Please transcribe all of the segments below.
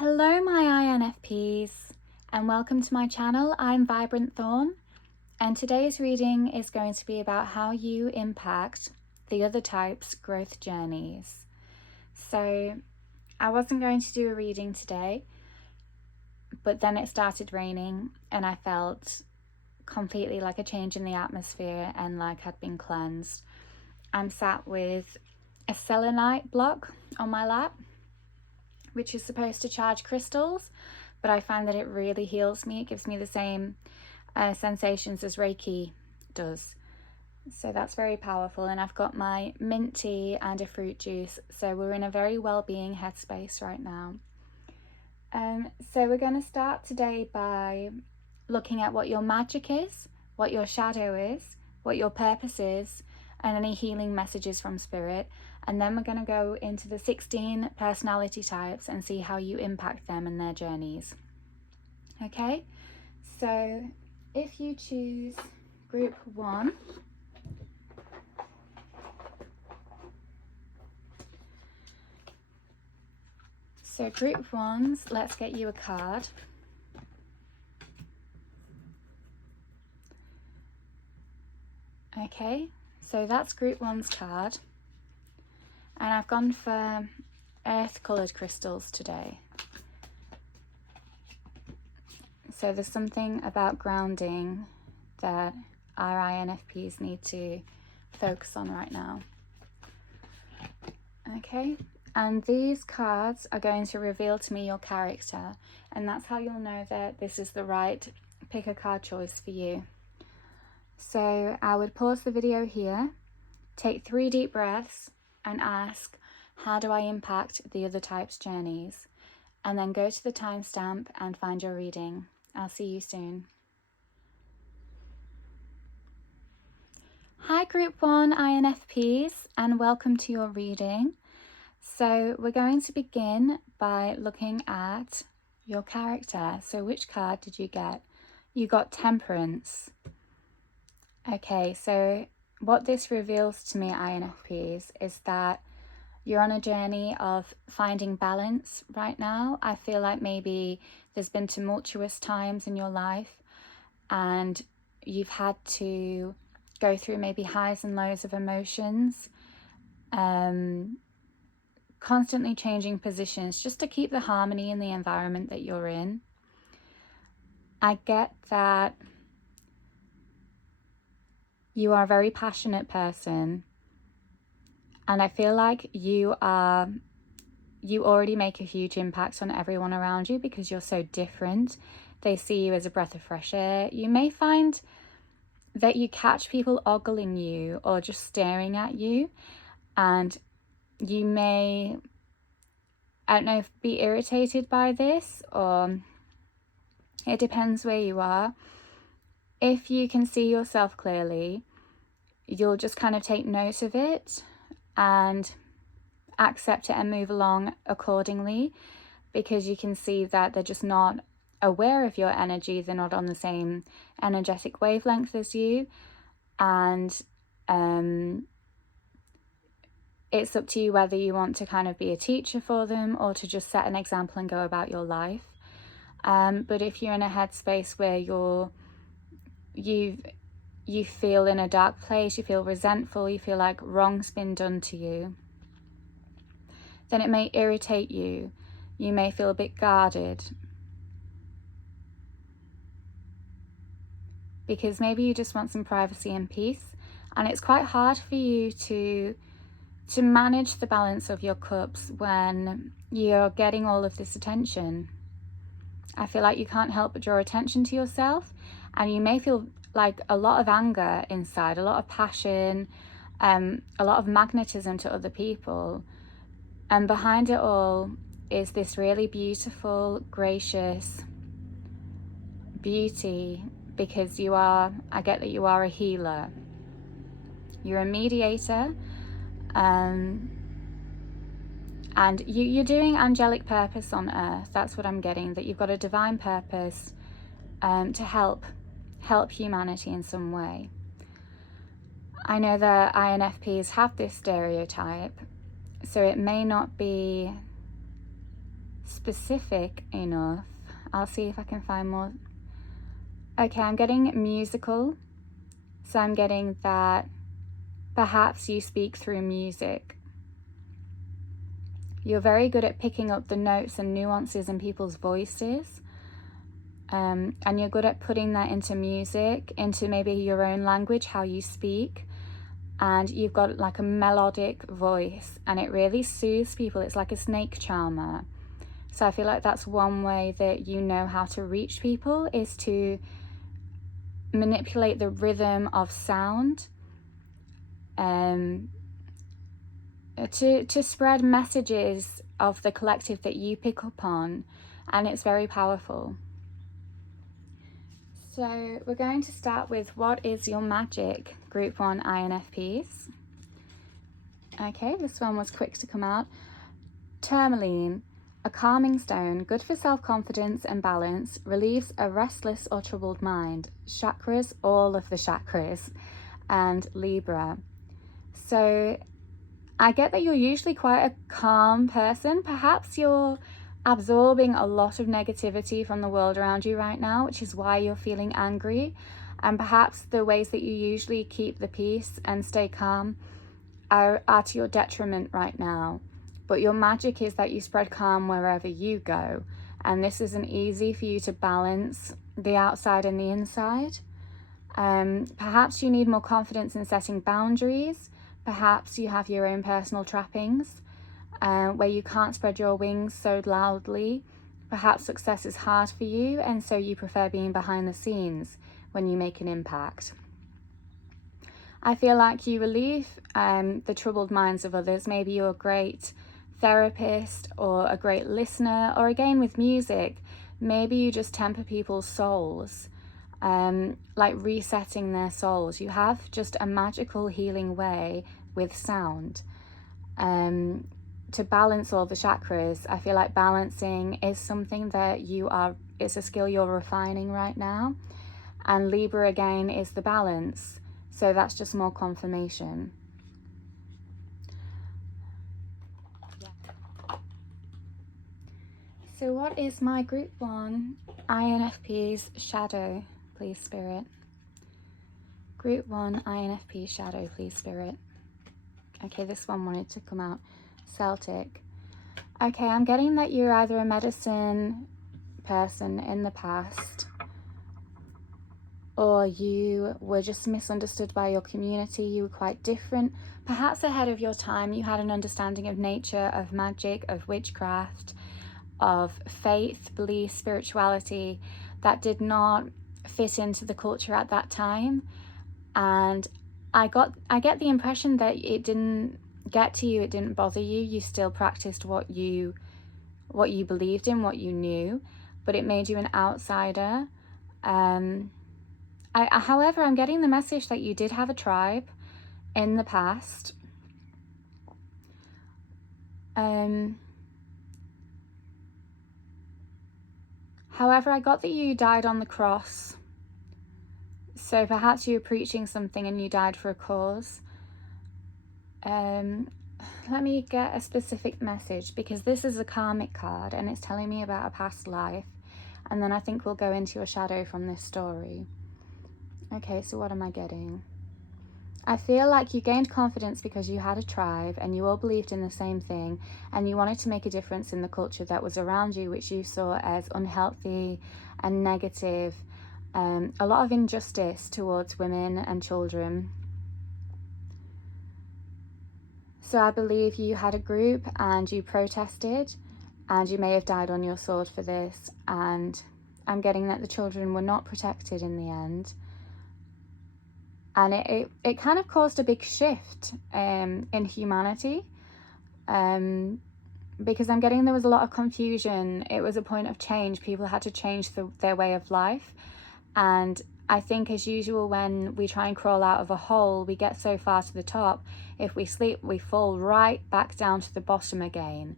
Hello my INFPs and welcome to my channel. I'm VibrantThorn and today's reading is going to be about how you impact the other types' growth journeys. So I wasn't going to do a reading today, but then it started raining and I felt completely like a change in the atmosphere and like I'd been cleansed. I'm sat with a selenite block on my lap, which is supposed to charge crystals, but I find that it really heals me. It gives me the same sensations as Reiki does. So that's very powerful. And I've got my mint tea and a fruit juice. So we're in a very well-being headspace right now. So we're going to start today by looking at what your magic is, what your shadow is, what your purpose is, and any healing messages from spirit. And then we're going to go into the 16 personality types and see how you impact them and their journeys. Okay, so if you choose group 1, so group 1s, let's get you a card. Okay, so that's group 1's card. And I've gone for earth coloured crystals today. So there's something about grounding that our INFPs need to focus on right now. Okay, and these cards are going to reveal to me your character, and that's how you'll know that this is the right pick a card choice for you. So I would pause the video here, take 3 deep breaths, and ask, how do I impact the other type's journeys? And then go to the timestamp and find your reading. I'll see you soon. Hi group 1 INFPs and welcome to your reading. So we're going to begin by looking at your character. So which card did you get? You got Temperance. Okay, so what this reveals to me, INFPs, is that you're on a journey of finding balance right now. I feel like maybe there's been tumultuous times in your life and you've had to go through maybe highs and lows of emotions, constantly changing positions just to keep the harmony in the environment that you're in. I get that you are a very passionate person, and I feel like you already make a huge impact on everyone around you because you're so different. They see you as a breath of fresh air. You may find that you catch people ogling you or just staring at you, and you may, I don't know, be irritated by this, or it depends where you are. If you can see yourself clearly, you'll just kind of take note of it and accept it and move along accordingly, because you can see that they're just not aware of your energy. They're not on the same energetic wavelength as you, and it's up to you whether you want to kind of be a teacher for them or to just set an example and go about your life. But if you're in a headspace where you feel in a dark place, you feel resentful, you feel like wrong's been done to you, then it may irritate you. You may feel a bit guarded, because maybe you just want some privacy and peace, and it's quite hard for you to manage the balance of your cups when you're getting all of this attention. I feel like you can't help but draw attention to yourself, and you may feel like a lot of anger inside, a lot of passion, a lot of magnetism to other people. And behind it all is this really beautiful, gracious beauty, because I get that you are a healer. You're a mediator, and you're doing angelic purpose on earth. That's what I'm getting, that you've got a divine purpose to help humanity in some way. I know that INFPs have this stereotype, so it may not be specific enough. I'll see if I can find more. Okay, I'm getting musical. So I'm getting that perhaps you speak through music. You're very good at picking up the notes and nuances in people's voices. And you're good at putting that into music, into maybe your own language, how you speak. And you've got like a melodic voice, and it really soothes people. It's like a snake charmer. So I feel like that's one way that you know how to reach people, is to manipulate the rhythm of sound, to spread messages of the collective that you pick up on, and it's very powerful. So we're going to start with, what is your magic, Group 1 INFPs? Okay, this one was quick to come out. Tourmaline, a calming stone, good for self-confidence and balance, relieves a restless or troubled mind. Chakras, all of the chakras. And Libra. So I get that you're usually quite a calm person. Perhaps you're absorbing a lot of negativity from the world around you right now, which is why you're feeling angry. And perhaps the ways that you usually keep the peace and stay calm are to your detriment right now. But your magic is that you spread calm wherever you go. And this isn't easy for you to balance the outside and the inside. Perhaps you need more confidence in setting boundaries. Perhaps you have your own personal trappings, where you can't spread your wings so loudly. Perhaps success is hard for you, and so you prefer being behind the scenes when you make an impact. I feel like you relieve the troubled minds of others. Maybe you're a great therapist or a great listener, or again with music, maybe you just temper people's souls, like resetting their souls. You have just a magical healing way with sound. To balance all the chakras, I feel like balancing is something that it's a skill you're refining right now. And Libra again is the balance. So that's just more confirmation. So what is my Group 1 INFP's shadow, please, Spirit? Group 1 INFP shadow, please, Spirit. Okay, this one wanted to come out. Celtic. Okay, I'm getting that you're either a medicine person in the past, or you were just misunderstood by your community. You were quite different, perhaps ahead of your time. You had an understanding of nature, of magic, of witchcraft, of faith, belief, spirituality that did not fit into the culture at that time. And I get the impression that it didn't get to you, it didn't bother you. You still practiced what you believed in, what you knew, but it made you an outsider. However, I'm getting the message that you did have a tribe in the past. However, I got that you died on the cross. So perhaps you were preaching something and you died for a cause. Let me get a specific message, because this is a karmic card and it's telling me about a past life. And then I think we'll go into a shadow from this story. Okay, so what am I getting? I feel like you gained confidence because you had a tribe and you all believed in the same thing, and you wanted to make a difference in the culture that was around you, which you saw as unhealthy and negative. A lot of injustice towards women and children. So I believe you had a group and you protested, and you may have died on your sword for this. And I'm getting that the children were not protected in the end. And it kind of caused a big shift in humanity, because I'm getting there was a lot of confusion. It was a point of change. People had to change their way of life. And I think, as usual, when we try and crawl out of a hole, we get so far to the top. If we sleep, we fall right back down to the bottom again.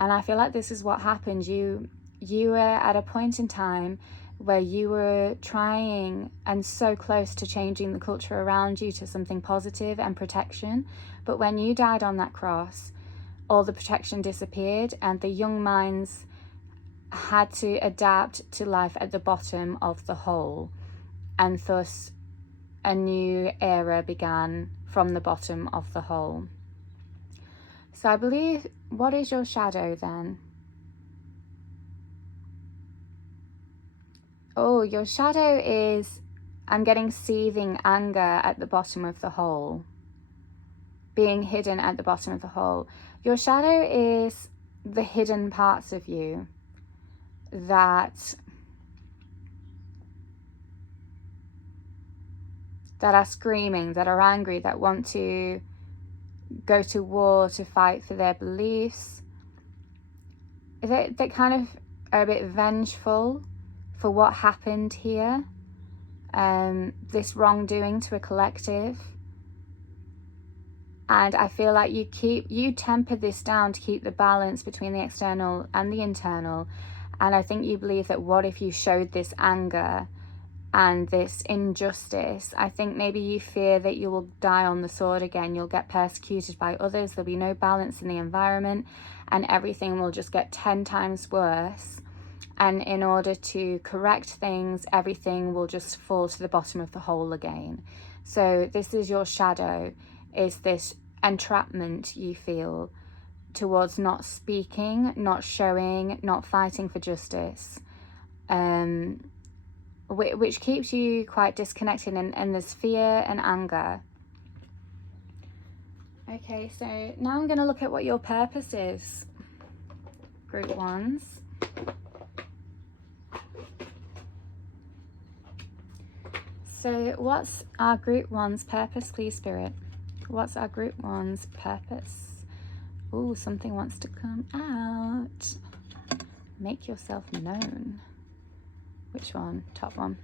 And I feel like this is what happened. You were at a point in time where you were trying and so close to changing the culture around you to something positive and protection. But when you died on that cross, all the protection disappeared, and the young minds had to adapt to life at the bottom of the hole, and thus a new era began from the bottom of the hole. So I believe, what is your shadow then? Oh, your shadow is, I'm getting seething anger at the bottom of the hole, being hidden at the bottom of the hole. Your shadow is the hidden parts of you that are screaming, that are angry, that want to go to war to fight for their beliefs. They kind of are a bit vengeful for what happened here, this wrongdoing to a collective. And I feel like you temper this down to keep the balance between the external and the internal. And I think you believe that what if you showed this anger and this injustice? I think maybe you fear that you will die on the sword again. You'll get persecuted by others. There'll be no balance in the environment, and everything will just get 10 times worse. And in order to correct things, everything will just fall to the bottom of the hole again. So this is your shadow, is this entrapment you feel towards not speaking, not showing, not fighting for justice, which keeps you quite disconnected, and there's fear and anger. Okay, so now I'm going to look at what your purpose is, group ones. So what's our group one's purpose, please, Spirit? What's our group one's purpose? Oh, something wants to come out. Make yourself known. Which one? Top one.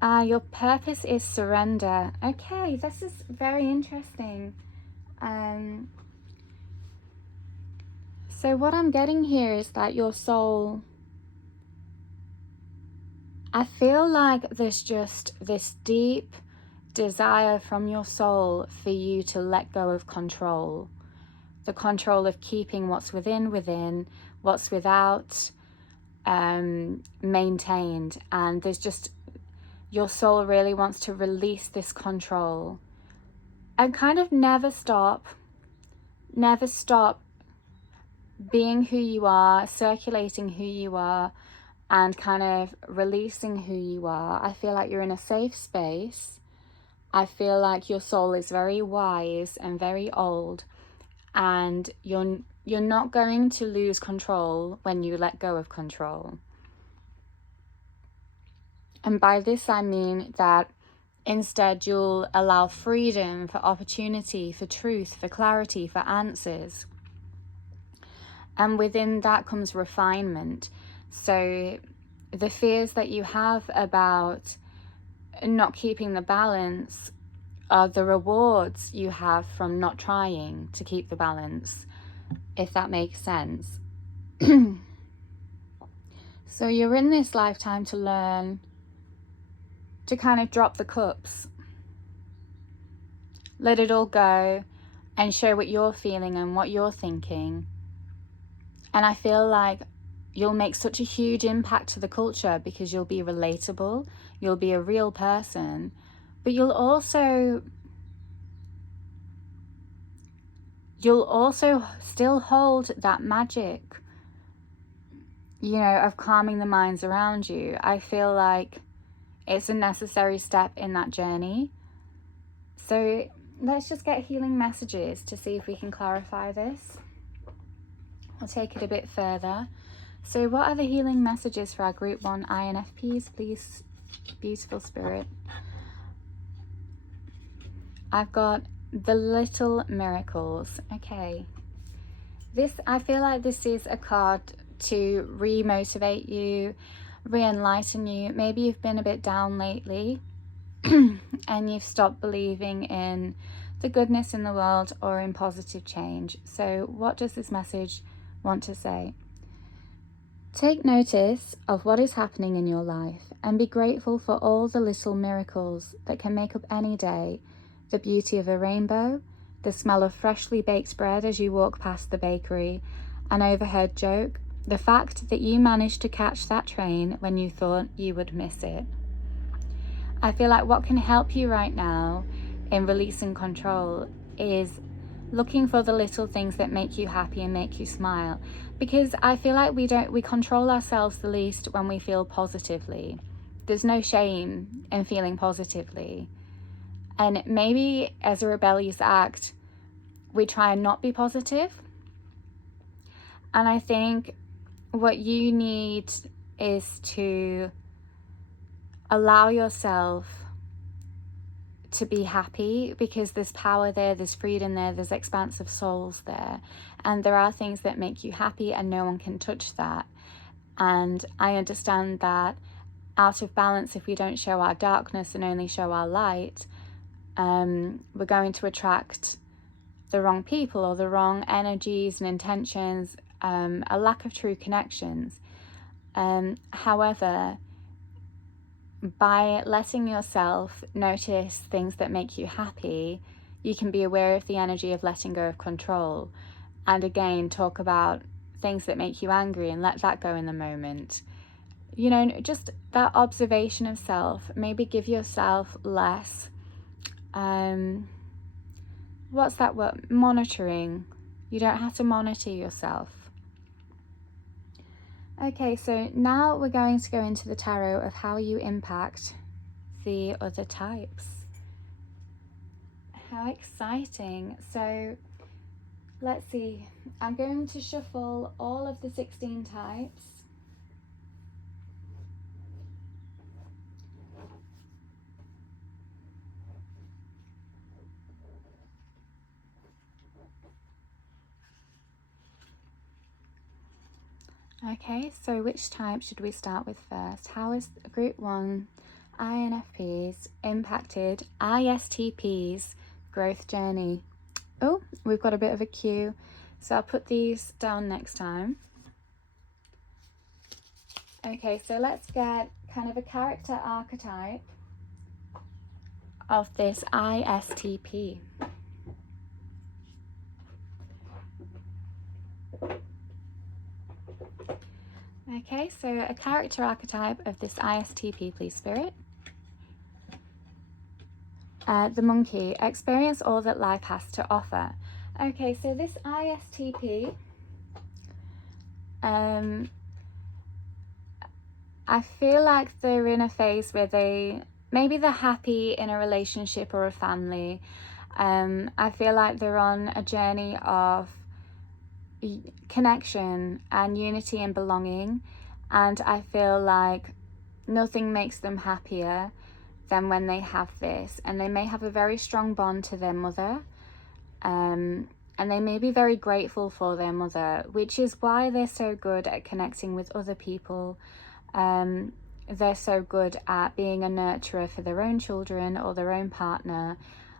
Your purpose is surrender. Okay, this is very interesting. So what I'm getting here is that your soul, I feel like there's just this deep desire from your soul for you to let go of control. The control of keeping what's within, what's without, maintained. And there's just, your soul really wants to release this control and kind of never stop being who you are, circulating who you are, and kind of releasing who you are. I feel like you're in a safe space. I feel like your soul is very wise and very old, and you're not going to lose control when you let go of control. And by this I mean that instead you'll allow freedom for opportunity, for truth, for clarity, for answers. And within that comes refinement. So the fears that you have about not keeping the balance are the rewards you have from not trying to keep the balance, if that makes sense. So you're in this lifetime to learn to kind of drop the cups, let it all go, and show what you're feeling and what you're thinking. And I feel like you'll make such a huge impact to the culture because you'll be relatable, you'll be a real person, but you'll also still hold that magic, you know, of calming the minds around you. I feel like it's a necessary step in that journey. So let's just get healing messages to see if we can clarify this. I'll take it a bit further. So what are the healing messages for our group 1 INFPs, please, beautiful spirit? I've got the little miracles. Okay. I feel like this is a card to re-motivate you, re-enlighten you. Maybe you've been a bit down lately and you've stopped believing in the goodness in the world or in positive change. So what does this message want to say? Take notice of what is happening in your life and be grateful for all the little miracles that can make up any day. The beauty of a rainbow, the smell of freshly baked bread as you walk past the bakery, an overheard joke, the fact that you managed to catch that train when you thought you would miss it. I feel like what can help you right now in releasing control is looking for the little things that make you happy and make you smile, because I feel like we control ourselves the least when we feel positively. There's no shame in feeling positively, and maybe as a rebellious act we try and not be positive. And I think what you need is to allow yourself to be happy, because there's power there, there's freedom there, there's expansive souls there, and there are things that make you happy and no one can touch that. And I understand that out of balance, if we don't show our darkness and only show our light, we're going to attract the wrong people or the wrong energies and intentions, a lack of true connections. However, by letting yourself notice things that make you happy, you can be aware of the energy of letting go of control. And again, talk about things that make you angry and let that go in the moment. You know, just that observation of self. Maybe give yourself less, what's that word? Monitoring. You don't have to monitor yourself. Okay, so now we're going to go into the tarot of how you impact the other types. How exciting. So let's see. I'm going to shuffle all of the 16 types. Okay, so which type should we start with first? How is Group 1 INFPs impacted ISTPs growth journey? Oh, we've got a bit of a cue, so I'll put these down next time. Okay, so let's get kind of a character archetype of this ISTP. Okay, so a character archetype of this ISTP, please, Spirit. The monkey, experience all that life has to offer. Okay, so this ISTP, I feel like they're in a phase where maybe they're happy in a relationship or a family. I feel like they're on a journey of connection and unity and belonging, and I feel like nothing makes them happier than when they have this. And they may have a very strong bond to their mother, and they may be very grateful for their mother, which is why they're so good at connecting with other people. They're so good at being a nurturer for their own children or their own partner.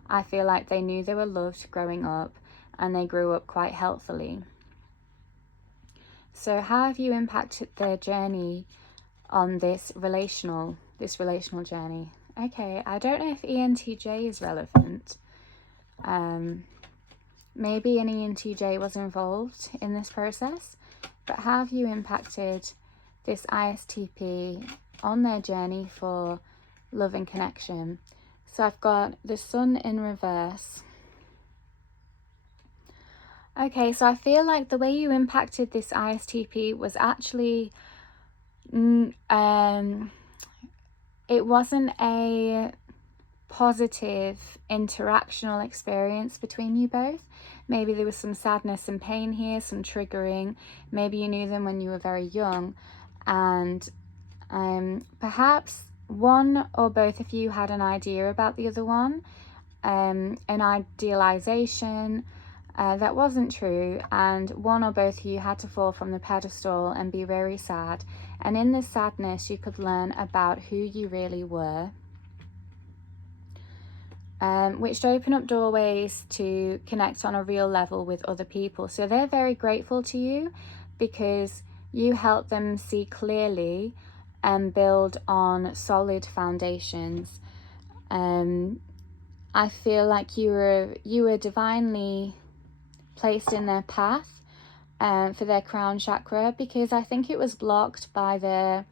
I feel like they knew they were loved growing up, and they grew up quite healthily. So how have you impacted their journey on this relational journey? Okay, I don't know if ENTJ is relevant. Maybe an ENTJ was involved in this process, but how have you impacted this ISTP on their journey for love and connection? So I've got the Sun in reverse. Okay, so I feel like the way you impacted this ISTP was actually, it wasn't a positive interactional experience between you both. Maybe there was some sadness and pain here, some triggering. Maybe you knew them when you were very young, and perhaps one or both of you had an idea about the other one, an idealization that wasn't true, and one or both of you had to fall from the pedestal and be very sad. And in this sadness you could learn about who you really were, which open up doorways to connect on a real level with other people. So they're very grateful to you because you help them see clearly and build on solid foundations. I feel like you were divinely placed in their path for their crown chakra, because I think it was blocked by their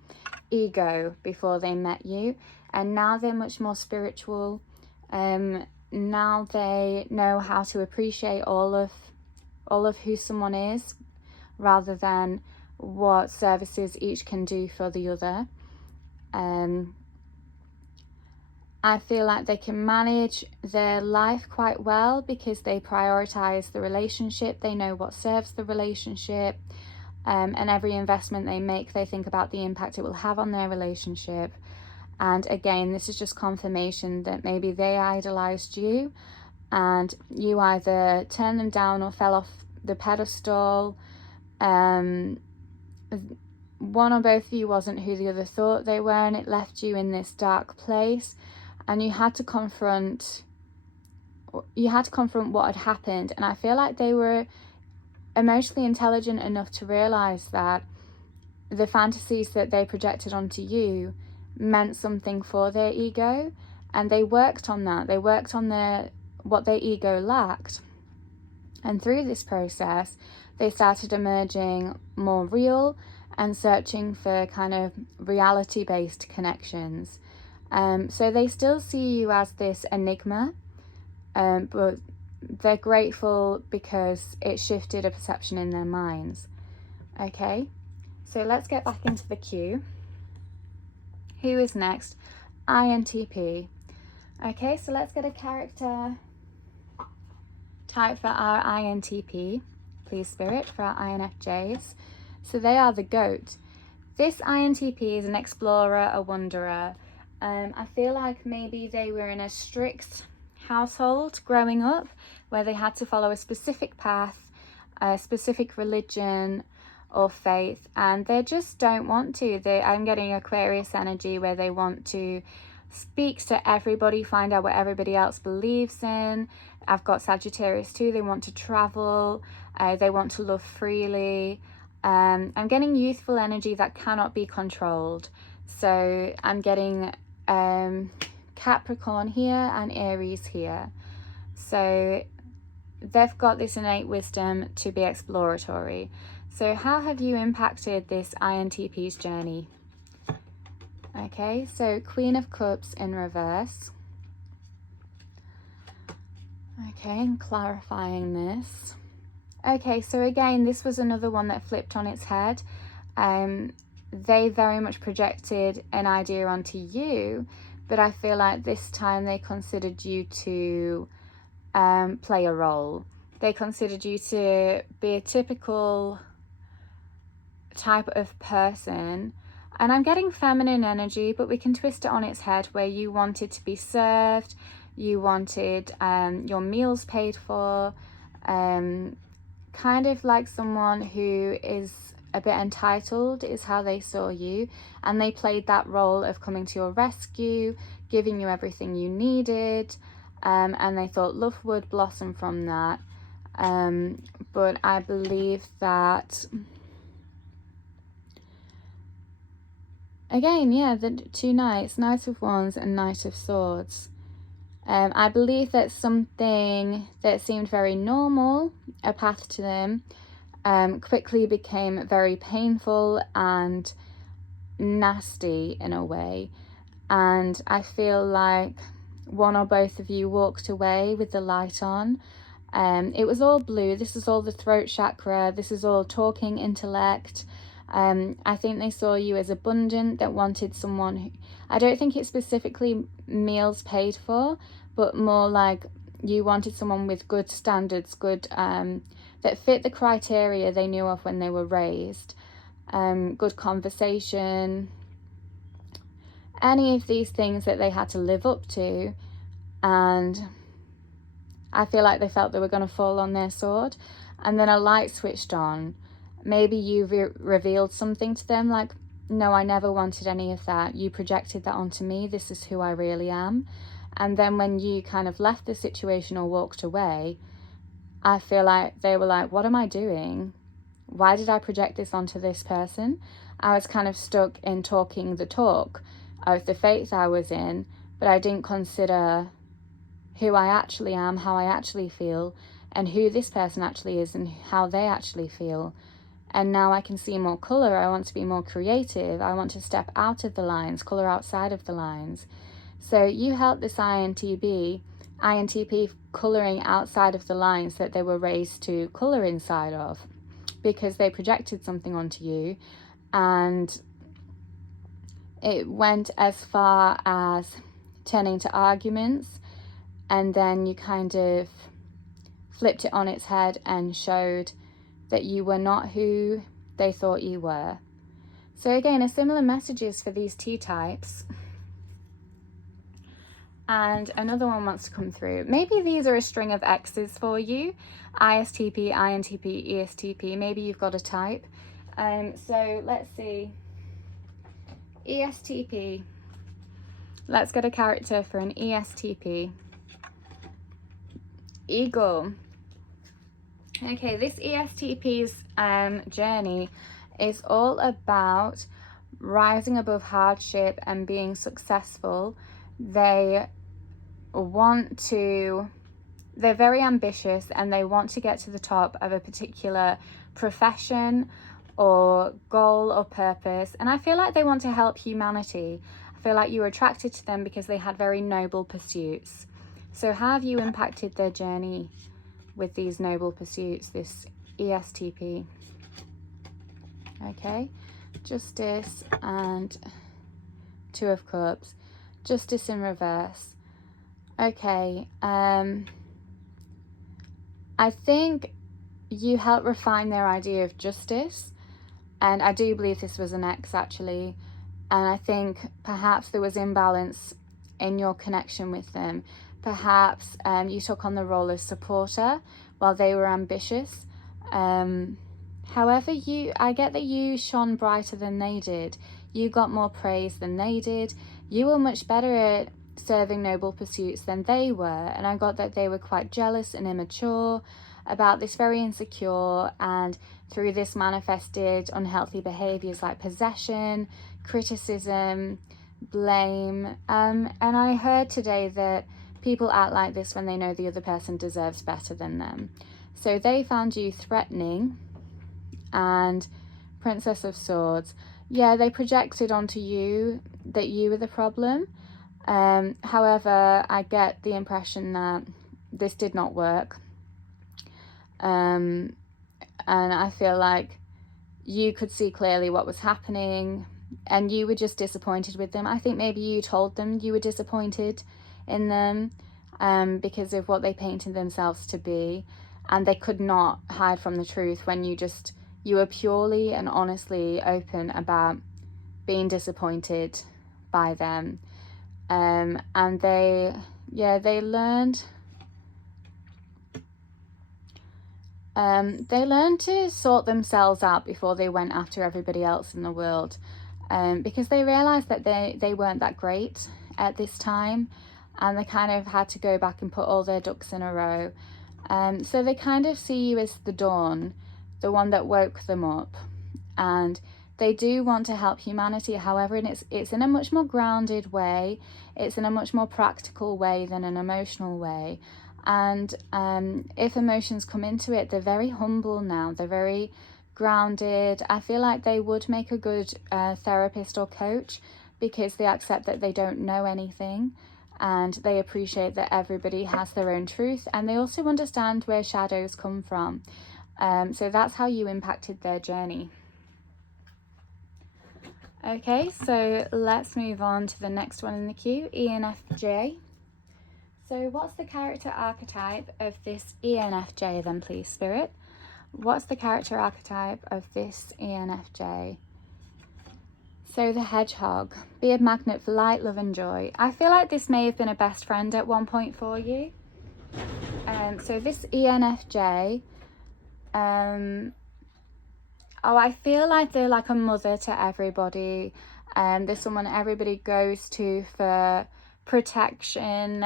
ego before they met you, and now they're much more spiritual. Now they know how to appreciate all of who someone is, rather than what services each can do for the other. I feel like they can manage their life quite well because they prioritize the relationship. They know what serves the relationship, and every investment they make, they think about the impact it will have on their relationship. And again, this is just confirmation that maybe they idolized you and you either turned them down or fell off the pedestal. One or both of you wasn't who the other thought they were, and it left you in this dark place. And you had to confront what had happened. And I feel like they were emotionally intelligent enough to realize that the fantasies that they projected onto you meant something for their ego, and they worked on that. They worked on what their ego lacked. And through this process, they started emerging more real and searching for kind of reality-based connections. So they still see you as this enigma, but they're grateful because it shifted a perception in their minds. Okay, so let's get back into the queue. Who is next? INTP. Okay, so let's get a character type for our INTP. Please, Spirit, for our INFJs. So they are the goat. This INTP is an explorer, a wanderer. I feel like maybe they were in a strict household growing up where they had to follow a specific path, a specific religion or faith, and they just don't want to. I'm getting Aquarius energy where they want to speak to everybody, find out what everybody else believes in. I've got Sagittarius too. They want to travel, they want to love freely. I'm getting youthful energy that cannot be controlled. So I'm getting Capricorn here and Aries here. So they've got this innate wisdom to be exploratory. So how have you impacted this INTP's journey? Okay, so Queen of Cups in reverse. Okay, and clarifying this. Okay, so again, this was another one that flipped on its head. They very much projected an idea onto you, but I feel like this time they considered you to play a role. They considered you to be a typical type of person. And I'm getting feminine energy, but we can twist it on its head, where you wanted to be served, you wanted your meals paid for, kind of like someone who is a bit entitled is how they saw you, and they played that role of coming to your rescue, giving you everything you needed, and they thought love would blossom from that. But I believe that, again, yeah, the two knights, Knight of Wands and Knight of Swords. I believe that something that seemed very normal, a path to them, quickly became very painful and nasty in a way. And I feel like one or both of you walked away with the light on. It was all blue. This is all the throat chakra. This is all talking intellect. I think they saw you as abundant, that wanted someone who, I don't think it's specifically meals paid for, but more like you wanted someone with good standards, good that fit the criteria they knew of when they were raised. Good conversation, any of these things that they had to live up to. And I feel like they felt they were going to fall on their sword, and then a light switched on. Maybe you revealed something to them like, no, I never wanted any of that. You projected that onto me. This is who I really am. And then when you kind of left the situation or walked away, I feel like they were like, what am I doing? Why did I project this onto this person? I was kind of stuck in talking the talk of the faith I was in, but I didn't consider who I actually am, how I actually feel, and who this person actually is and how they actually feel. And now I can see more colour. I want to be more creative. I want to step out of the lines, colour outside of the lines. So you help this INTP colouring outside of the lines that they were raised to colour inside of, because they projected something onto you, and it went as far as turning to arguments, and then you kind of flipped it on its head and showed that you were not who they thought you were. So again, a similar messages for these T types. And another one wants to come through. Maybe these are a string of X's for you. ISTP, INTP, ESTP. Maybe you've got a type. So let's see. ESTP. Let's get a character for an ESTP. Eagle. Okay, this ESTP's journey is all about rising above hardship and being successful. They're very ambitious, and they want to get to the top of a particular profession or goal or purpose. And I feel like they want to help humanity. I feel like you were attracted to them because they had very noble pursuits. So how have you impacted their journey with these noble pursuits, this ESTP? Okay, Justice and Two of Cups. Justice in reverse. Okay, I think you helped refine their idea of justice, and I do believe this was an ex actually, and I think perhaps there was imbalance in your connection with them. Perhaps you took on the role of supporter while they were ambitious. However, I get that you shone brighter than they did. You got more praise than they did. You were much better at serving noble pursuits than they were. And I got that they were quite jealous and immature about this, very insecure, and through this manifested unhealthy behaviours like possession, criticism, blame. And I heard today that people act like this when they know the other person deserves better than them. So they found you threatening. And Princess of Swords. Yeah, they projected onto you that you were the problem. However, I get the impression that this did not work. And I feel like you could see clearly what was happening, and you were just disappointed with them. I think maybe you told them you were disappointed in them because of what they painted themselves to be, and they could not hide from the truth when you were purely and honestly open about being disappointed by them. And they learned to sort themselves out before they went after everybody else in the world, because they realized that they weren't that great at this time, and they kind of had to go back and put all their ducks in a row. So they kind of see you as the dawn, the one that woke them up, and they do want to help humanity. However, it's in a much more grounded way. It's in a much more practical way than an emotional way. And if emotions come into it, they're very humble now. They're very grounded. I feel like they would make a good therapist or coach, because they accept that they don't know anything, and they appreciate that everybody has their own truth, and they also understand where shadows come from. So that's how you impacted their journey. Okay, so let's move on to the next one in the queue, ENFJ. So what's the character archetype of this ENFJ then, please, Spirit? What's the character archetype of this ENFJ? So the hedgehog. Be a magnet for light, love and joy. I feel like this may have been a best friend at one point for you. So this ENFJ, I feel like they're like a mother to everybody. They're someone everybody goes to for protection,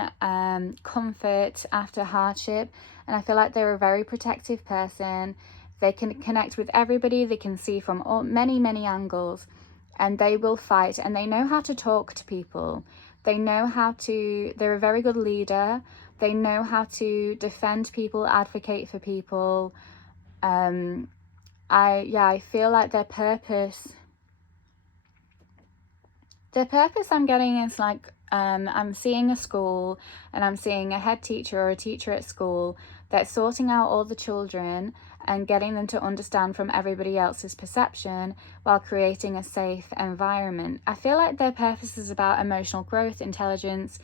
comfort after hardship. And I feel like they're a very protective person. They can connect with everybody. They can see from many, many angles, and they will fight, and they know how to talk to people. They're a very good leader. they know how to defend people, advocate for people. I feel like their purpose I'm getting is like, I'm seeing a school and I'm seeing a head teacher or a teacher at school that's sorting out all the children and getting them to understand from everybody else's perception while creating a safe environment. I feel like their purpose is about emotional growth, intelligence,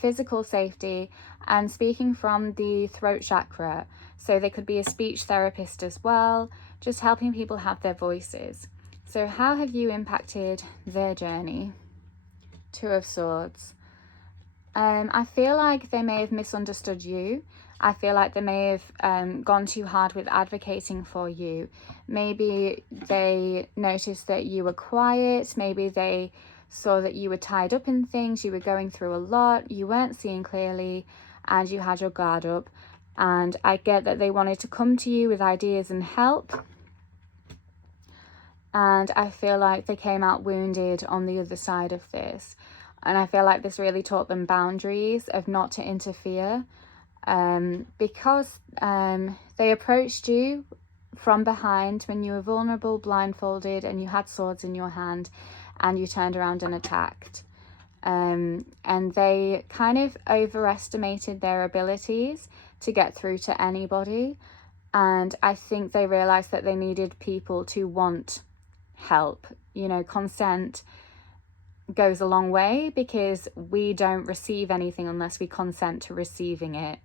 physical safety, and speaking from the throat chakra. So they could be a speech therapist as well, just helping people have their voices. So how have you impacted their journey? Two of Swords. I feel like they may have misunderstood you. I feel like they may have gone too hard with advocating for you. Maybe they noticed that you were quiet. Maybe they saw that you were tied up in things. You were going through a lot. You weren't seeing clearly and you had your guard up. And I get that they wanted to come to you with ideas and help. And I feel like they came out wounded on the other side of this. And I feel like this really taught them boundaries of not to interfere, because they approached you from behind when you were vulnerable, blindfolded, and you had swords in your hand, and you turned around and attacked. And they kind of overestimated their abilities to get through to anybody. And I think they realized that they needed people to want help. You know, consent goes a long way, because we don't receive anything unless we consent to receiving it.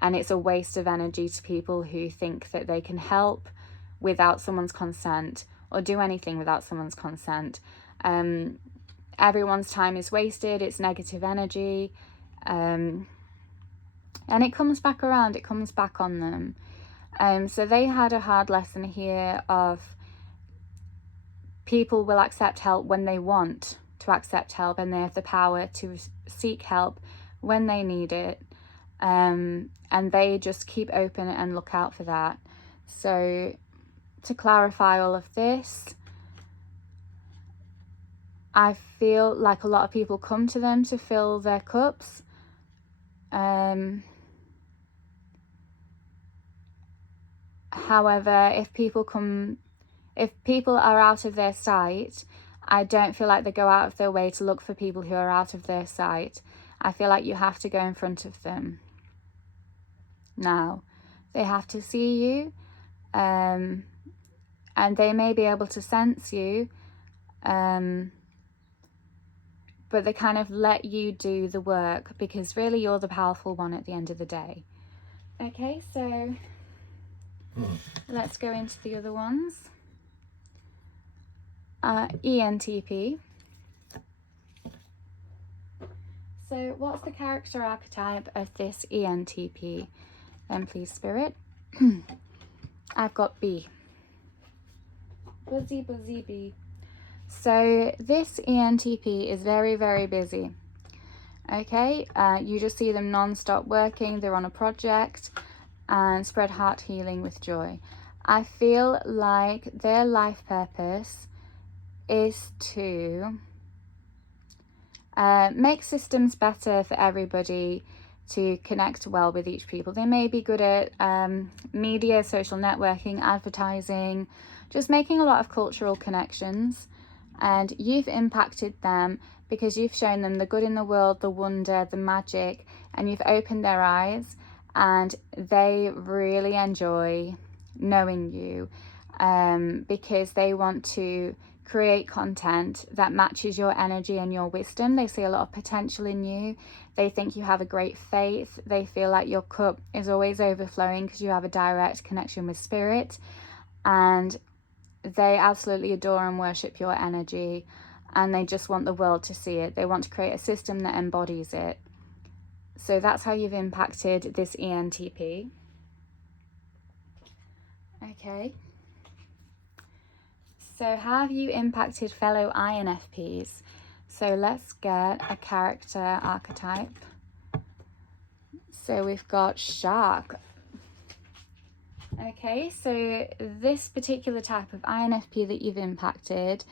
And it's a waste of energy to people who think that they can help without someone's consent or do anything without someone's consent. Everyone's time is wasted. It's negative energy. And it comes back around. It comes back on them. So they had a hard lesson here of people will accept help when they want to accept help, and they have the power to seek help when they need it. And they just keep open and look out for that. So to clarify all of this, I feel like a lot of people come to them to fill their cups. However, if people are out of their sight, I don't feel like they go out of their way to look for people who are out of their sight. I feel like you have to go in front of them. Now, they have to see you, and they may be able to sense you, but they kind of let you do the work, because really you're the powerful one at the end of the day. Okay, so let's go into the other ones. ENTP. So what's the character archetype of this ENTP? Then please, Spirit. I've got B. Buzzy, buzzy bee. So this ENTP is very, very busy. Okay, you just see them non-stop working. They're on a project and spread heart healing with joy. I feel like their life purpose is to make systems better for everybody, to connect well with each people. They may be good at media, social networking, advertising, just making a lot of cultural connections. And you've impacted them because you've shown them the good in the world, the wonder, the magic, and you've opened their eyes, and they really enjoy knowing you, because they want to create content that matches your energy and your wisdom. They see a lot of potential in you. They think you have a great faith. They feel like your cup is always overflowing because you have a direct connection with spirit, and they absolutely adore and worship your energy, and they just want the world to see it. They want to create a system that embodies it. So that's how you've impacted this ENTP. Okay. So how have you impacted fellow INFPs? So let's get a character archetype. So we've got Shark. Okay, so this particular type of INFP that you've impacted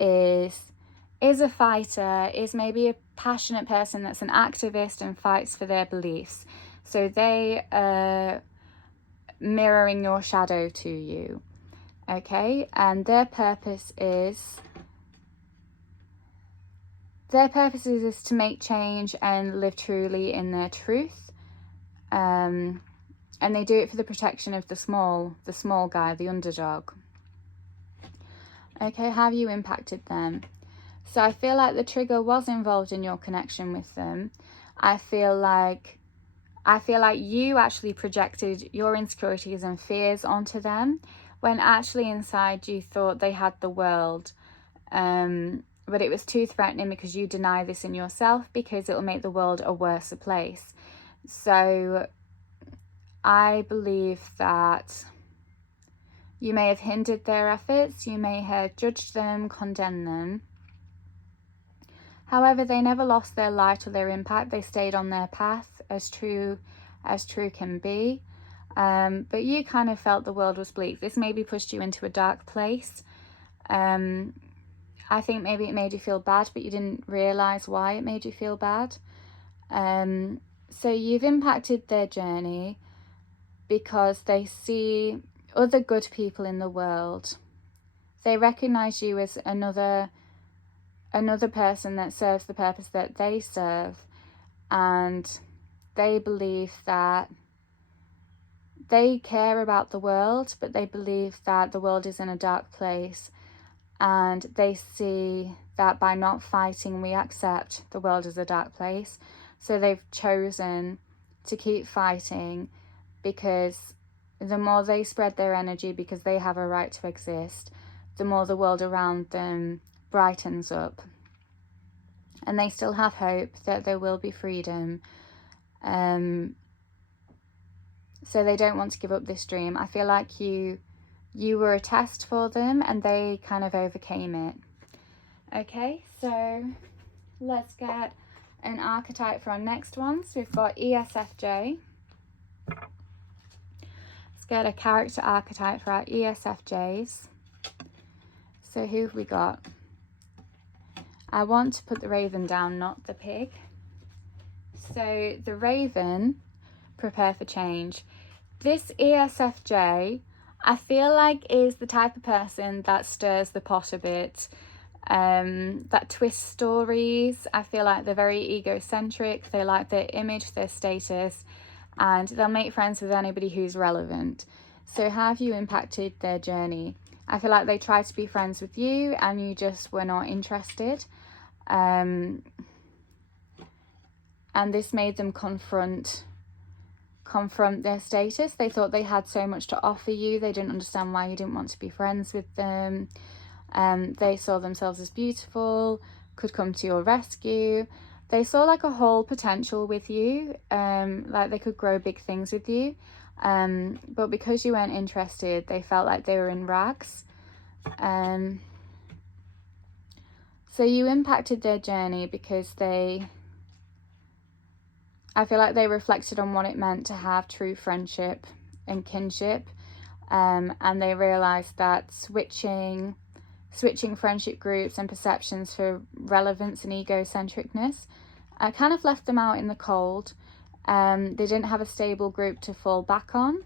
is a fighter, is maybe passionate person that's an activist and fights for their beliefs. So they are mirroring your shadow to you, okay? And their purpose is to make change and live truly in their truth. And they do it for the protection of the small guy, the underdog. Okay, how have you impacted them? So I feel like the trigger was involved in your connection with them. I feel like you actually projected your insecurities and fears onto them, when actually inside you thought they had the world. But it was too threatening because you deny this in yourself, because it will make the world a worse place. So I believe that you may have hindered their efforts, you may have judged them, condemned them. However, they never lost their light or their impact. They stayed on their path, as true can be. But you kind of felt the world was bleak. This maybe pushed you into a dark place. I think maybe it made you feel bad, but you didn't realise why it made you feel bad. So you've impacted their journey because they see other good people in the world. They recognise you as another person that serves the purpose that they serve, and they believe that they care about the world, but they believe that the world is in a dark place, and they see that by not fighting, we accept the world as a dark place. So they've chosen to keep fighting, because the more they spread their energy, because they have a right to exist, the more the world around them brightens up. And they still have hope that there will be freedom. So they don't want to give up this dream. I feel like you were a test for them, and they kind of overcame it. Okay, so let's get an archetype for our next one. So we've got ESFJ. Let's get a character archetype for our ESFJs. So who have we got? I want to put the raven down, not the pig. So the raven, prepare for change. This ESFJ, I feel like, is the type of person that stirs the pot a bit, that twists stories. I feel like they're very egocentric. They like their image, their status, and they'll make friends with anybody who's relevant. So how have you impacted their journey? I feel like they tried to be friends with you and you just were not interested. And this made them confront their status. They thought they had so much to offer you. They didn't understand why you didn't want to be friends with them. They saw themselves as beautiful, could come to your rescue. They saw like a whole potential with you, like they could grow big things with you. But because you weren't interested, they felt like they were in rags. So you impacted their journey because I feel like they reflected on what it meant to have true friendship and kinship. And they realised that switching friendship groups and perceptions for relevance and egocentricness kind of left them out in the cold. They didn't have a stable group to fall back on,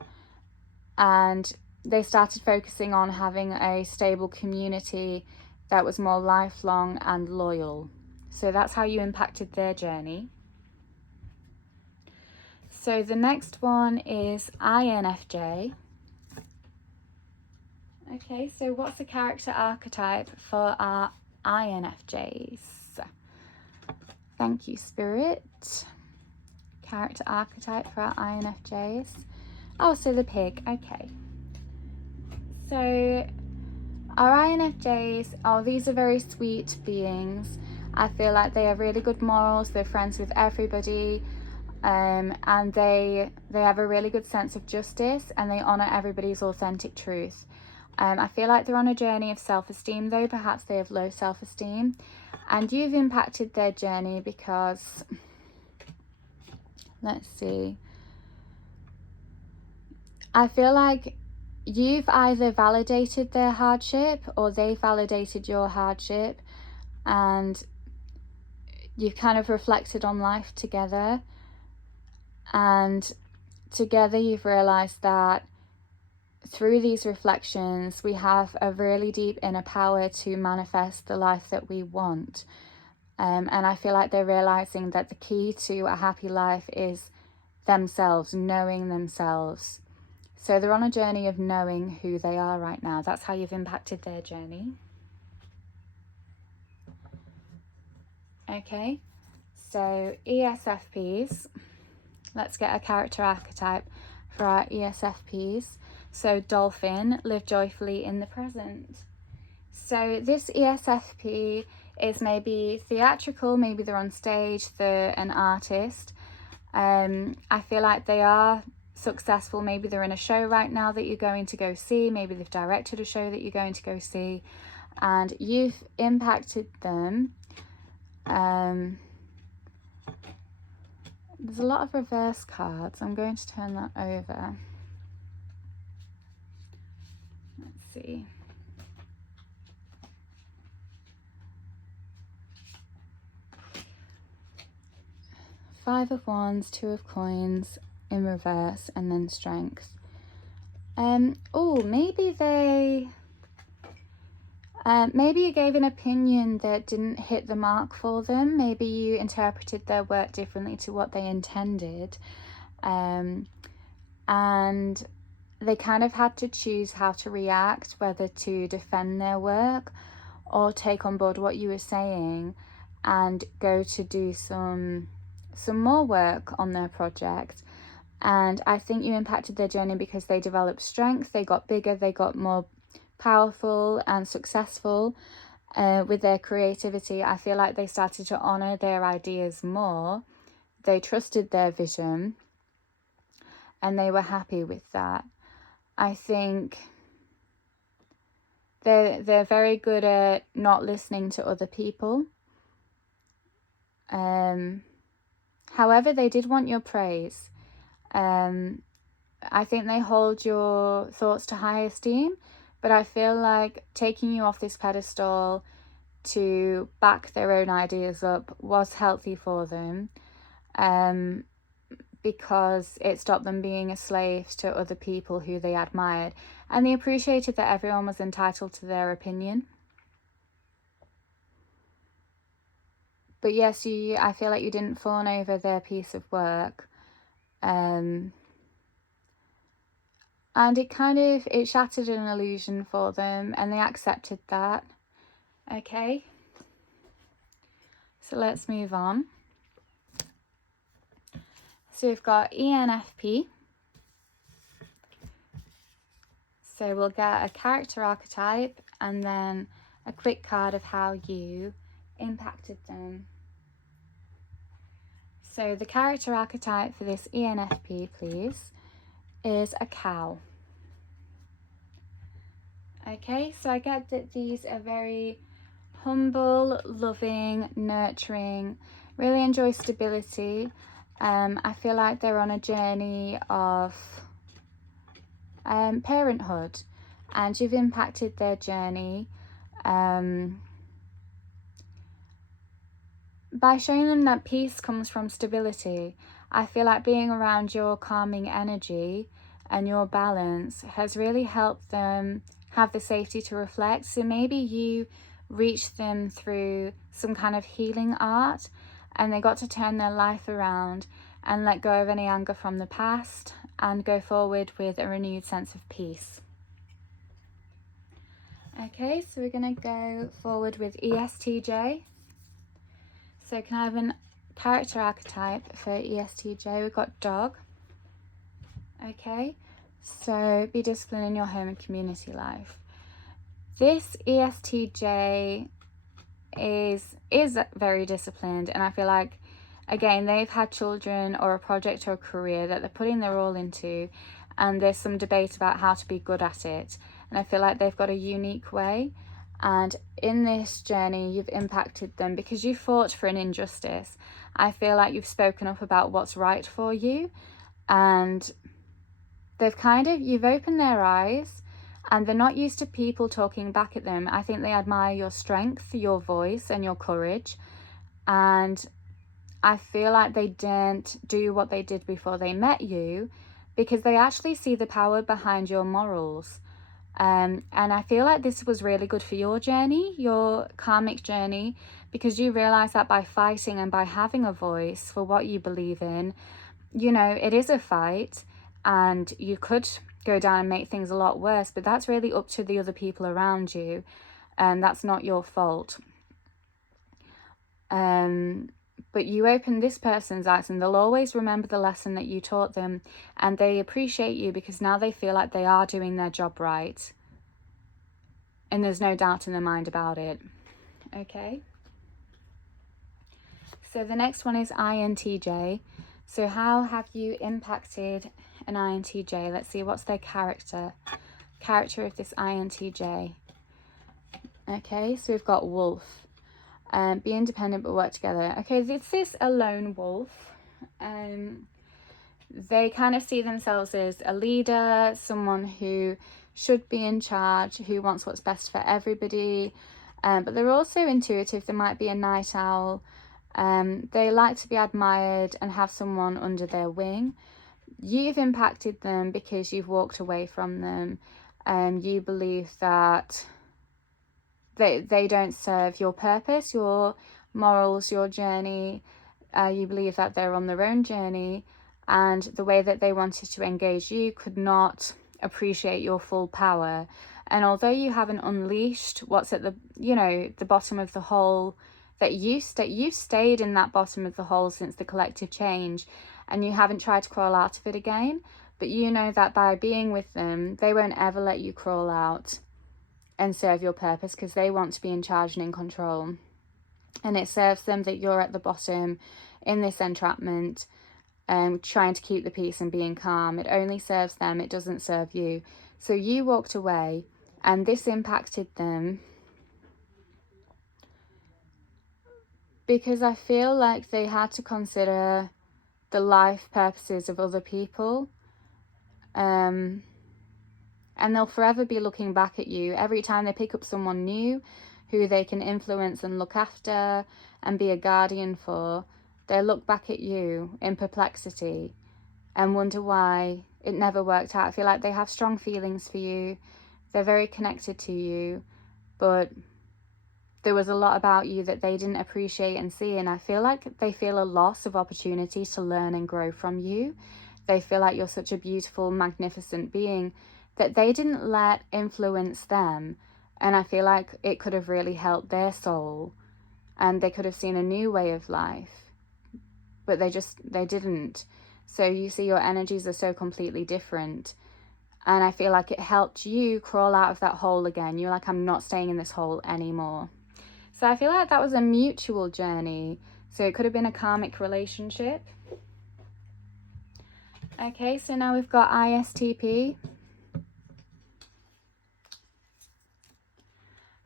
and they started focusing on having a stable community that was more lifelong and loyal. So that's how you impacted their journey. So the next one is INFJ. Okay, so what's the character archetype for our INFJs? Thank you, Spirit. Character archetype for our INFJs. Oh, so the pig. Okay. So our INFJs, these are very sweet beings. I feel like they have really good morals. They're friends with everybody. And they have a really good sense of justice, and they honour everybody's authentic truth. I feel like they're on a journey of self-esteem though. Perhaps they have low self-esteem, and you've impacted their journey because, let's see, I feel like you've either validated their hardship or they validated your hardship, and you've kind of reflected on life together, and together you've realized that through these reflections we have a really deep inner power to manifest the life that we want. And I feel like they're realizing that the key to a happy life is themselves, knowing themselves. So they're on a journey of knowing who they are right now. That's how you've impacted their journey. Okay, so ESFPs, let's get a character archetype for our ESFPs. So dolphin, live joyfully in the present. So this ESFP is maybe theatrical, maybe they're on stage, they're an artist. I feel like they are successful. Maybe they're in a show right now that you're going to go see. Maybe they've directed a show that you're going to go see, and you've impacted them. There's a lot of reverse cards. I'm going to turn that over. Let's see. Five of Wands, Two of Coins in reverse, and then Strength. Oh, maybe maybe you gave an opinion that didn't hit the mark for them. Maybe you interpreted their work differently to what they intended. And they kind of had to choose how to react, whether to defend their work or take on board what you were saying and go to do some more work on their project. And I think you impacted their journey because they developed strength, they got bigger, they got more powerful and successful with their creativity. I feel like they started to honor their ideas more. They trusted their vision and they were happy with that. I think they're very good at not listening to other people. However, they did want your praise. I think they hold your thoughts to high esteem, but I feel like taking you off this pedestal to back their own ideas up was healthy for them, because it stopped them being a slave to other people who they admired, and they appreciated that everyone was entitled to their opinion. But yes, I feel like you didn't fawn over their piece of work. And it shattered an illusion for them, and they accepted that. Okay, so let's move on. So we've got ENFP. So we'll get a character archetype and then a quick card of how you impacted them. So the character archetype for this ENFP, please, is a cow. Okay, so I get that these are very humble, loving, nurturing, really enjoy stability. I feel like they're on a journey of parenthood, and you've impacted their journey by showing them that peace comes from stability. I feel like being around your calming energy and your balance has really helped them have the safety to reflect. So maybe you reached them through some kind of healing art, and they got to turn their life around and let go of any anger from the past and go forward with a renewed sense of peace. Okay, so we're going to go forward with ESTJ. So can I have a character archetype for ESTJ? We've got dog. Okay, so be disciplined in your home and community life. This ESTJ is very disciplined, and I feel like, again, they've had children or a project or a career that they're putting their all into, and there's some debate about how to be good at it, and I feel like they've got a unique way. And in this journey, you've impacted them because you fought for an injustice. I feel like you've spoken up about what's right for you, and you've opened their eyes, and they're not used to people talking back at them. I think they admire your strength, your voice, and your courage. and I feel like they didn't do what they did before they met you because they actually see the power behind your morals. And I feel like this was really good for your journey, your karmic journey, because you realize that by fighting and by having a voice for what you believe in, you know, it is a fight and you could go down and make things a lot worse, but that's really up to the other people around you, and that's not your fault. But you open this person's eyes and they'll always remember the lesson that you taught them, and they appreciate you because now they feel like they are doing their job right. And there's no doubt in their mind about it. Okay. So the next one is INTJ. So how have you impacted an INTJ? Let's see, what's their character of this INTJ. Okay, so we've got wolf. Be independent but work together. Okay, this is a lone wolf. They kind of see themselves as a leader, someone who should be in charge, who wants what's best for everybody. But they're also intuitive. They might be a night owl. They like to be admired and have someone under their wing. You've impacted them because you've walked away from them, and you believe that they don't serve your purpose, your morals, your journey. You believe that they're on their own journey, and the way that they wanted to engage you could not appreciate your full power. And although you haven't unleashed what's at the, you know, the bottom of the hole, that you've stayed in that bottom of the hole since the collective change, and you haven't tried to crawl out of it again, but you know that by being with them, they won't ever let you crawl out and serve your purpose, because they want to be in charge and in control. And it serves them that you're at the bottom in this entrapment, trying to keep the peace and being calm. It only serves them, it doesn't serve you. So you walked away, and this impacted them because I feel like they had to consider the life purposes of other people. And they'll forever be looking back at you every time they pick up someone new who they can influence and look after and be a guardian for. They'll look back at you in perplexity and wonder why it never worked out. I feel like they have strong feelings for you. They're very connected to you, but there was a lot about you that they didn't appreciate and see. And I feel like they feel a loss of opportunity to learn and grow from you. They feel like you're such a beautiful, magnificent being that they didn't let influence them. And I feel like it could have really helped their soul, and they could have seen a new way of life, but they didn't. So you see, your energies are so completely different. And I feel like it helped you crawl out of that hole again. You're like, I'm not staying in this hole anymore. So I feel like that was a mutual journey. So it could have been a karmic relationship. Okay, so now we've got ISTP.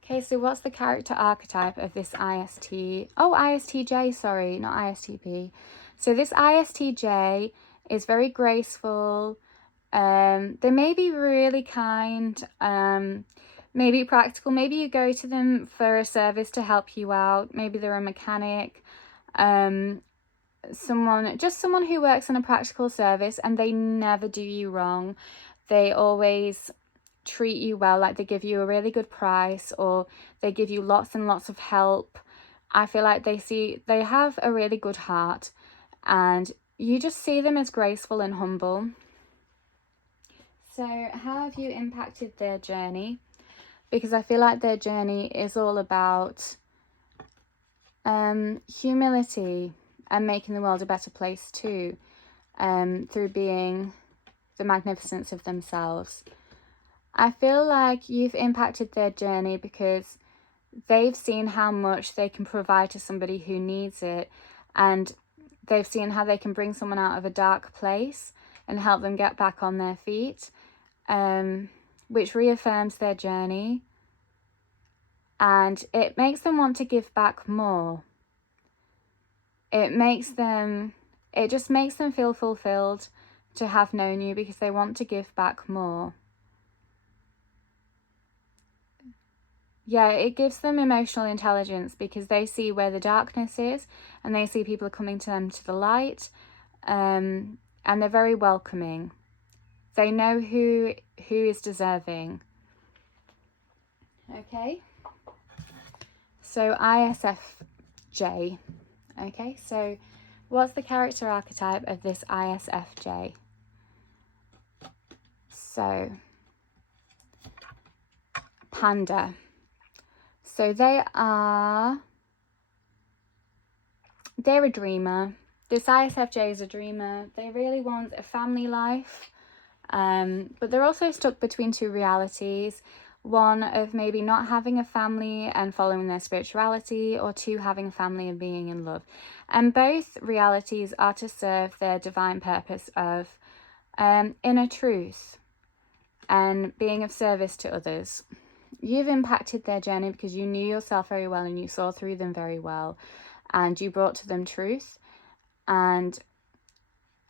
Okay, so what's the character archetype of this ISTJ, sorry, not ISTP. So this ISTJ is very graceful. They may be really kind, maybe practical. Maybe you go to them for a service to help you out. Maybe they're a mechanic, someone who works on a practical service, and they never do you wrong. They always treat you well, like they give you a really good price, or they give you lots and lots of help. I feel like they have a really good heart, and you just see them as graceful and humble. So how have you impacted their journey? Because I feel like their journey is all about humility and making the world a better place too, through being the magnificence of themselves. I feel like you've impacted their journey because they've seen how much they can provide to somebody who needs it, and they've seen how they can bring someone out of a dark place and help them get back on their feet, which reaffirms their journey, and it makes them want to give back more. It just makes them feel fulfilled to have known you, because they want to give back more. yeah, it gives them emotional intelligence because they see where the darkness is and they see people are coming to them to the light, and they're very welcoming. They know who is deserving. Okay, so ISFJ. Okay, so what's the character archetype of this ISFJ? So, Panda. So they're a dreamer. This ISFJ is a dreamer. They really want a family life, but they're also stuck between two realities. One of maybe not having a family and following their spirituality, or two, having a family and being in love. And both realities are to serve their divine purpose of inner truth and being of service to others. You've impacted their journey because you knew yourself very well and you saw through them very well, and you brought to them truth. And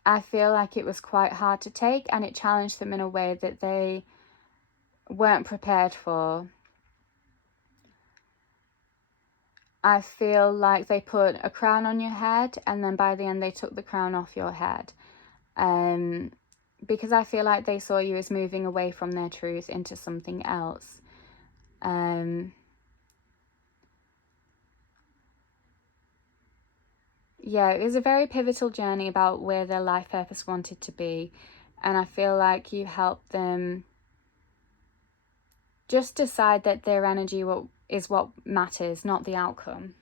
I feel like it was quite hard to take, and it challenged them in a way that they weren't prepared for. I feel like they put a crown on your head, and then by the end they took the crown off your head. Because I feel like they saw you as moving away from their truth into something else. Yeah, it was a very pivotal journey about where their life purpose wanted to be. And I feel like you helped them just decide that their energy is what matters, not the outcome.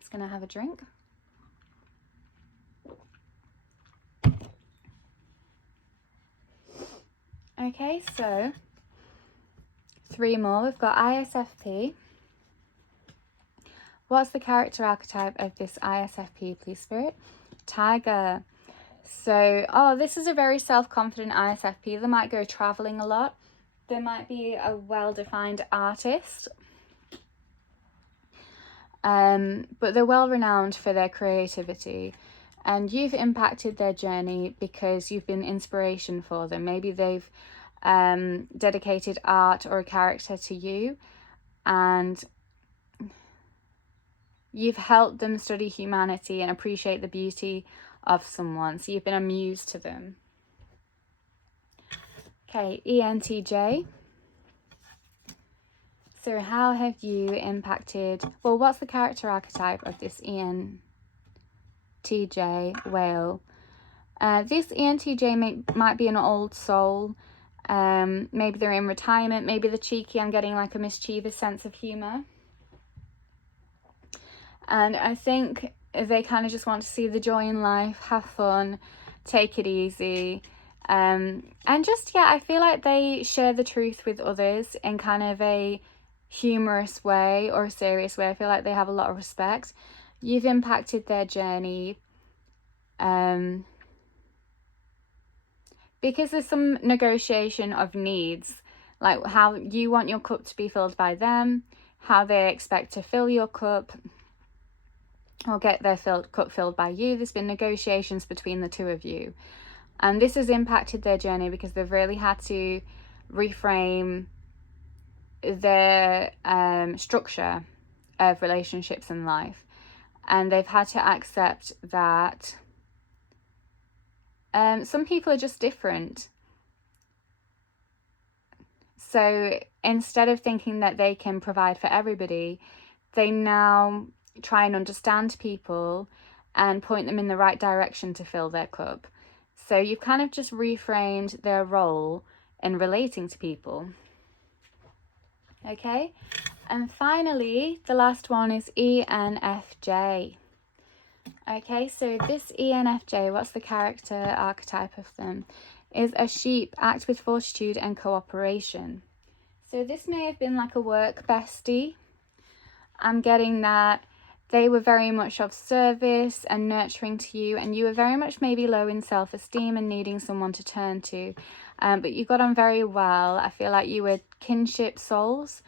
Just going to have a drink. Okay, so 3 more. We've got ISFP. What's the character archetype of this ISFP, please, Spirit? Tiger. So, this is a very self-confident ISFP. They might go traveling a lot. They might be a well-defined artist. But they're well-renowned for their creativity. And you've impacted their journey because you've been inspiration for them. Maybe they've dedicated art or a character to you, and you've helped them study humanity and appreciate the beauty of someone. So you've been a muse to them. Okay, ENTJ. So how have you impacted, well, what's the character archetype of this ENTJ whale? This ENTJ might be an old soul. Maybe they're in retirement. Maybe they're cheeky. I'm getting like a mischievous sense of humour. And I think they kind of just want to see the joy in life, have fun, take it easy. And just, yeah, I feel like they share the truth with others in kind of a humorous way or a serious way. I feel like they have a lot of respect. You've impacted their journey. Because there's some negotiation of needs, like how you want your cup to be filled by them, how they expect to fill your cup or get their cup filled by you. There's been negotiations between the two of you, and this has impacted their journey because they've really had to reframe their structure of relationships in life, and they've had to accept that some people are just different. So instead of thinking that they can provide for everybody, they now try and understand people and point them in the right direction to fill their cup. So you've kind of just reframed their role in relating to people. Okay, and finally, the last one is ENFJ. Okay, so this ENFJ, what's the character archetype of them? Is a sheep, act with fortitude and cooperation. So this may have been like a work bestie. I'm getting that they were very much of service and nurturing to you, and you were very much maybe low in self-esteem and needing someone to turn to. But you got on very well. I feel like you were kinship souls,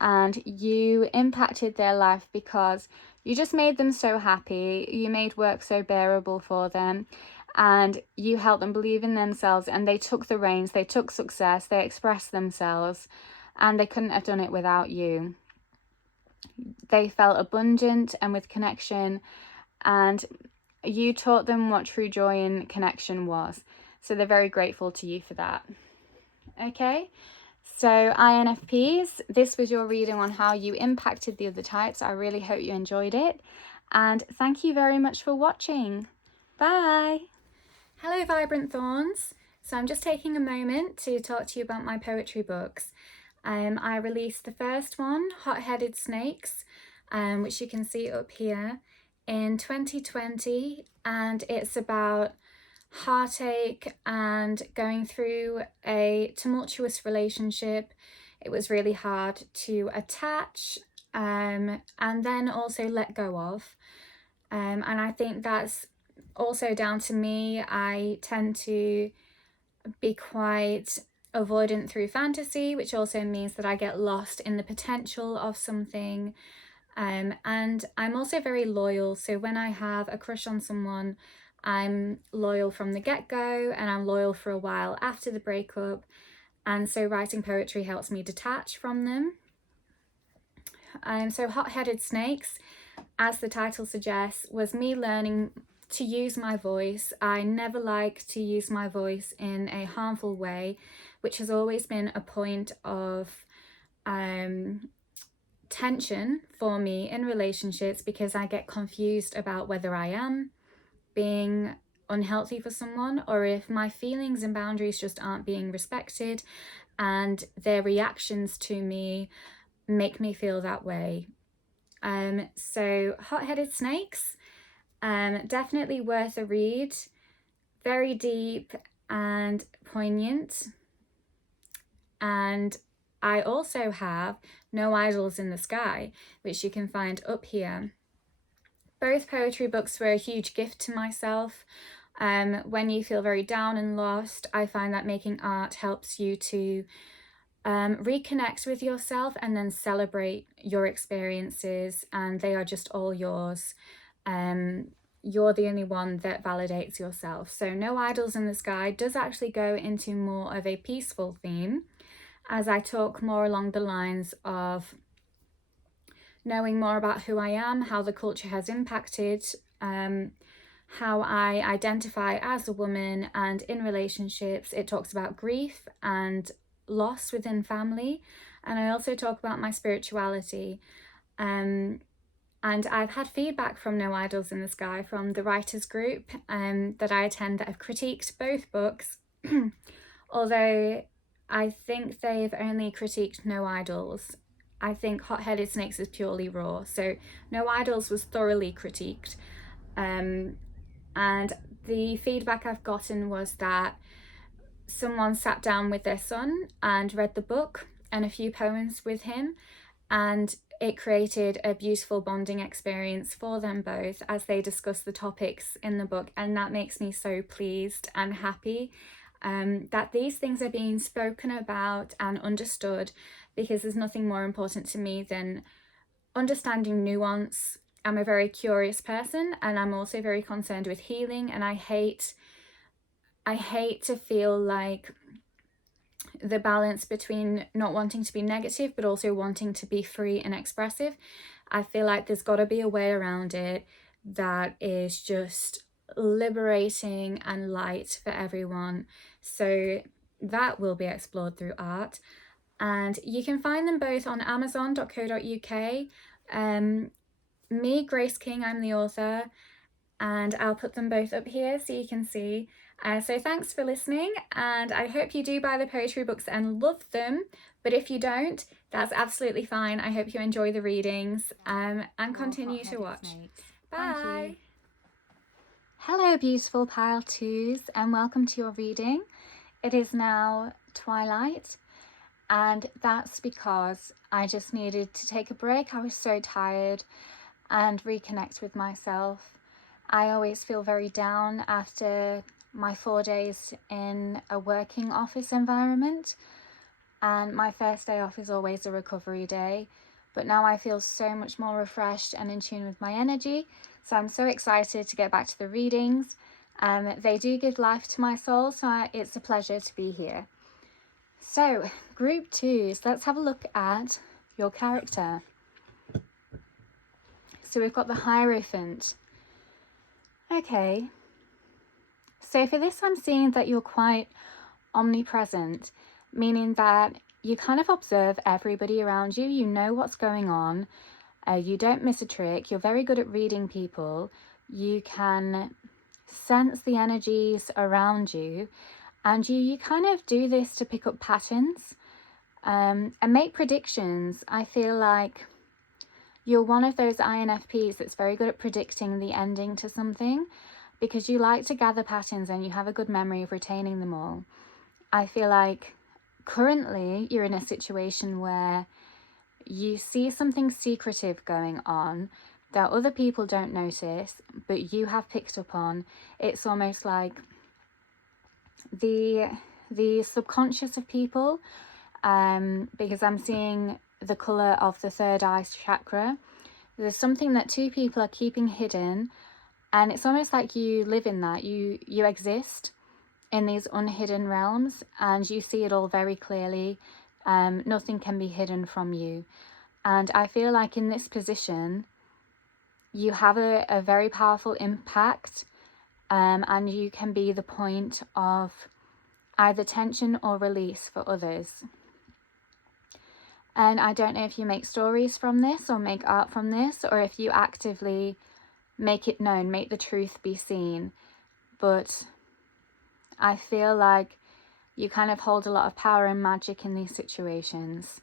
and you impacted their life because you just made them so happy. You made work so bearable for them, and you helped them believe in themselves, and they took the reins, they took success, they expressed themselves, and they couldn't have done it without you. They felt abundant and with connection, and you taught them what true joy and connection was. So they're very grateful to you for that. Okay, so INFPs, this was your reading on how you impacted the other types. I really hope you enjoyed it, and thank you very much for watching. Bye. Hello, Vibrant Thorns. So I'm just taking a moment to talk to you about my poetry books. I released the first one, Hot-Headed Snakes, which you can see up here, in 2020, and it's about heartache and going through a tumultuous relationship. It was really hard to attach and then also let go of. And I think that's also down to me. I tend to be quite avoidant through fantasy, which also means that I get lost in the potential of something. And I'm also very loyal. So when I have a crush on someone, I'm loyal from the get-go, and I'm loyal for a while after the breakup. And so writing poetry helps me detach from them. So Hot-Headed Snakes, as the title suggests, was me learning to use my voice. I never like to use my voice in a harmful way, which has always been a point of tension for me in relationships, because I get confused about whether I am being unhealthy for someone or if my feelings and boundaries just aren't being respected, and their reactions to me make me feel that way. So Hot-Headed Snakes, definitely worth a read. Very deep and poignant. And I also have No Idols in the Sky, which you can find up here. Both poetry books were a huge gift to myself. When you feel very down and lost, I find that making art helps you to reconnect with yourself and then celebrate your experiences, and they are just all yours. You're the only one that validates yourself. So No Idols in the Sky does actually go into more of a peaceful theme, as I talk more along the lines of knowing more about who I am, how the culture has impacted, how I identify as a woman, and in relationships it talks about grief and loss within family. And I also talk about my spirituality. And I've had feedback from No Idols in the Sky from the writers group that I attend that have critiqued both books, although I think they've only critiqued No Idols. I think Hot-Headed Snakes is purely raw. So No Idols was thoroughly critiqued. And the feedback I've gotten was that someone sat down with their son and read the book and a few poems with him, and it created a beautiful bonding experience for them both as they discuss the topics in the book. And that makes me so pleased and happy that these things are being spoken about and understood, because there's nothing more important to me than understanding nuance. I'm a very curious person, and I'm also very concerned with healing, and I hate to feel like the balance between not wanting to be negative but also wanting to be free and expressive. I feel like there's got to be a way around it that is just liberating and light for everyone. So that will be explored through art, and you can find them both on amazon.co.uk. Me, Grace King, I'm the author, and I'll put them both up here so you can see. So thanks for listening, and I hope you do buy the poetry books and love them, but if you don't, that's absolutely fine. I hope you enjoy the readings and continue to watch. Bye! Hello beautiful pile 2s, and welcome to your reading. It is now twilight, and that's because I just needed to take a break. I was so tired, and reconnect with myself. I always feel very down after my 4 days in a working office environment, and my first day off is always a recovery day, but now I feel so much more refreshed and in tune with my energy, so I'm so excited to get back to the readings. They do give life to my soul, so it's a pleasure to be here. So, group 2s, let's have a look at your character. So we've got the Hierophant. Okay. So for this, I'm seeing that you're quite omnipresent, meaning that you kind of observe everybody around you. You know what's going on. You don't miss a trick. You're very good at reading people. You can sense the energies around you, and you kind of do this to pick up patterns and make predictions. I feel like you're one of those INFPs that's very good at predicting the ending to something, because you like to gather patterns and you have a good memory of retaining them all. I feel like currently you're in a situation where you see something secretive going on that other people don't notice, but you have picked up on. It's almost like the subconscious of people, because I'm seeing the colour of the third eye chakra. There's something that two people are keeping hidden, and it's almost like you live in that. You exist in these unhidden realms, and you see it all very clearly. Nothing can be hidden from you. And I feel like in this position, you have a very powerful impact, and you can be the point of either tension or release for others. And I don't know if you make stories from this or make art from this, or if you actively make it known, make the truth be seen. But I feel like you kind of hold a lot of power and magic in these situations,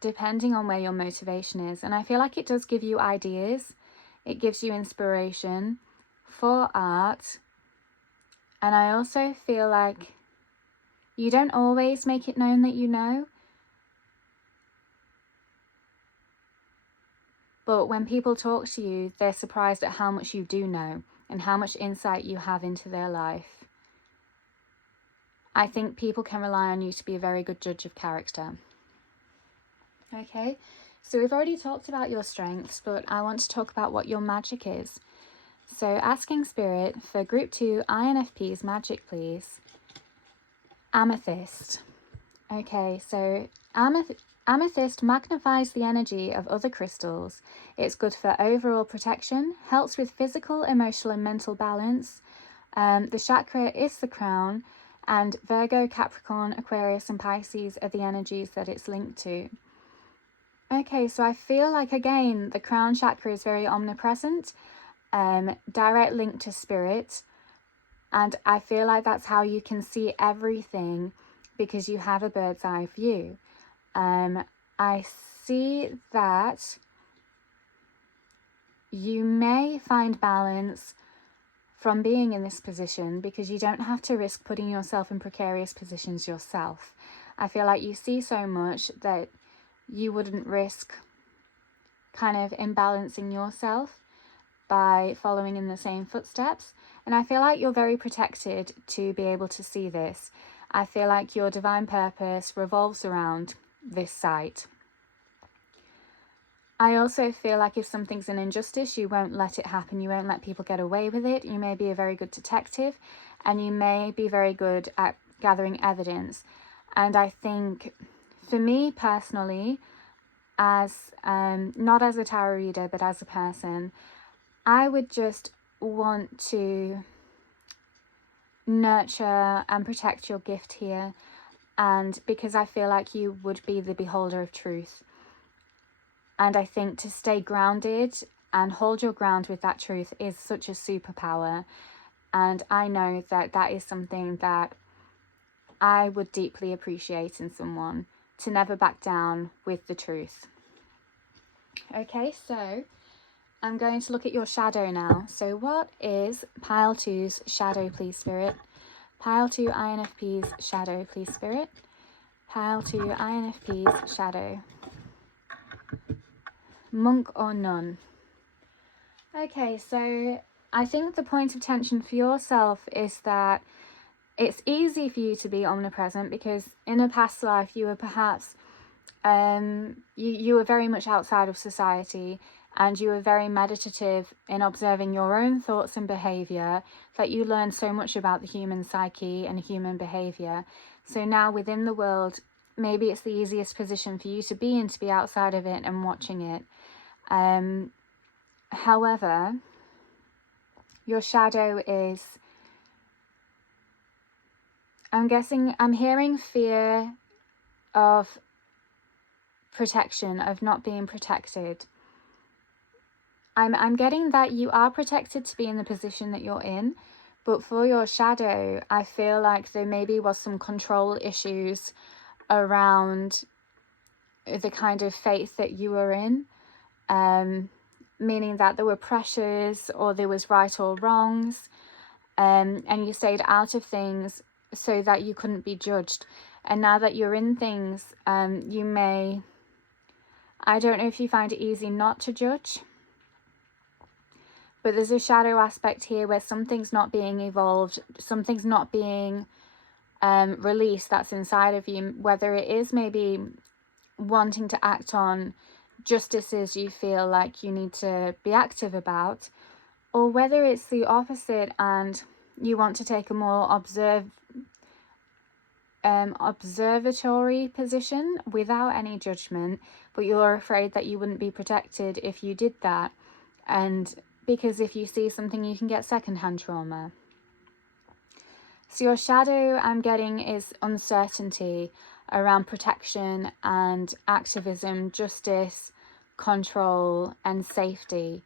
depending on where your motivation is. And I feel like it does give you ideas. It gives you inspiration for art. And I also feel like you don't always make it known that you know. But when people talk to you, they're surprised at how much you do know and how much insight you have into their life. I think people can rely on you to be a very good judge of character. Okay, so we've already talked about your strengths, but I want to talk about what your magic is. So asking Spirit for Group 2 INFP's magic, please. Amethyst. Okay, so amethyst magnifies the energy of other crystals. It's good for overall protection, helps with physical, emotional and mental balance. The chakra is the crown, and Virgo, Capricorn, Aquarius and Pisces are the energies that it's linked to. Okay, so I feel like, again, the crown chakra is very omnipresent, direct link to spirit. And I feel like that's how you can see everything, because you have a bird's eye view. I see that you may find balance from being in this position, because you don't have to risk putting yourself in precarious positions yourself. I feel like you see so much that you wouldn't risk kind of imbalancing yourself by following in the same footsteps. And I feel like you're very protected to be able to see this. I feel like your divine purpose revolves around this site. I also feel like if something's an injustice, you won't let it happen. You won't let people get away with it. You may be a very good detective, and you may be very good at gathering evidence. And I think, for me personally, as not as a tarot reader, but as a person, I would just want to nurture and protect your gift here, and because I feel like you would be the beholder of truth. And I think to stay grounded and hold your ground with that truth is such a superpower. And I know that that is something that I would deeply appreciate in someone, to never back down with the truth. Okay, so I'm going to look at your shadow now. So what is Pile 2's shadow, please, Spirit? Pile 2 INFP's shadow, please, Spirit. Pile 2 INFP's shadow. Monk or nun? Okay, so I think the point of tension for yourself is that it's easy for you to be omnipresent, because in a past life you were perhaps you were very much outside of society, and you were very meditative in observing your own thoughts and behavior, that you learned so much about the human psyche and human behavior. So now within the world, maybe it's the easiest position for you to be in, to be outside of it and watching it. However, your shadow is, I'm hearing fear of protection, of not being protected. I'm getting that you are protected to be in the position that you're in, but for your shadow, I feel like there maybe was some control issues around the kind of faith that you were in, meaning that there were pressures or there was right or wrongs, and you stayed out of things so that you couldn't be judged. And now that you're in things, you may, I don't know if you find it easy not to judge, but there's a shadow aspect here where something's not being evolved, something's not being released that's inside of you, whether it is maybe wanting to act on justices you feel like you need to be active about, or whether it's the opposite and you want to take a more observatory position without any judgment, but you're afraid that you wouldn't be protected if you did that, and because if you see something you can get secondhand trauma. So your shadow, I'm getting, is uncertainty around protection and activism, justice, control and safety.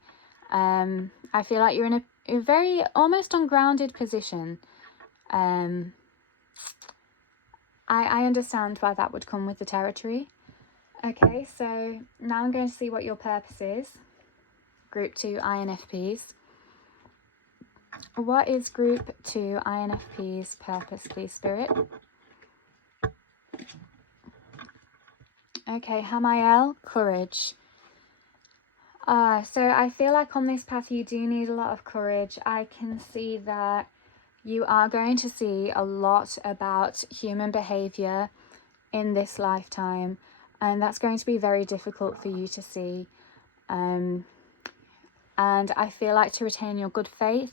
I feel like you're in a very almost ungrounded position. I understand why that would come with the territory. Okay, so now I'm going to see what your purpose is. Group 2 INFPs. What is Group 2 INFP's purpose, please, Spirit? Okay, Hamael, courage. So I feel like on this path you do need a lot of courage. I can see that you are going to see a lot about human behavior in this lifetime, and that's going to be very difficult for you to see. And I feel like to retain your good faith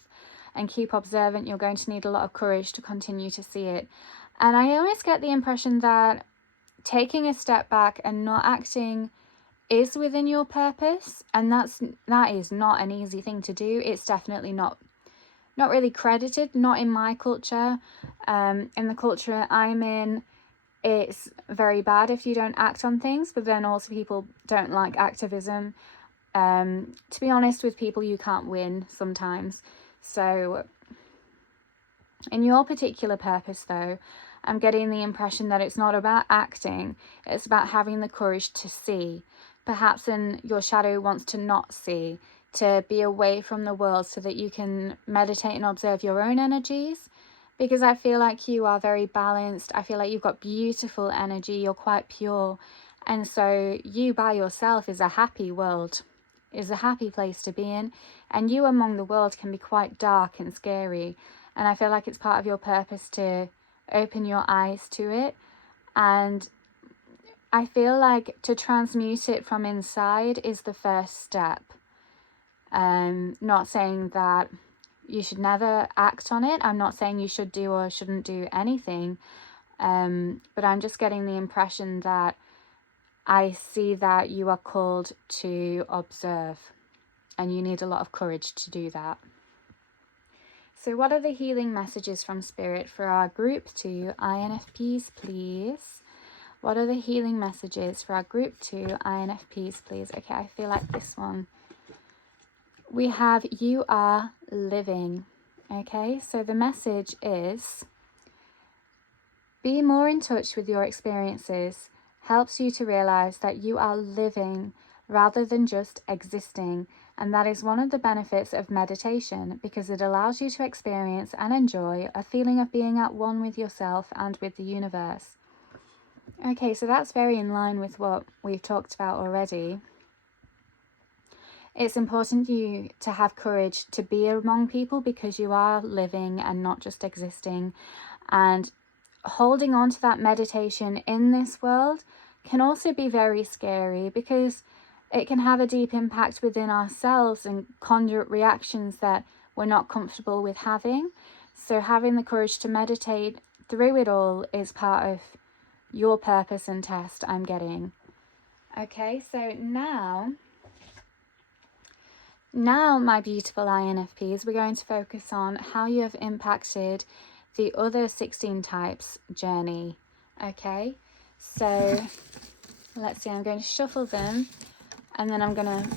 and keep observant, you're going to need a lot of courage to continue to see it. And I always get the impression that taking a step back and not acting is within your purpose, and that is not an easy thing to do. It's definitely not really credited, not in my culture. In the culture I'm in, it's very bad if you don't act on things, but then also people don't like activism. To be honest, with people you can't win sometimes. So in your particular purpose though, I'm getting the impression that it's not about acting, it's about having the courage to see. Perhaps in your shadow wants to not see, to be away from the world so that you can meditate and observe your own energies, because I feel like you are very balanced. I feel like you've got beautiful energy, you're quite pure, and so you by yourself is a happy world, is a happy place to be in, and you among the world can be quite dark and scary, and I feel like it's part of your purpose to open your eyes to it. And I feel like to transmute it from inside is the first step. Not saying that you should never act on it. I'm not saying you should do or shouldn't do anything. But I'm just getting the impression that I see that you are called to observe, and you need a lot of courage to do that. So what are the healing messages from Spirit for our Group 2 INFPs, please? What are the healing messages for our Group 2 INFPs, please? Okay, I feel like this one. We have you are living. Okay, so the message is be more in touch with your experiences. Helps you to realize that you are living rather than just existing. And that is one of the benefits of meditation, because it allows you to experience and enjoy a feeling of being at one with yourself and with the universe. Okay, so that's very in line with what we've talked about already. It's important you to have courage to be among people because you are living and not just existing. And holding on to that meditation in this world can also be very scary, because it can have a deep impact within ourselves and conjure up reactions that we're not comfortable with having. So having the courage to meditate through it all is part of your purpose and test, I'm getting. Okay, so now my beautiful INFPs, we're going to focus on how you have impacted the other 16 types journey. Okay, so let's see, I'm going to shuffle them and then I'm going to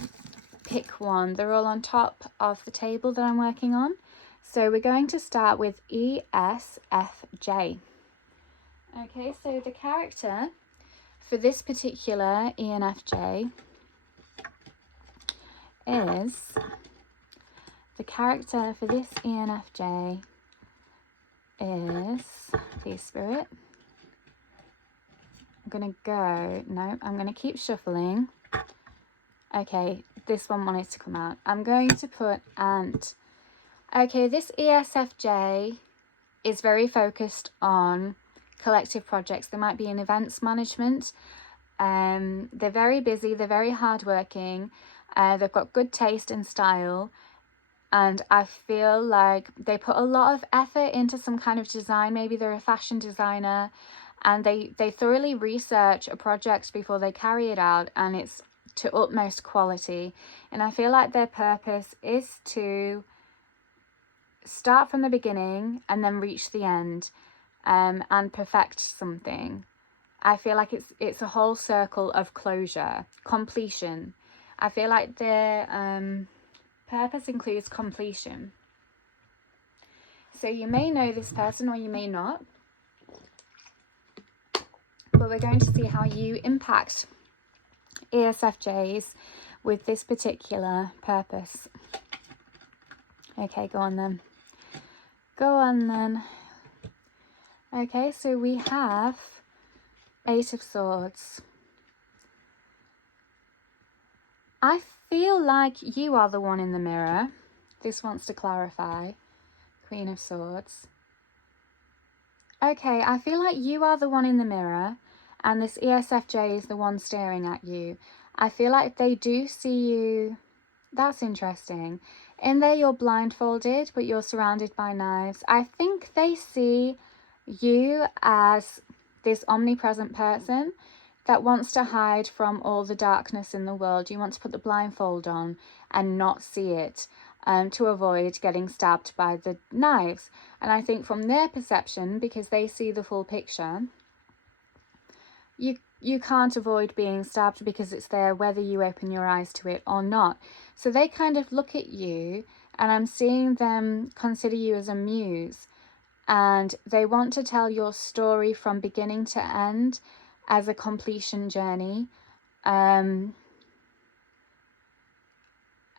pick one. They're all on top of the table that I'm working on. So we're going to start with ESFJ. Okay, so the character for this particular ENFJ is, please Spirit, I'm going to keep shuffling. Okay, this one wanted to come out. I'm going to put Ant. Okay, this ESFJ is very focused on collective projects. They might be in events management. They're very busy, they're very hardworking, they've got good taste and style, and I feel like they put a lot of effort into some kind of design. Maybe they're a fashion designer, and they thoroughly research a project before they carry it out, and it's to utmost quality. And I feel like their purpose is to start from the beginning and then reach the end, and perfect something. I feel like it's a whole circle of closure, completion. I feel like their purpose includes completion. So you may know this person or you may not, but we're going to see how you impact ESFJs with this particular purpose. Okay, go on then. Okay, so we have 8 of Swords. I feel like you are the one in the mirror. This wants to clarify. Queen of Swords. Okay, I feel like you are the one in the mirror and this ESFJ is the one staring at you. I feel like they do see you. That's interesting. In there you're blindfolded, but you're surrounded by knives. I think they see you as this omnipresent person that wants to hide from all the darkness in the world. You want to put the blindfold on and not see it, to avoid getting stabbed by the knives. And I think from their perception, because they see the full picture, you can't avoid being stabbed because it's there whether you open your eyes to it or not. So they kind of look at you, and I'm seeing them consider you as a muse, and they want to tell your story from beginning to end as a completion journey. And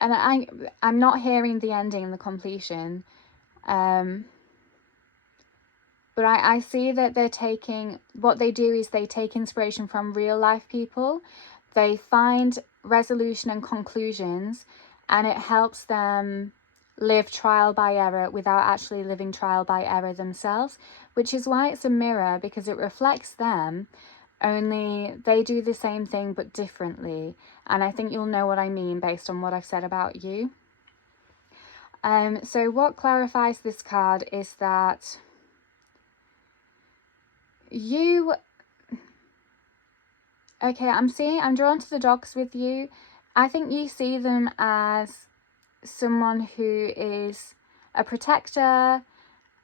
I'm not hearing the ending and the completion. But I see that what they do is they take inspiration from real life people. They find resolution and conclusions, and it helps them live trial by error without actually living trial by error themselves, which is why it's a mirror, because it reflects them, only they do the same thing but differently. And I think you'll know what I mean based on what I've said about you. So what clarifies this card is that I'm drawn to the dogs with you. I think you see them as someone who is a protector,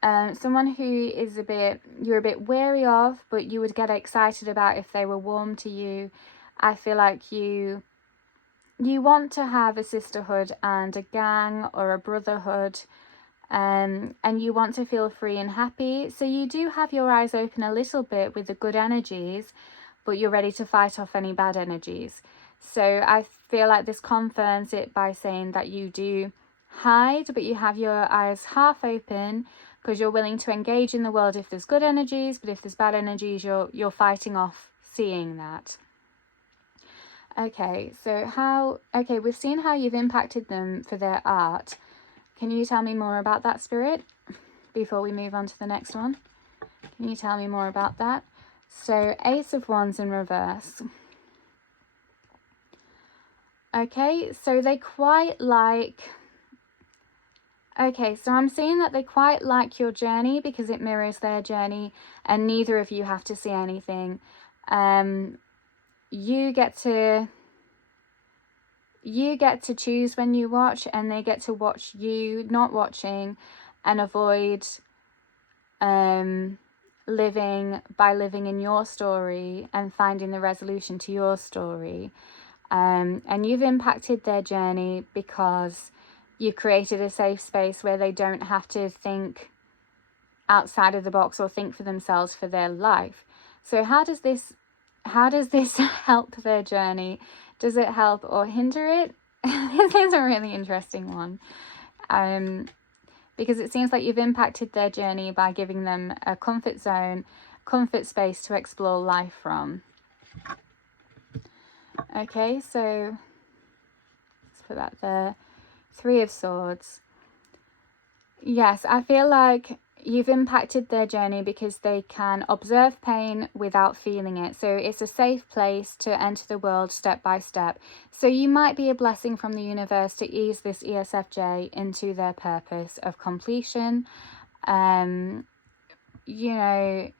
someone who is you're a bit wary of, but you would get excited about if they were warm to you. I feel like you want to have a sisterhood and a gang or a brotherhood, and you want to feel free and happy. So you do have your eyes open a little bit with the good energies, but you're ready to fight off any bad energies. So I feel like this confirms it by saying that you do hide, but you have your eyes half open because you're willing to engage in the world if there's good energies, but if there's bad energies, you're fighting off seeing that. Okay, so we've seen how you've impacted them for their art. Can you tell me more about that, Spirit, before we move on to the next one? Can you tell me more about that? So, Ace of Wands in reverse. Okay, so they quite like... Okay, so I'm seeing that they quite like your journey because it mirrors their journey and neither of you have to see anything. You get to choose when you watch, and they get to watch you not watching and avoid living in your story and finding the resolution to your story. And you've impacted their journey because you've created a safe space where they don't have to think outside of the box or think for themselves for their life. So how does this help their journey? Does it help or hinder it? This is a really interesting one. Because it seems like you've impacted their journey by giving them a comfort zone, comfort space to explore life from. Okay, so let's put that there. 3 of Swords. Yes, I feel like you've impacted their journey because they can observe pain without feeling it. So it's a safe place to enter the world step by step. So you might be a blessing from the universe to ease this ESFJ into their purpose of completion. You know,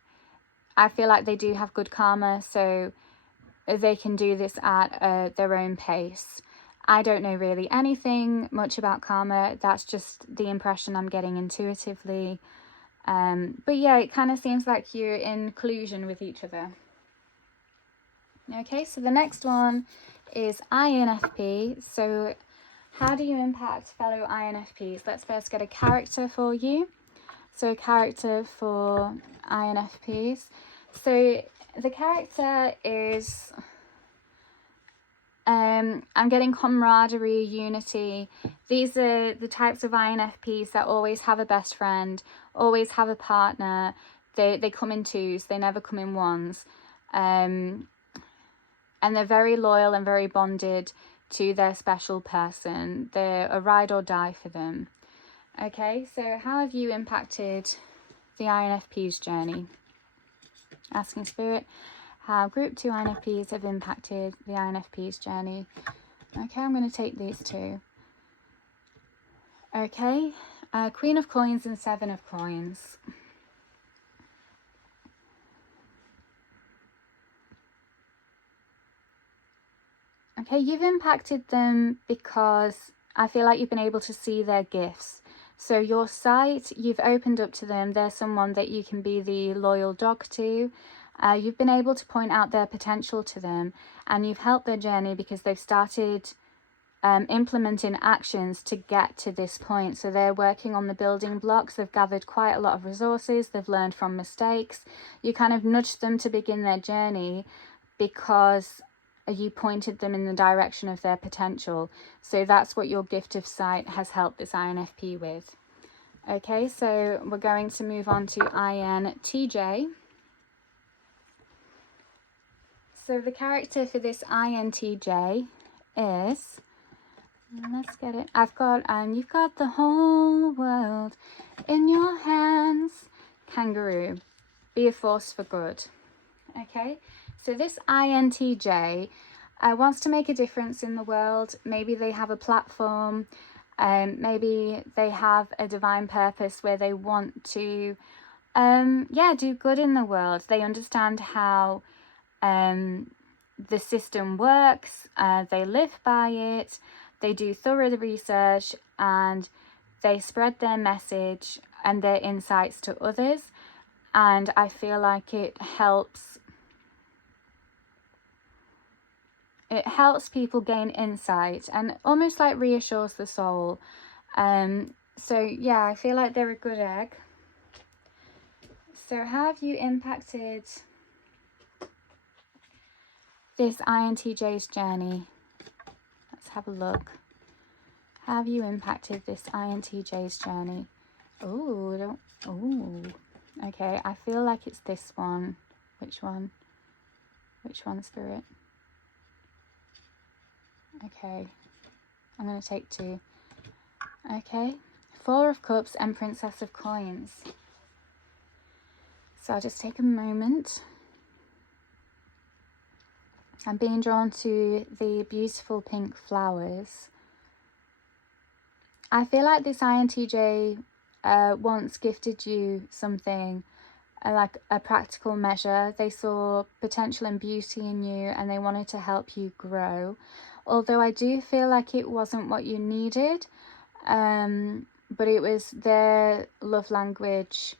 I feel like they do have good karma, so they can do this at their own pace. I don't know really anything much about karma. That's just the impression I'm getting intuitively. But yeah, it kind of seems like you're in collusion with each other. Okay, so the next one is INFP. So how do you impact fellow INFPs? Let's first get a character for you. So a character for INFPs. So the character is... I'm getting camaraderie, unity. These are the types of INFPs that always have a best friend, always have a partner. They come in twos, they never come in ones. And they're very loyal and very bonded to their special person. They're a ride or die for them. Okay, so how have you impacted the INFP's journey? Asking Spirit, how Group 2 INFPs have impacted the INFP's journey. Okay, I'm going to take these 2. Okay, Queen of Coins and 7 of Coins. Okay, you've impacted them because I feel like you've been able to see their gifts. So your sight, you've opened up to them. They're someone that you can be the loyal dog to. You've been able to point out their potential to them, and you've helped their journey because they've started implementing actions to get to this point. So they're working on the building blocks. They've gathered quite a lot of resources. They've learned from mistakes. You kind of nudged them to begin their journey because you pointed them in the direction of their potential. So that's what your gift of sight has helped this INFP with. Okay, so we're going to move on to INTJ. So the character for this INTJ is, let's get it. You've got the whole world in your hands. Kangaroo. Be a force for good. Okay, so this INTJ wants to make a difference in the world. Maybe they have a platform. Maybe they have a divine purpose where they want to, do good in the world. They understand how the system works. They live by it. They do thorough research and they spread their message and their insights to others. And I feel like it helps people gain insight and almost like reassures the soul. So yeah, I feel like they're a good egg. So how have you impacted this INTJ's journey? Let's have a look. How have you impacted this INTJ's journey? Oh, okay, I feel like it's this one. Which one? Which one, Spirit? Okay, I'm going to take 2. Okay, 4 of Cups and Princess of Coins. So I'll just take a moment. I'm being drawn to the beautiful pink flowers. I feel like this INTJ once gifted you something, like a practical measure. They saw potential and beauty in you and they wanted to help you grow. Although I do feel like it wasn't what you needed, but it was their love language.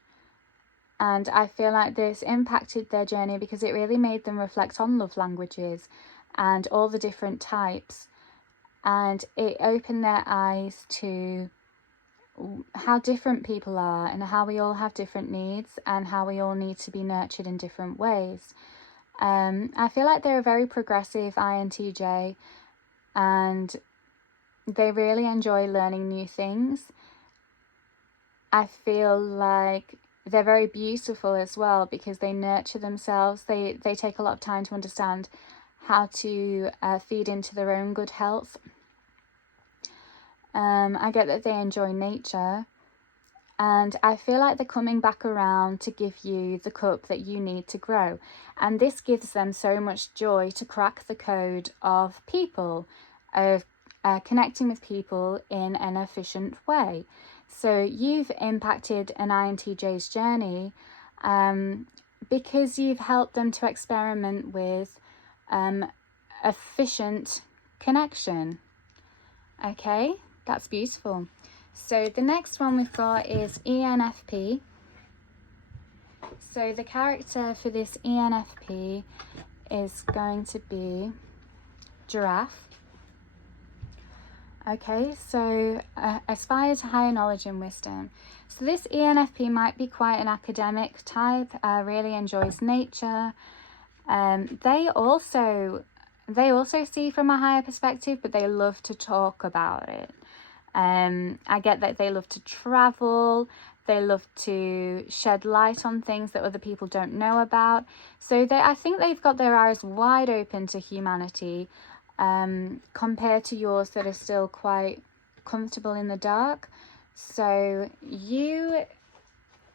And I feel like this impacted their journey because it really made them reflect on love languages and all the different types. And it opened their eyes to how different people are and how we all have different needs and how we all need to be nurtured in different ways. I feel like they're a very progressive INTJ and they really enjoy learning new things. I feel like they're very beautiful as well because they nurture themselves. They take a lot of time to understand how to feed into their own good health. I get that they enjoy nature, and I feel like they're coming back around to give you the cup that you need to grow. And this gives them so much joy to crack the code of people, of connecting with people in an efficient way. So you've impacted an INTJ's journey because you've helped them to experiment with efficient connection. Okay, that's beautiful. So the next one we've got is ENFP. So the character for this ENFP is going to be giraffe. Okay, so aspire to higher knowledge and wisdom. So this ENFP might be quite an academic type, really enjoys nature. They also see from a higher perspective, but they love to talk about it. I get that they love to travel, they love to shed light on things that other people don't know about. So I think they've got their eyes wide open to humanity, compared to yours that are still quite comfortable in the dark. So you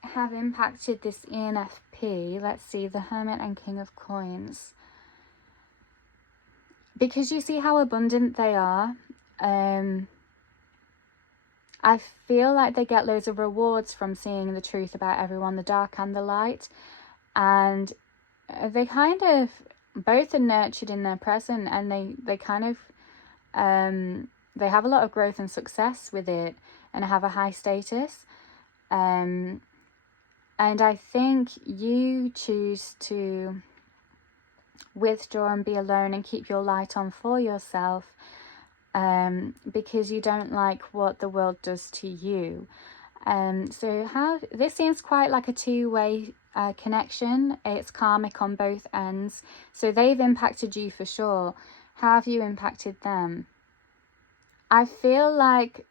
have impacted this ENFP. Let's see, the Hermit and King of Coins. Because you see how abundant they are, I feel like they get loads of rewards from seeing the truth about everyone, the dark and the light. And they kind of both are nurtured in their present, and they kind of they have a lot of growth and success with it and have a high status. And I think you choose to withdraw and be alone and keep your light on for yourself, because you don't like what the world does to you. So how this seems quite like a two-way connection. It's karmic on both ends. So they've impacted you for sure. How have you impacted them? I feel like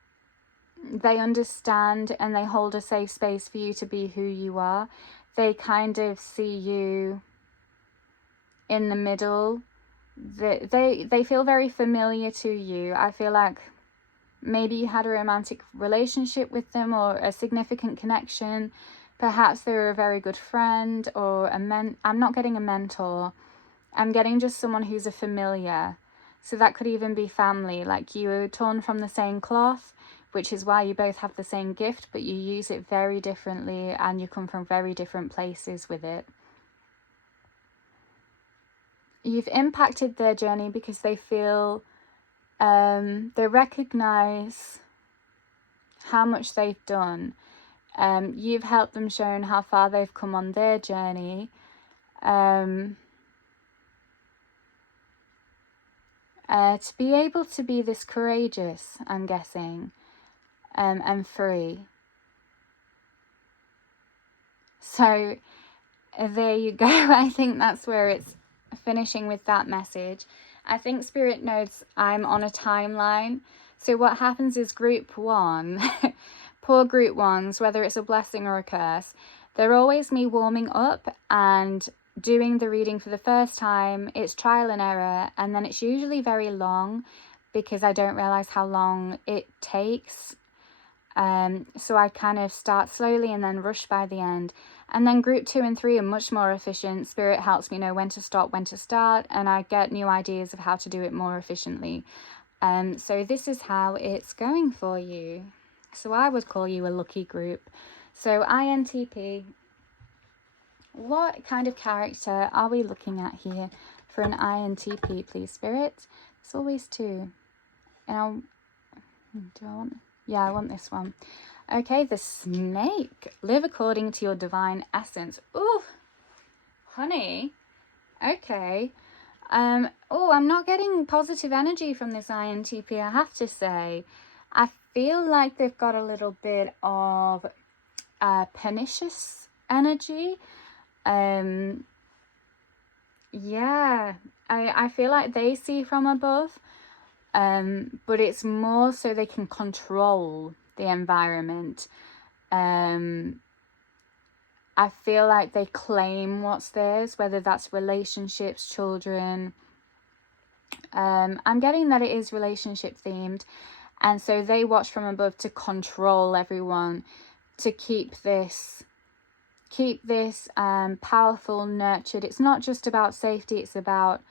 they understand and they hold a safe space for you to be who you are. They kind of see you in the middle. They feel very familiar to you. I feel like maybe you had a romantic relationship with them or a significant connection. Perhaps they were a very good friend or I'm not getting a mentor. I'm getting just someone who's a familiar. So that could even be family, like you were torn from the same cloth, which is why you both have the same gift, but you use it very differently and you come from very different places with it. You've impacted their journey because they feel, they recognize how much they've done. You've helped them shown how far they've come on their journey. To be able to be this courageous, I'm guessing, and free. So there you go. I think that's where it's finishing with that message. I think Spirit knows I'm on a timeline. So what happens is group one, poor group ones, whether it's a blessing or a curse, they're always me warming up and doing the reading for the first time. It's trial and error, and then it's usually very long because I don't realize how long it takes. So I kind of start slowly and then rush by the end. And then group 2 and 3 are much more efficient. Spirit helps me know when to stop, when to start, and I get new ideas of how to do it more efficiently. So this is how it's going for you. So I would call you a lucky group. So INTP, what kind of character are we looking at here for an INTP, please, Spirit? It's always 2. And I want this one. Okay, the snake. Live according to your divine essence. Ooh, honey. Okay. I'm not getting positive energy from this INTP, I have to say. I feel like they've got a little bit of pernicious energy. Yeah, I feel like they see from above, but it's more so they can control the environment. I feel like they claim what's theirs, whether that's relationships, children. I'm getting that it is relationship themed, and so they watch from above to control everyone, to keep this powerful, nurtured. It's not just about safety, it's about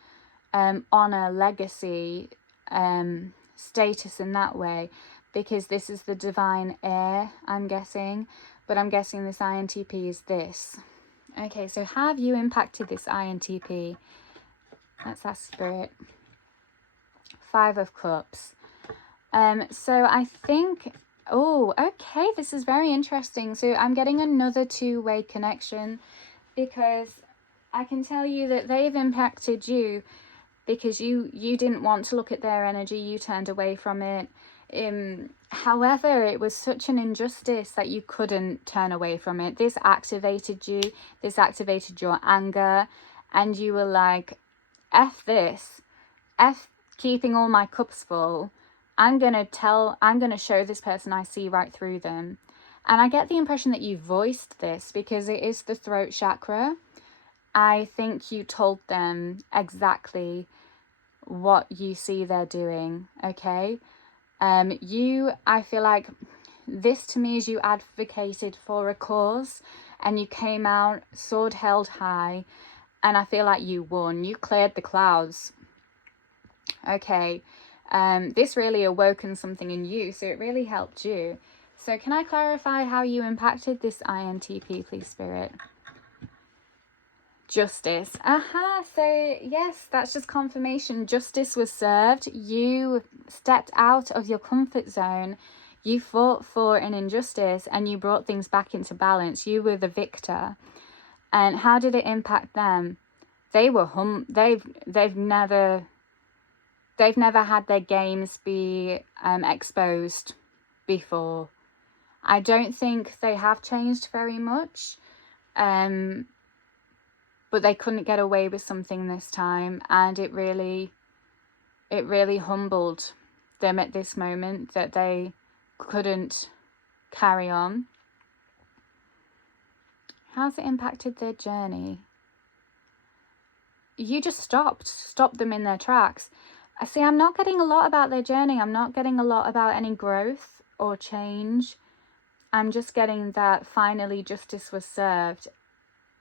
honor, legacy, status in that way, because this is the divine heir, I'm guessing. But I'm guessing this INTP is this. Okay, so have you impacted this INTP? Let's ask Spirit. 5 of Cups. So I think, oh, okay, this is very interesting. So I'm getting another 2-way connection, because I can tell you that they've impacted you because you didn't want to look at their energy, you turned away from it. However, it was such an injustice that you couldn't turn away from it. This activated you, this activated your anger, and you were like, F this, F keeping all my cups full. I'm gonna show this person I see right through them. And I get the impression that you voiced this because it is the throat chakra. I think you told them exactly what you see they're doing, okay? I feel like this to me is you advocated for a cause and you came out sword held high, and I feel like you won. You cleared the clouds. Okay, this really awoken something in you, so it really helped you. So can I clarify how you impacted this INTP, please, Spirit? Justice. So yes, that's just confirmation. Justice was served. You stepped out of your comfort zone. You fought for an injustice and you brought things back into balance. You were the victor. And how did it impact them? They were they've never had their games be exposed before. I don't think they have changed very much. But they couldn't get away with something this time, and it really humbled them at this moment that they couldn't carry on. How's it impacted their journey? You just stopped them in their tracks. I see, I'm not getting a lot about their journey. I'm not getting a lot about any growth or change. I'm just getting that finally justice was served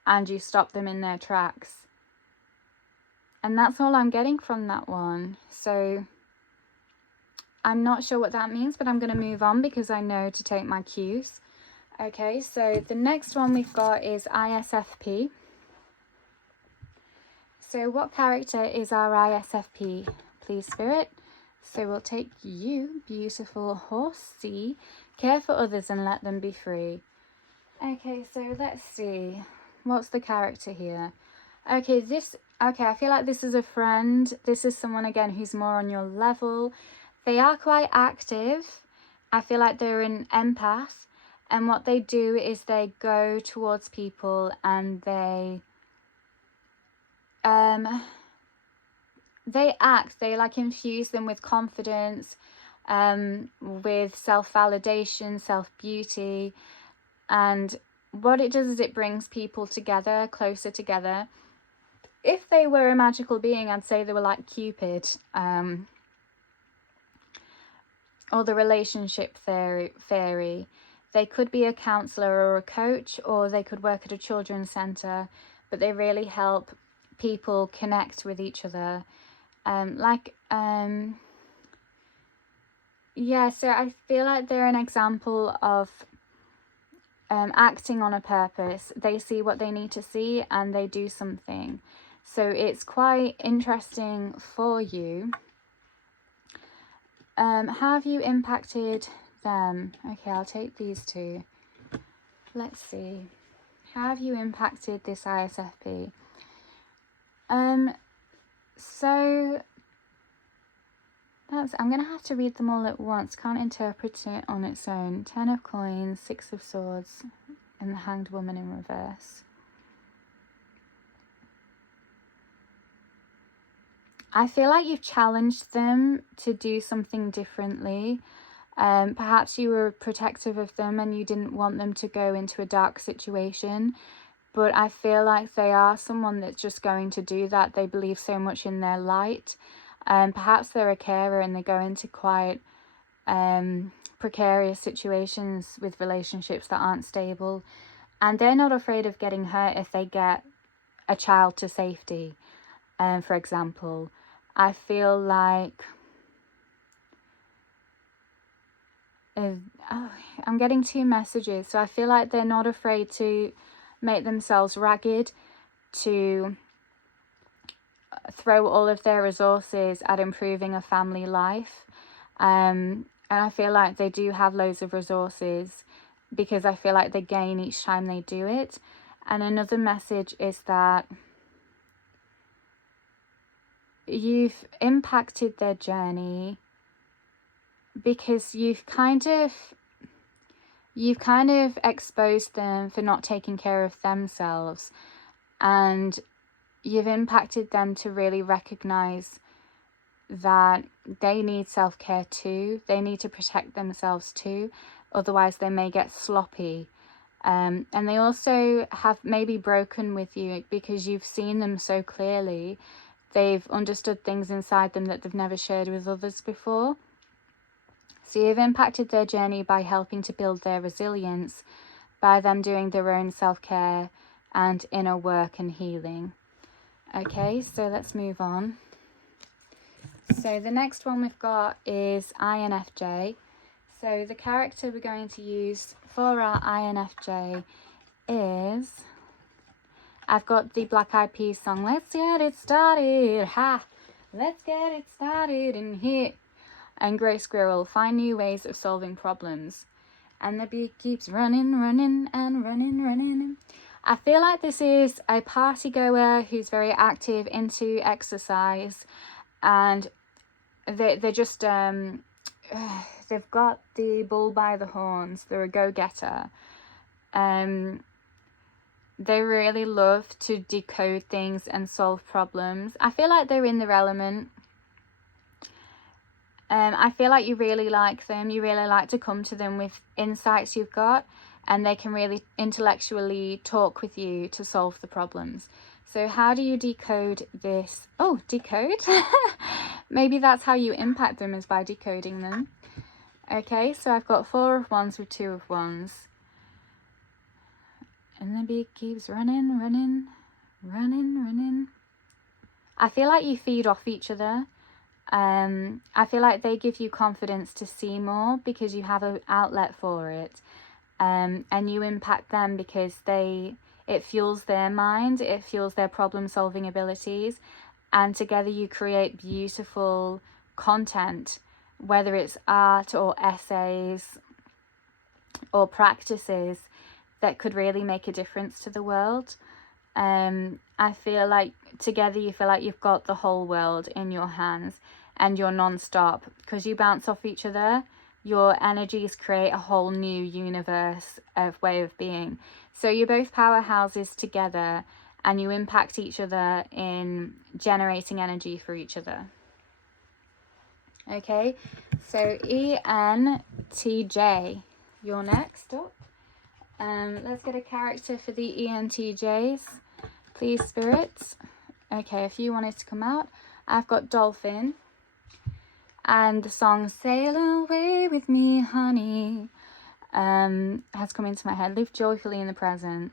and you stopped them in their tracks. And that's all I'm getting from that one. So I'm not sure what that means, but I'm going to move on because I know to take my cues. Okay, so the next one we've got is ISFP. So what character is our ISFP, please, Spirit? So we'll take you, beautiful horsey. Care for others and let them be free. Okay, so let's see. What's the character here? Okay, I feel like this is a friend. This is someone, again, who's more on your level. They are quite active. I feel like they're an empath. And what they do is they go towards people and they act. They like infuse them with confidence, with self-validation, self-beauty. And what it does is it brings people together, closer together. If they were a magical being, I'd say they were like Cupid, or the relationship fairy. They could be a counsellor or a coach, or they could work at a children's centre, but they really help people connect with each other. Yeah, so I feel like they're an example of acting on a purpose. They see what they need to see and they do something. So it's quite interesting for you. How have you impacted them? Okay, I'll take these two. Let's see. How have you impacted this ISFP? So I'm going to have to read them all at once. Can't interpret it on its own. 10 of Coins, 6 of Swords, and the Hanged Woman in reverse. I feel like you've challenged them to do something differently. Perhaps you were protective of them and you didn't want them to go into a dark situation. But I feel like they are someone that's just going to do that. They believe so much in their light. Perhaps they're a carer and they go into quite precarious situations with relationships that aren't stable. And they're not afraid of getting hurt if they get a child to safety, for example. I feel like... I'm getting 2 messages. So I feel like they're not afraid to make themselves ragged, to throw all of their resources at improving a family life. And I feel like they do have loads of resources because I feel like they gain each time they do it. And another message is that you've impacted their journey because you've kind of exposed them for not taking care of themselves, and you've impacted them to really recognize that they need self-care too. They need to protect themselves too, otherwise they may get sloppy. And they also have maybe broken with you because you've seen them so clearly. They've understood things inside them that they've never shared with others before. So you've impacted their journey by helping to build their resilience, by them doing their own self-care and inner work and healing. Okay, so let's move on. So the next one we've got is INFJ. So the character we're going to use for our INFJ is... I've got the Black Eyed Peas song, Let's Get It Started, ha! Let's get it started in here. And Grey Squirrel, find new ways of solving problems. And the bee keeps running, running, and running, running. I feel like this is a party goer who's very active, into exercise, and they're just, they've got the bull by the horns. They're a go-getter. They really love to decode things and solve problems. I feel like they're in their element. I feel like you really like them. You really like to come to them with insights you've got, and they can really intellectually talk with you to solve the problems. So how do you decode this? Oh, decode? Maybe that's how you impact them, is by decoding them. Okay, so I've got 4 of Wands with 2 of Wands. And the bee keeps running, running, running, running. I feel like you feed off each other. I feel like they give you confidence to see more because you have an outlet for it. And you impact them because it fuels their mind, it fuels their problem solving abilities, and together you create beautiful content, whether it's art or essays or practices that could really make a difference to the world. I feel like together you feel like you've got the whole world in your hands, and you're non-stop because you bounce off each other. Your energies create a whole new universe of way of being. So you're both powerhouses together, and you impact each other in generating energy for each other. Okay, so ENTJ, you're next up. Let's get a character for the ENTJs, please, spirits. Okay, if you wanted to come out, I've got Dolphin, and the song Sail Away With Me, Honey. has come into my head. Live joyfully in the present.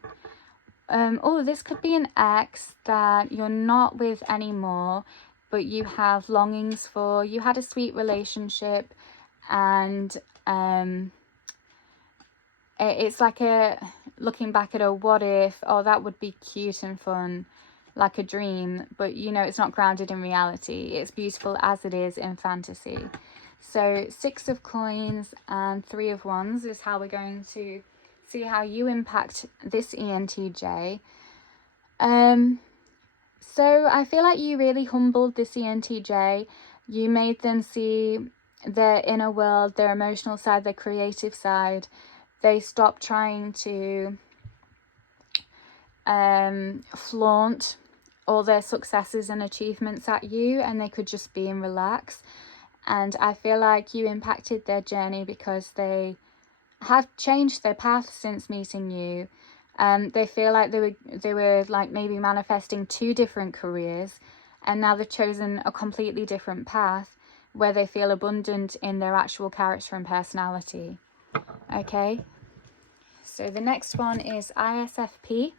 Oh, this could be an ex that you're not with anymore, but you have longings for. You had a sweet relationship, and it's like looking back at a what if, oh, that would be cute and fun, like a dream, but you know, it's not grounded in reality. It's beautiful as it is in fantasy. So 6 of coins and 3 of wands is how we're going to see how you impact this ENTJ. So I feel like you really humbled this ENTJ. You made them see their inner world, their emotional side, their creative side. They stopped trying to flaunt all their successes and achievements at you, and they could just be and relax. And I feel like you impacted their journey because they have changed their path since meeting you. They feel like they were like maybe manifesting 2 different careers, and now they've chosen a completely different path where they feel abundant in their actual character and personality. Okay, so the next one is ISFP,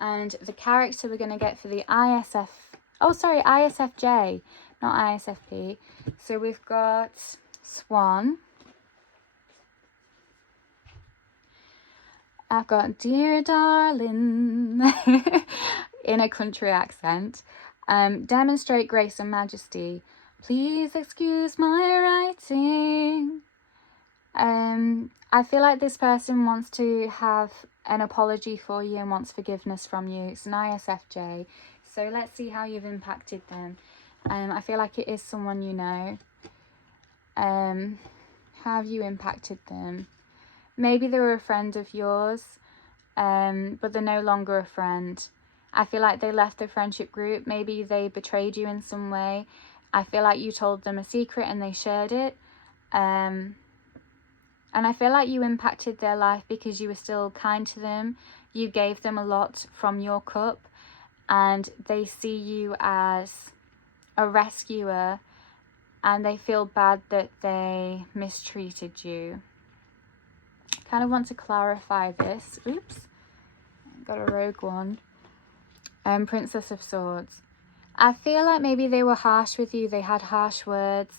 and the character we're going to get for the ISFJ, not ISFP. So we've got Swan. I've got dear darling in a country accent. Demonstrate grace and majesty. Please excuse my writing. I feel like this person wants to have an apology for you and wants forgiveness from you. It's an ISFJ. So let's see how you've impacted them. I feel like it is someone you know. How have you impacted them? Maybe they were a friend of yours, but they're no longer a friend. I feel like they left the friendship group. Maybe they betrayed you in some way. I feel like you told them a secret and they shared it. And I feel like you impacted their life because you were still kind to them. You gave them a lot from your cup, and they see you as a rescuer, and they feel bad that they mistreated you. Kind of want to clarify this. Oops, got a rogue one. Princess of Swords. I feel like maybe they were harsh with you. They had harsh words,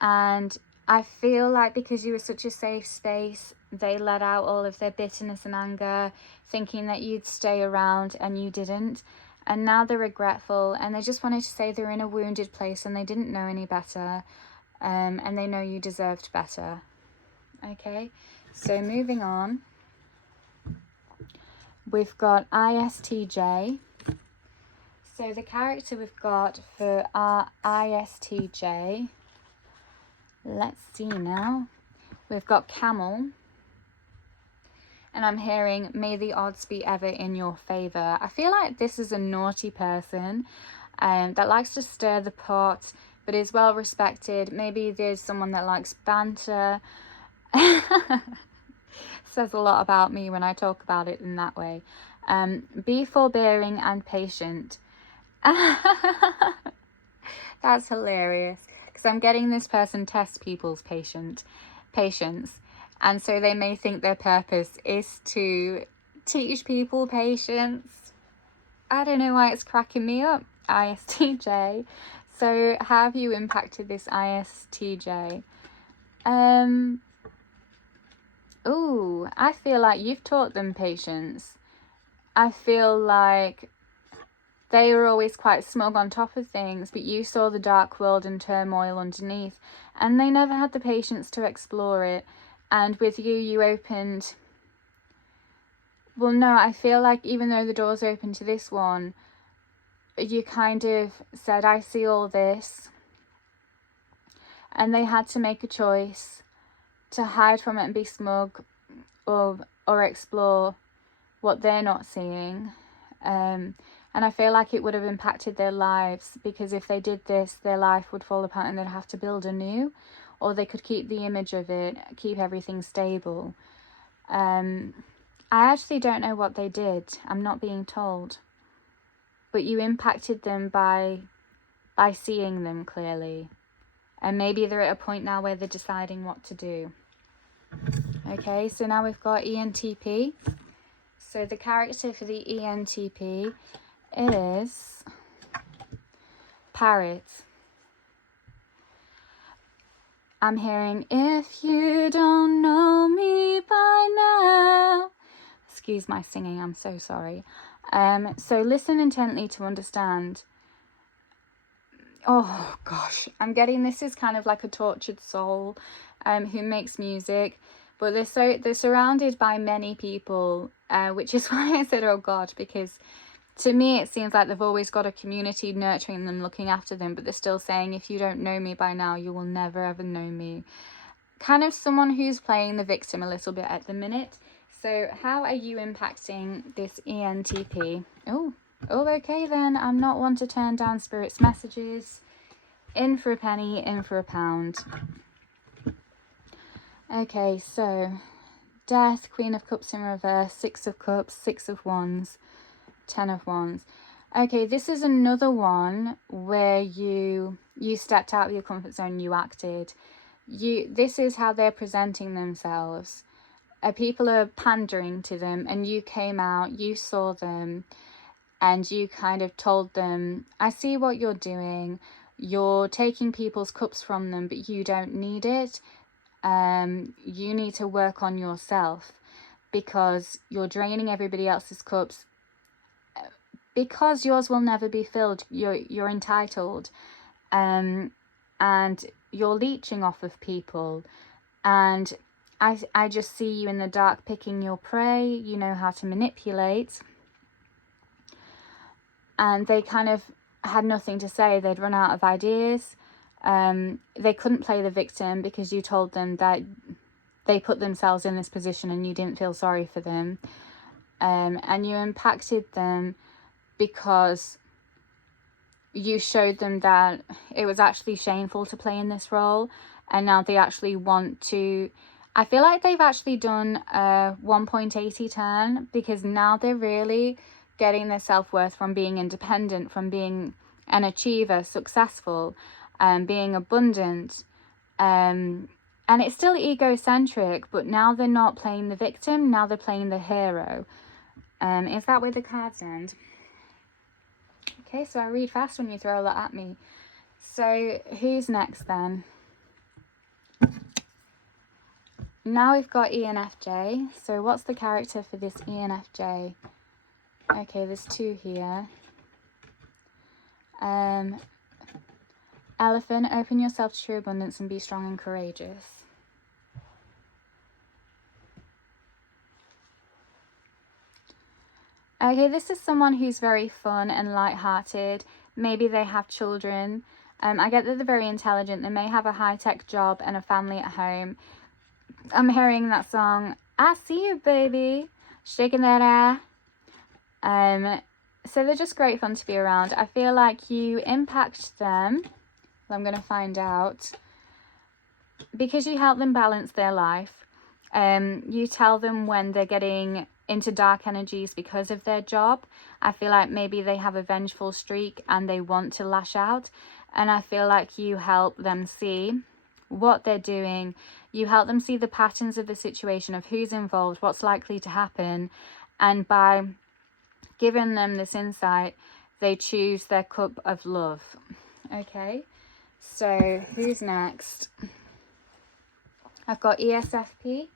and I feel like because you were such a safe space, they let out all of their bitterness and anger, thinking that you'd stay around, and you didn't. And now they're regretful, and they just wanted to say they're in a wounded place and they didn't know any better, and they know you deserved better. Okay, so moving on, we've got ISTJ. So the character we've got for our ISTJ, let's see now. We've got Camel, and I'm hearing, may the odds be ever in your favour. I feel like this is a naughty person that likes to stir the pot, but is well respected. Maybe there's someone that likes banter. Says a lot about me when I talk about it in that way. Be forbearing and patient. That's hilarious, because I'm getting this person test people's patience, and so they may think their purpose is to teach people patience. I don't know why it's cracking me up. ISTJ. So how have you impacted this ISTJ? Ooh, I feel like you've taught them patience. I feel like they were always quite smug on top of things, but you saw the dark world and turmoil underneath, and they never had the patience to explore it. And with you, you opened... Well, no, I feel like even though the door's open to this one, you kind of said, I see all this. And they had to make a choice to hide from it and be smug, or explore what they're not seeing. And I feel like it would have impacted their lives, because if they did this, their life would fall apart and they'd have to build anew, or they could keep the image of it, keep everything stable. I actually don't know what they did. I'm not being told. But you impacted them by seeing them clearly. And maybe they're at a point now where they're deciding what to do. Okay, so now we've got ENTP. So the character for the ENTP is Parrot. I'm hearing, if you don't know me by now. Excuse my singing, I'm so sorry. So listen intently to understand. Oh gosh, I'm getting, this is kind of like a tortured soul who makes music, but they're surrounded by many people, which is why I said oh god, because to me it seems like they've always got a community nurturing them, looking after them, but they're still saying, if you don't know me by now, you will never ever know me. Kind of someone who's playing the victim a little bit at the minute. So how are you impacting this ENTP? Oh, okay then. I'm not one to turn down Spirit's messages. In for a penny, in for a pound. Okay, so Death, Queen of Cups in reverse, Six of Cups, Six of Wands, Ten of Wands. Okay, this is another one where you stepped out of your comfort zone, you acted. This is how they're presenting themselves. People are pandering to them, and you came out, you saw them, and you kind of told them, I see what you're doing. You're taking people's cups from them, but you don't need it. You need to work on yourself, because you're draining everybody else's cups, because yours will never be filled. You're entitled, and you're leeching off of people, and I just see you in the dark picking your prey. You know how to manipulate. And they kind of had nothing to say. They'd run out of ideas. They couldn't play the victim because you told them that they put themselves in this position and you didn't feel sorry for them. And you impacted them because you showed them that it was actually shameful to play in this role. And now they actually want to... I feel like they've actually done a 1.80 turn, because now they're really getting their self-worth from being independent, from being an achiever, successful, being abundant. And it's still egocentric, but now they're not playing the victim, now they're playing the hero. Is that where the cards end? Okay, so I read fast when you throw a lot at me. So who's next then? Now we've got ENFJ. So what's the character for this ENFJ? Okay, there's two here. Elephant, open yourself to true abundance and be strong and courageous. Okay, this is someone who's very fun and light-hearted. Maybe they have children. I get that they're very intelligent. They may have a high-tech job and a family at home. I'm hearing that song, I See You Baby, shaking that ass. So they're just great fun to be around. I feel like you impact them. Well, I'm going to find out. Because you help them balance their life. You tell them when they're getting into dark energies because of their job. I feel like maybe they have a vengeful streak and they want to lash out. And I feel like you help them see what they're doing. You help them see the patterns of the situation, of who's involved, what's likely to happen. And by giving them this insight, they choose their cup of love. Okay, so who's next? I've got ESFP.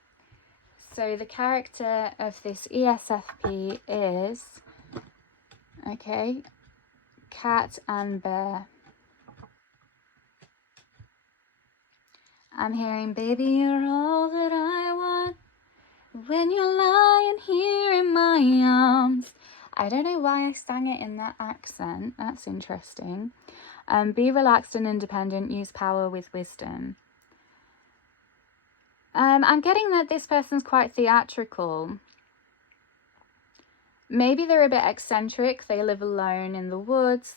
So the character of this ESFP is, okay, cat and bear. I'm hearing, baby, you're all that I want when you're lying here in my arms. I don't know why I sang it in that accent. That's interesting. Be relaxed and independent. Use power with wisdom. I'm getting that this person's quite theatrical. Maybe they're a bit eccentric. They live alone in the woods.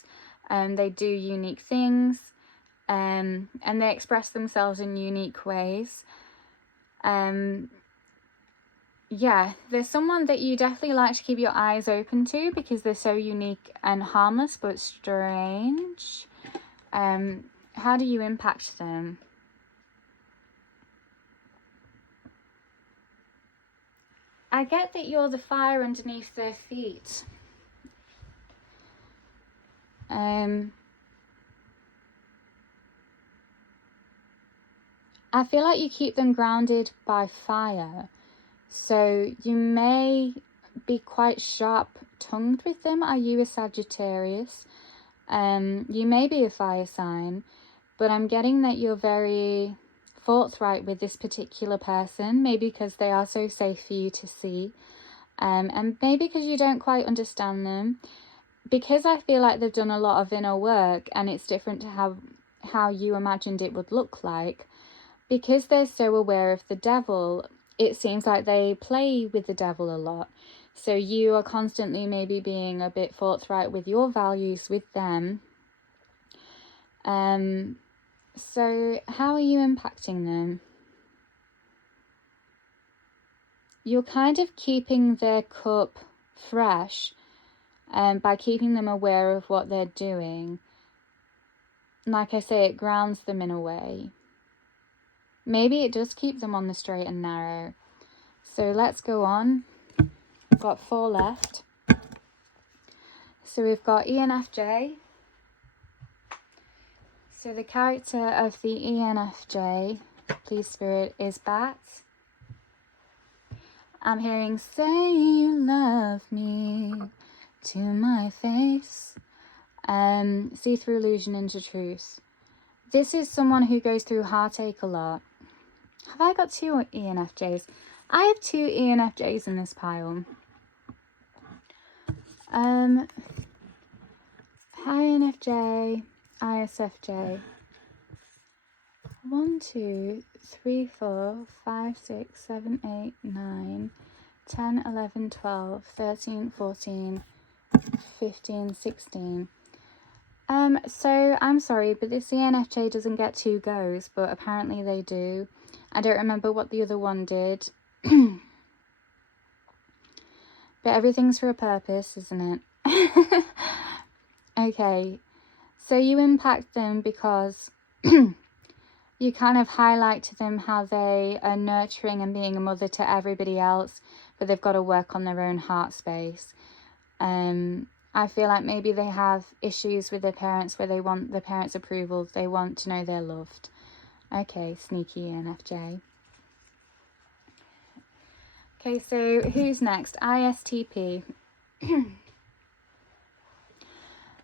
They do unique things. And they express themselves in unique ways. Yeah, there's someone that you definitely like to keep your eyes open to because they're so unique and harmless but strange. How do you impact them? I get that you're the fire underneath their feet. I feel like you keep them grounded by fire. So you may be quite sharp-tongued with them. Are you a Sagittarius? You may be a fire sign, but I'm getting that you're very forthright with this particular person, maybe because they are so safe for you to see, and maybe because you don't quite understand them, because I feel like they've done a lot of inner work and it's different to how you imagined it would look like. Because they're so aware of the devil, it seems like they play with the devil a lot. So you are constantly maybe being a bit forthright with your values with them. So how are you impacting them? You're kind of keeping their cup fresh by keeping them aware of what they're doing. Like I say, it grounds them in a way. Maybe it does keep them on the straight and narrow. So let's go on. We've got 4 left. So we've got ENFJ. So the character of the ENFJ, please Spirit, is Bat. I'm hearing, say you love me to my face. See through illusion into truth. This is someone who goes through heartache a lot. Have I got 2 ENFJs? I have 2 ENFJs in this pile. INFJ, ISFJ. 1, 2, 3, 4, 5, 6, 7, 8, 9, 10, 11, 12, 13, 14, 15, 16. So I'm sorry, but this ENFJ doesn't get 2 goes, but apparently they do. I don't remember what the other one did. But everything's for a purpose, isn't it? Okay, so you impact them because you kind of highlight to them how they are nurturing and being a mother to everybody else, but they've got to work on their own heart space. I feel like maybe they have issues with their parents where they want the parents' approval. They want to know they're loved. Okay, sneaky ENFJ. Okay, so who's next? ISTP.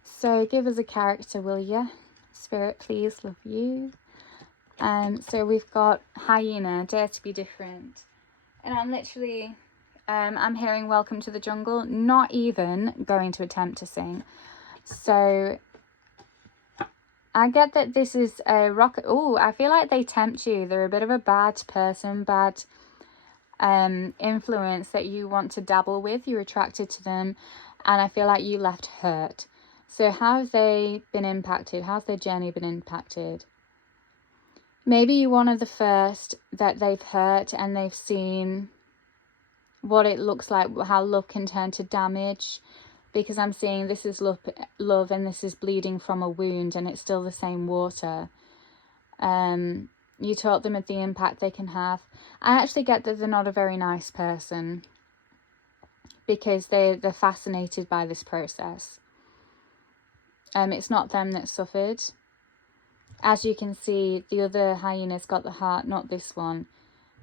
So give us a character, will you? Spirit, please, love you. So we've got hyena, dare to be different. And I'm literally, I'm hearing welcome to the jungle, not even going to attempt to sing. So I get that this is a rock. Oh, I feel like they tempt you. They're a bit of a bad person, bad influence that you want to dabble with. You're attracted to them, and I feel like you left hurt. So how have they been impacted? How's their journey been impacted? Maybe you're one of the first that they've hurt, and they've seen what it looks like, how love can turn to damage, because I'm seeing this is love and this is bleeding from a wound, and it's still the same water. You taught them of the impact they can have. I actually get that they're not a very nice person because they're fascinated by this process. It's not them that suffered. As you can see, the other hyena's got the heart, not this one.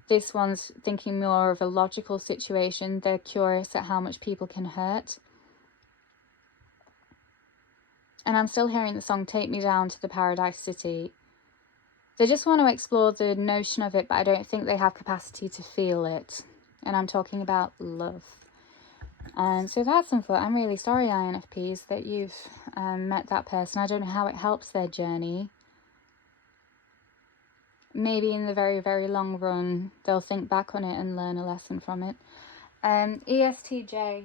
This one's thinking more of a logical situation. They're curious at how much people can hurt. And I'm still hearing the song Take Me Down to the Paradise City. They just want to explore the notion of it, but I don't think they have capacity to feel it. And I'm talking about love. So that's unfortunate. I'm really sorry, INFPs, that you've met that person. I don't know how it helps their journey. Maybe in the very, very long run, they'll think back on it and learn a lesson from it. ESTJ.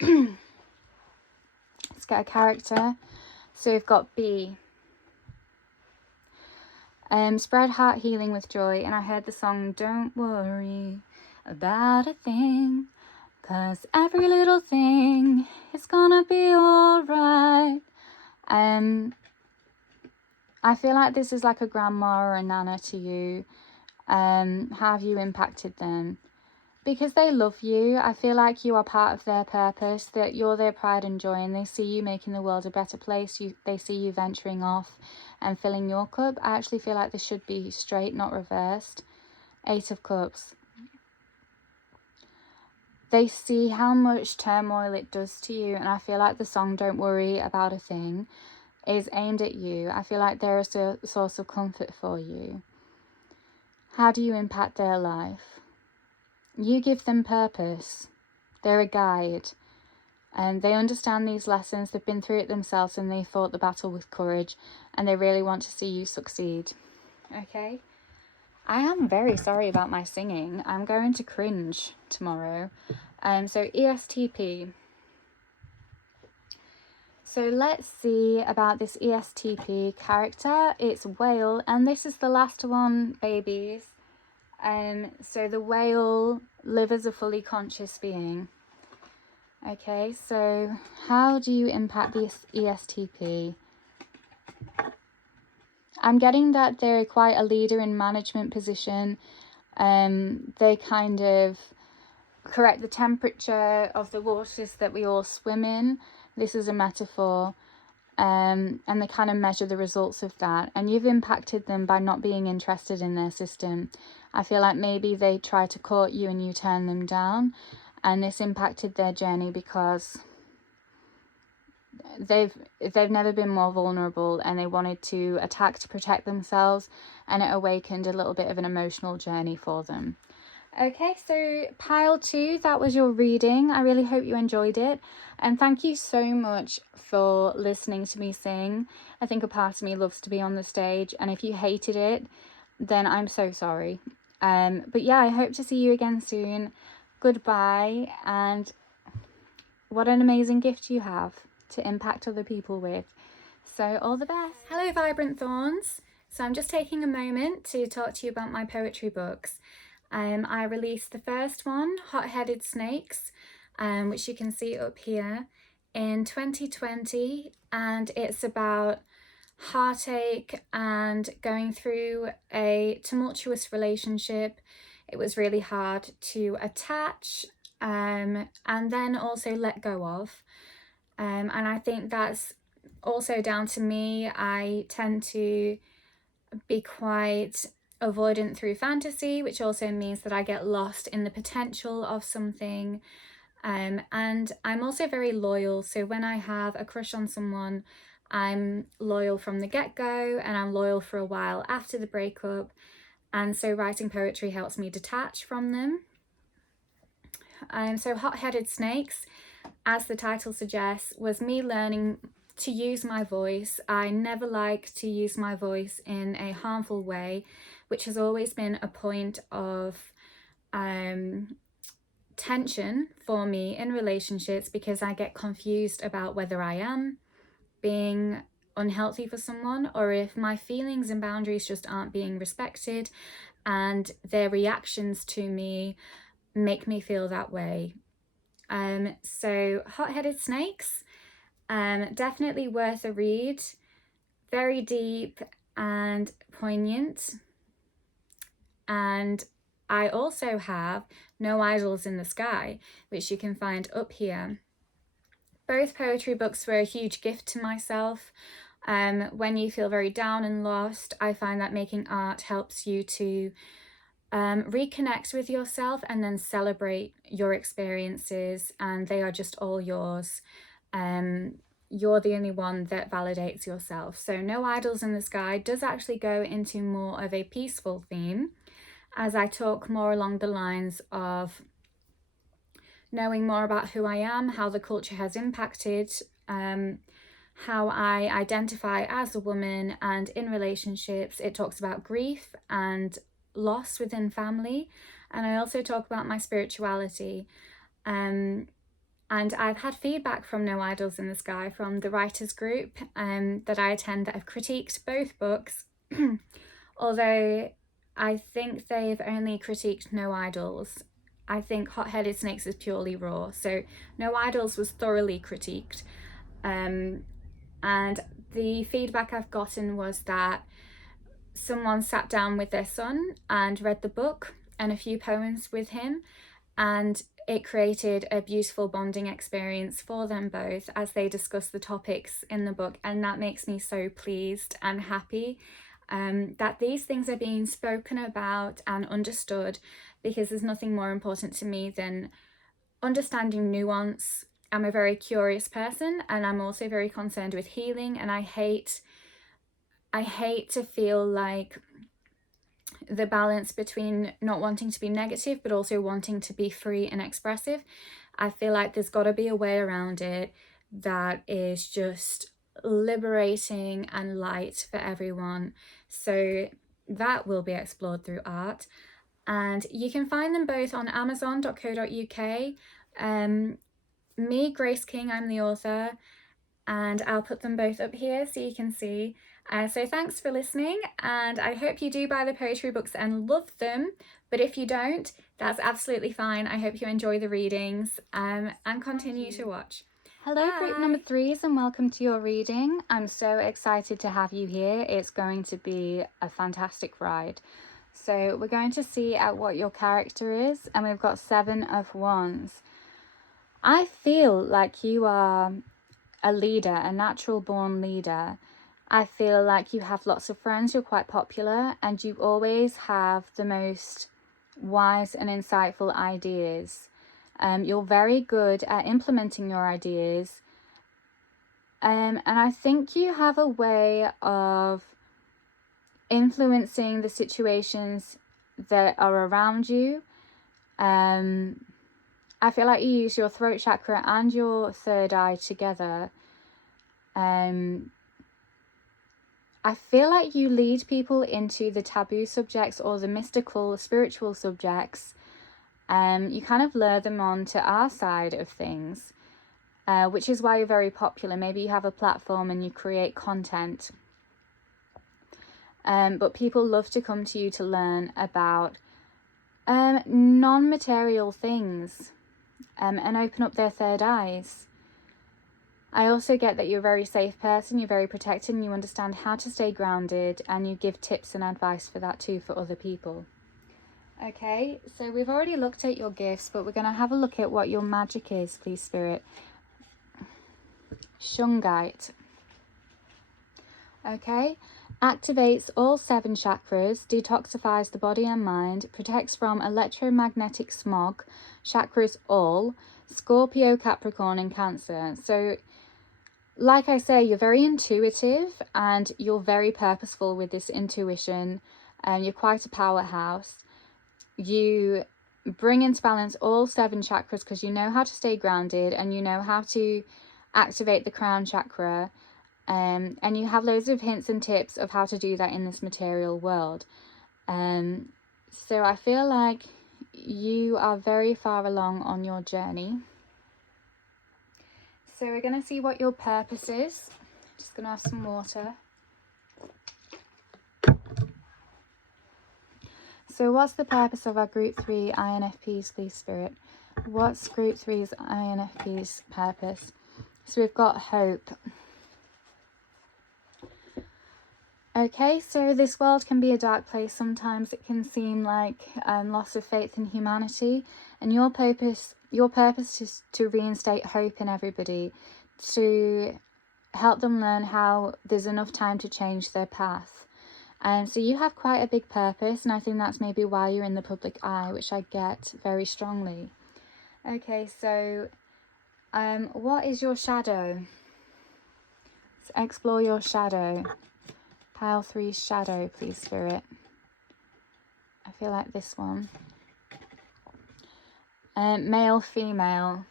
Let's get a character. So we've got B. Spread heart healing with joy. And I heard the song Don't Worry About a Thing, 'cause every little thing is gonna be alright. I feel like this is like a grandma or a nana to you. How have you impacted them? Because they love you. I feel like you are part of their purpose, that you're their pride and joy, and they see you making the world a better place. They see you venturing off and filling your cup. I actually feel like this should be straight, not reversed. 8 of Cups. They see how much turmoil it does to you, and I feel like the song Don't Worry About a Thing is aimed at you. I feel like they're a source of comfort for you. How do you impact their life? You give them purpose. They're a guide. And they understand these lessons. They've been through it themselves, and they fought the battle with courage, and they really want to see you succeed. Okay? I am very sorry about my singing. I'm going to cringe tomorrow. So ESTP. So let's see about this ESTP character. It's whale, and this is the last one, babies. So the whale live as a fully conscious being. Okay, so how do you impact this ESTP? I'm getting that they're quite a leader in management position. They kind of correct the temperature of the waters that we all swim in. This is a metaphor. And they kind of measure the results of that. And you've impacted them by not being interested in their system. I feel like maybe they try to court you and you turn them down. And this impacted their journey because they've never been more vulnerable, and they wanted to attack to protect themselves, and it awakened a little bit of an emotional journey for them. Okay, so pile 2, that was your reading. I really hope you enjoyed it, and thank you so much for listening to me sing. I think a part of me loves to be on the stage, and if you hated it, then I'm so sorry. But yeah, I hope to see you again soon. Goodbye, and what an amazing gift you have to impact other people with. So all the best. Hello, Vibrant Thorns. So I'm just taking a moment to talk to you about my poetry books. I released the first one, Hot-Headed Snakes, which you can see up here, in 2020, and it's about heartache and going through a tumultuous relationship. It was really hard to attach and then also let go of. And I think that's also down to me. I tend to be quite avoidant through fantasy, which also means that I get lost in the potential of something. And I'm also very loyal. So when I have a crush on someone, I'm loyal from the get-go, and I'm loyal for a while after the breakup. And so writing poetry helps me detach from them. So Hot-Headed Snakes, as the title suggests, was me learning to use my voice. I never like to use my voice in a harmful way, which has always been a point of tension for me in relationships, because I get confused about whether I am being unhealthy for someone or if my feelings and boundaries just aren't being respected, and their reactions to me make me feel that way. So Hot-Headed Snakes, definitely worth a read. Very deep and poignant. And I also have No Idols in the Sky, which you can find up here. Both poetry books were a huge gift to myself. When you feel very down and lost, I find that making art helps you to reconnect with yourself and then celebrate your experiences, and they are just all yours. You're the only one that validates yourself. So No Idols in the Sky does actually go into more of a peaceful theme, as I talk more along the lines of knowing more about who I am, how the culture has impacted, how I identify as a woman, and in relationships it talks about grief and loss within family, and I also talk about my spirituality. And I've had feedback from No Idols in the Sky from the writers group that I attend that have critiqued both books, although I think they've only critiqued No Idols. I think Hot-Headed Snakes is purely raw, so No Idols was thoroughly critiqued. And the feedback I've gotten was that someone sat down with their son and read the book and a few poems with him, and it created a beautiful bonding experience for them both as they discuss the topics in the book. And that makes me so pleased and happy that these things are being spoken about and understood, because there's nothing more important to me than understanding nuance. I'm a very curious person, and I'm also very concerned with healing, and I hate to feel like the balance between not wanting to be negative but also wanting to be free and expressive. I feel like there's got to be a way around it that is just liberating and light for everyone. So that will be explored through art, and you can find them both on amazon.co.uk. Me, Grace King, I'm the author, and I'll put them both up here so you can see. So thanks for listening, and I hope you do buy the poetry books and love them, but if you don't, that's absolutely fine. I hope you enjoy the readings and continue to watch. Hello, Hi. group number 3s, and welcome to your reading. I'm so excited to have you here. It's going to be a fantastic ride. So we're going to see at what your character is, and we've got 7 of Wands. I feel like you are a leader, a natural born leader. I feel like you have lots of friends, you're quite popular, and you always have the most wise and insightful ideas. You're very good at implementing your ideas. And I think you have a way of influencing the situations that are around you. I feel like you use your throat chakra and your third eye together. I feel like you lead people into the taboo subjects or the mystical, spiritual subjects. You kind of lure them on to our side of things, which is why you're very popular. Maybe you have a platform and you create content. But people love to come to you to learn about non-material things and open up their third eyes. I also get that you're a very safe person, you're very protected, and you understand how to stay grounded, and you give tips and advice for that too for other people. Okay, so we've already looked at your gifts, but we're going to have a look at what your magic is, please, Spirit. Shungite. Okay, activates all 7 chakras, detoxifies the body and mind, protects from electromagnetic smog, chakras all, Scorpio, Capricorn and Cancer. So like I say, you're very intuitive and you're very purposeful with this intuition, and you're quite a powerhouse. You bring into balance all 7 chakras because you know how to stay grounded and you know how to activate the crown chakra, and you have loads of hints and tips of how to do that in this material world. So I feel like you are very far along on your journey. So we're going to see what your purpose is. Just going to have some water. So what's the purpose of our group 3 INFPs, please, Spirit? What's group 3's INFP's purpose? So we've got hope. Okay, so this world can be a dark place sometimes. It can seem like loss of faith in humanity, and your purpose is to reinstate hope in everybody, to help them learn how there's enough time to change their path. So you have quite a big purpose, and I think that's maybe why you're in the public eye, which I get very strongly. Okay, so what is your shadow? Let's explore your shadow. Pile 3 shadow, please, Spirit. I feel like this one. Male, female.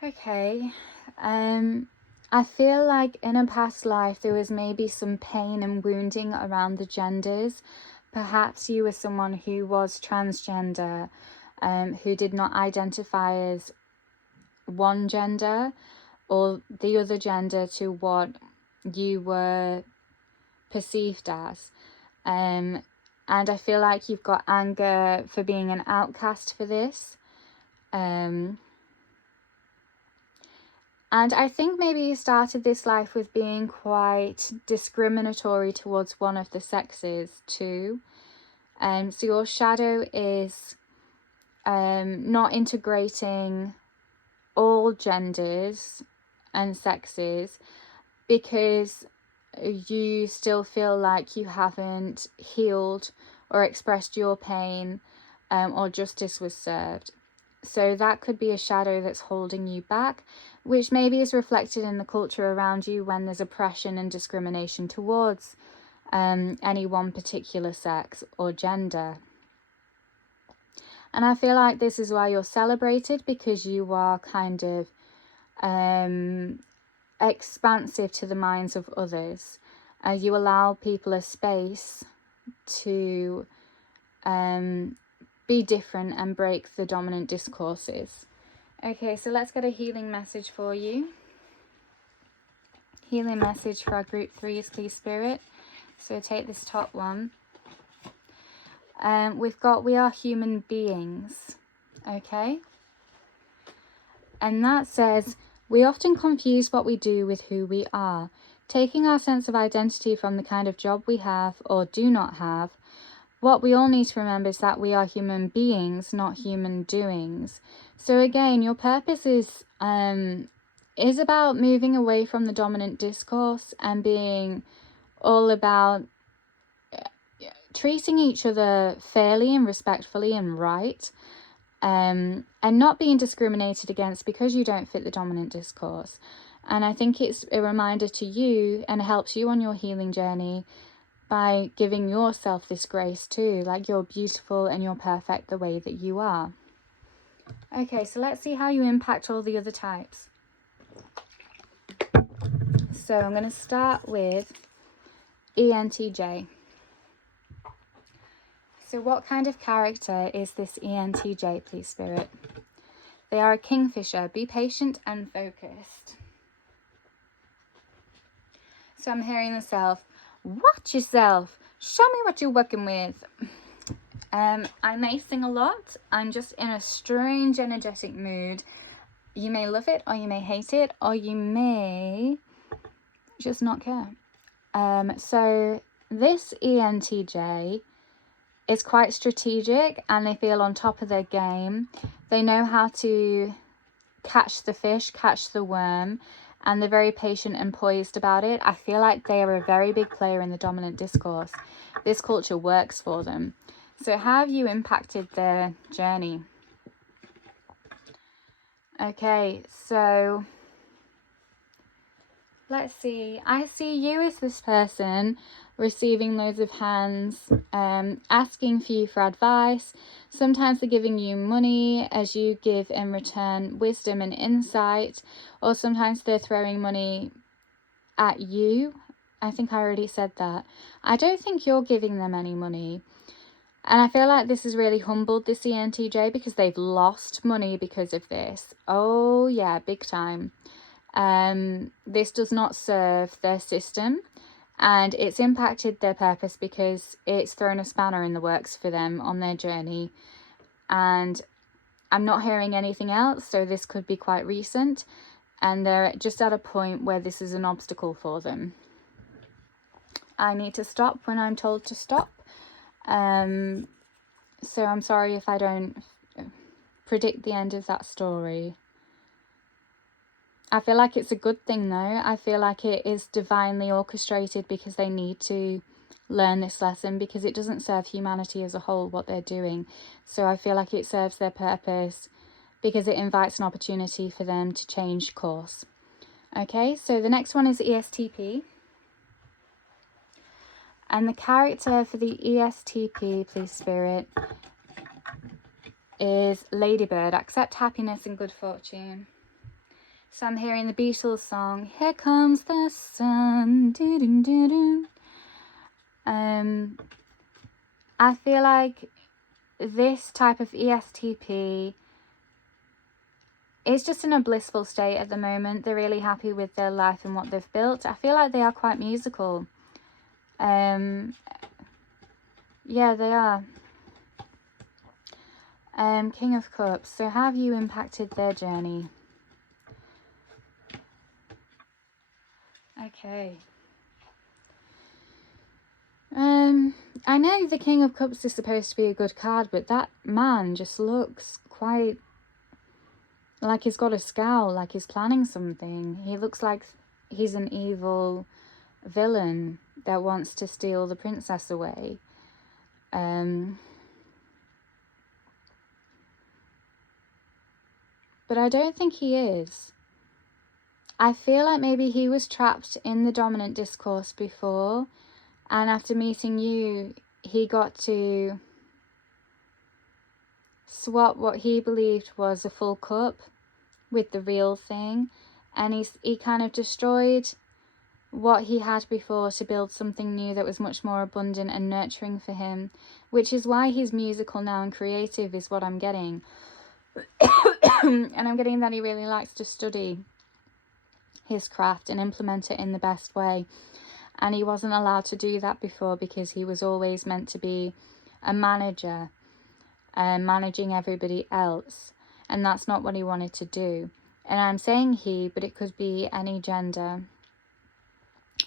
Okay. I feel like in a past life there was maybe some pain and wounding around the genders. Perhaps you were someone who was transgender, who did not identify as one gender or the other gender to what you were perceived as. And I feel like you've got anger for being an outcast for this. And I think maybe you started this life with being quite discriminatory towards one of the sexes too. So your shadow is not integrating all genders and sexes because you still feel like you haven't healed or expressed your pain, or justice was served. So that could be a shadow that's holding you back, which maybe is reflected in the culture around you when there's oppression and discrimination towards any one particular sex or gender. And I feel like this is why you're celebrated, because you are kind of expansive to the minds of others. You allow people a space to be different and break the dominant discourses. Okay, so let's get a healing message for you. Healing message for our group 3s, please, Spirit. So take this top one. We've got, we are human beings. Okay? And that says, we often confuse what we do with who we are, taking our sense of identity from the kind of job we have or do not have. What we all need to remember is that we are human beings, not human doings. So again, your purpose is about moving away from the dominant discourse and being all about treating each other fairly and respectfully and right. And not being discriminated against because you don't fit the dominant discourse. And I think it's a reminder to you and helps you on your healing journey by giving yourself this grace too, like you're beautiful and you're perfect the way that you are. Okay, so let's see how you impact all the other types. So I'm going to start with ENTJ. So what kind of character is this ENTJ, please, Spirit? They are a kingfisher. Be patient and focused. So I'm hearing the self. Watch yourself. Show me what you're working with. I may sing a lot. I'm just in a strange energetic mood. You may love it or you may hate it or you may just not care. So this ENTJ is quite strategic and they feel on top of their game. They know how to catch the fish, catch the worm, and they're very patient and poised about it. I feel like they are a very big player in the dominant discourse. This culture works for them. So how have you impacted their journey? Okay, so let's see. I see you as this person receiving loads of hands, asking for you for advice. Sometimes they're giving you money as you give in return wisdom and insight, or sometimes they're throwing money at you. I think I already said that. I don't think you're giving them any money. And I feel like this has really humbled this ENTJ because they've lost money because of this. Oh yeah, big time. This does not serve their system and it's impacted their purpose because it's thrown a spanner in the works for them on their journey. And I'm not hearing anything else, so this could be quite recent and they're just at a point where this is an obstacle for them. I need to stop when I'm told to stop. So I'm sorry if I don't predict the end of that story. I feel like it's a good thing though. I feel like it is divinely orchestrated because they need to learn this lesson because it doesn't serve humanity as a whole what they're doing. So I feel like it serves their purpose because it invites an opportunity for them to change course. Okay, so the next one is ESTP. And the character for the ESTP, please, Spirit, is Ladybird. Accept happiness and good fortune. So I'm hearing the Beatles song, Here Comes the Sun. Doo-doo-doo-doo. I feel like this type of ESTP is just in a blissful state at the moment. They're really happy with their life and what they've built. I feel like they are quite musical. Yeah, they are. King of Cups. So how have you impacted their journey? Okay. I know the King of Cups is supposed to be a good card, but that man just looks quite like he's got a scowl, like he's planning something. He looks like he's an evil villain that wants to steal the princess away. But I don't think he is. I feel like maybe he was trapped in the dominant discourse before, and after meeting you, he got to swap what he believed was a full cup with the real thing, and he kind of destroyed what he had before to build something new that was much more abundant and nurturing for him, which is why he's musical now and creative, is what I'm getting. And I'm getting that he really likes to study his craft and implement it in the best way, and he wasn't allowed to do that before because he was always meant to be a manager, managing everybody else, and that's not what he wanted to do. And I'm saying he, but it could be any gender,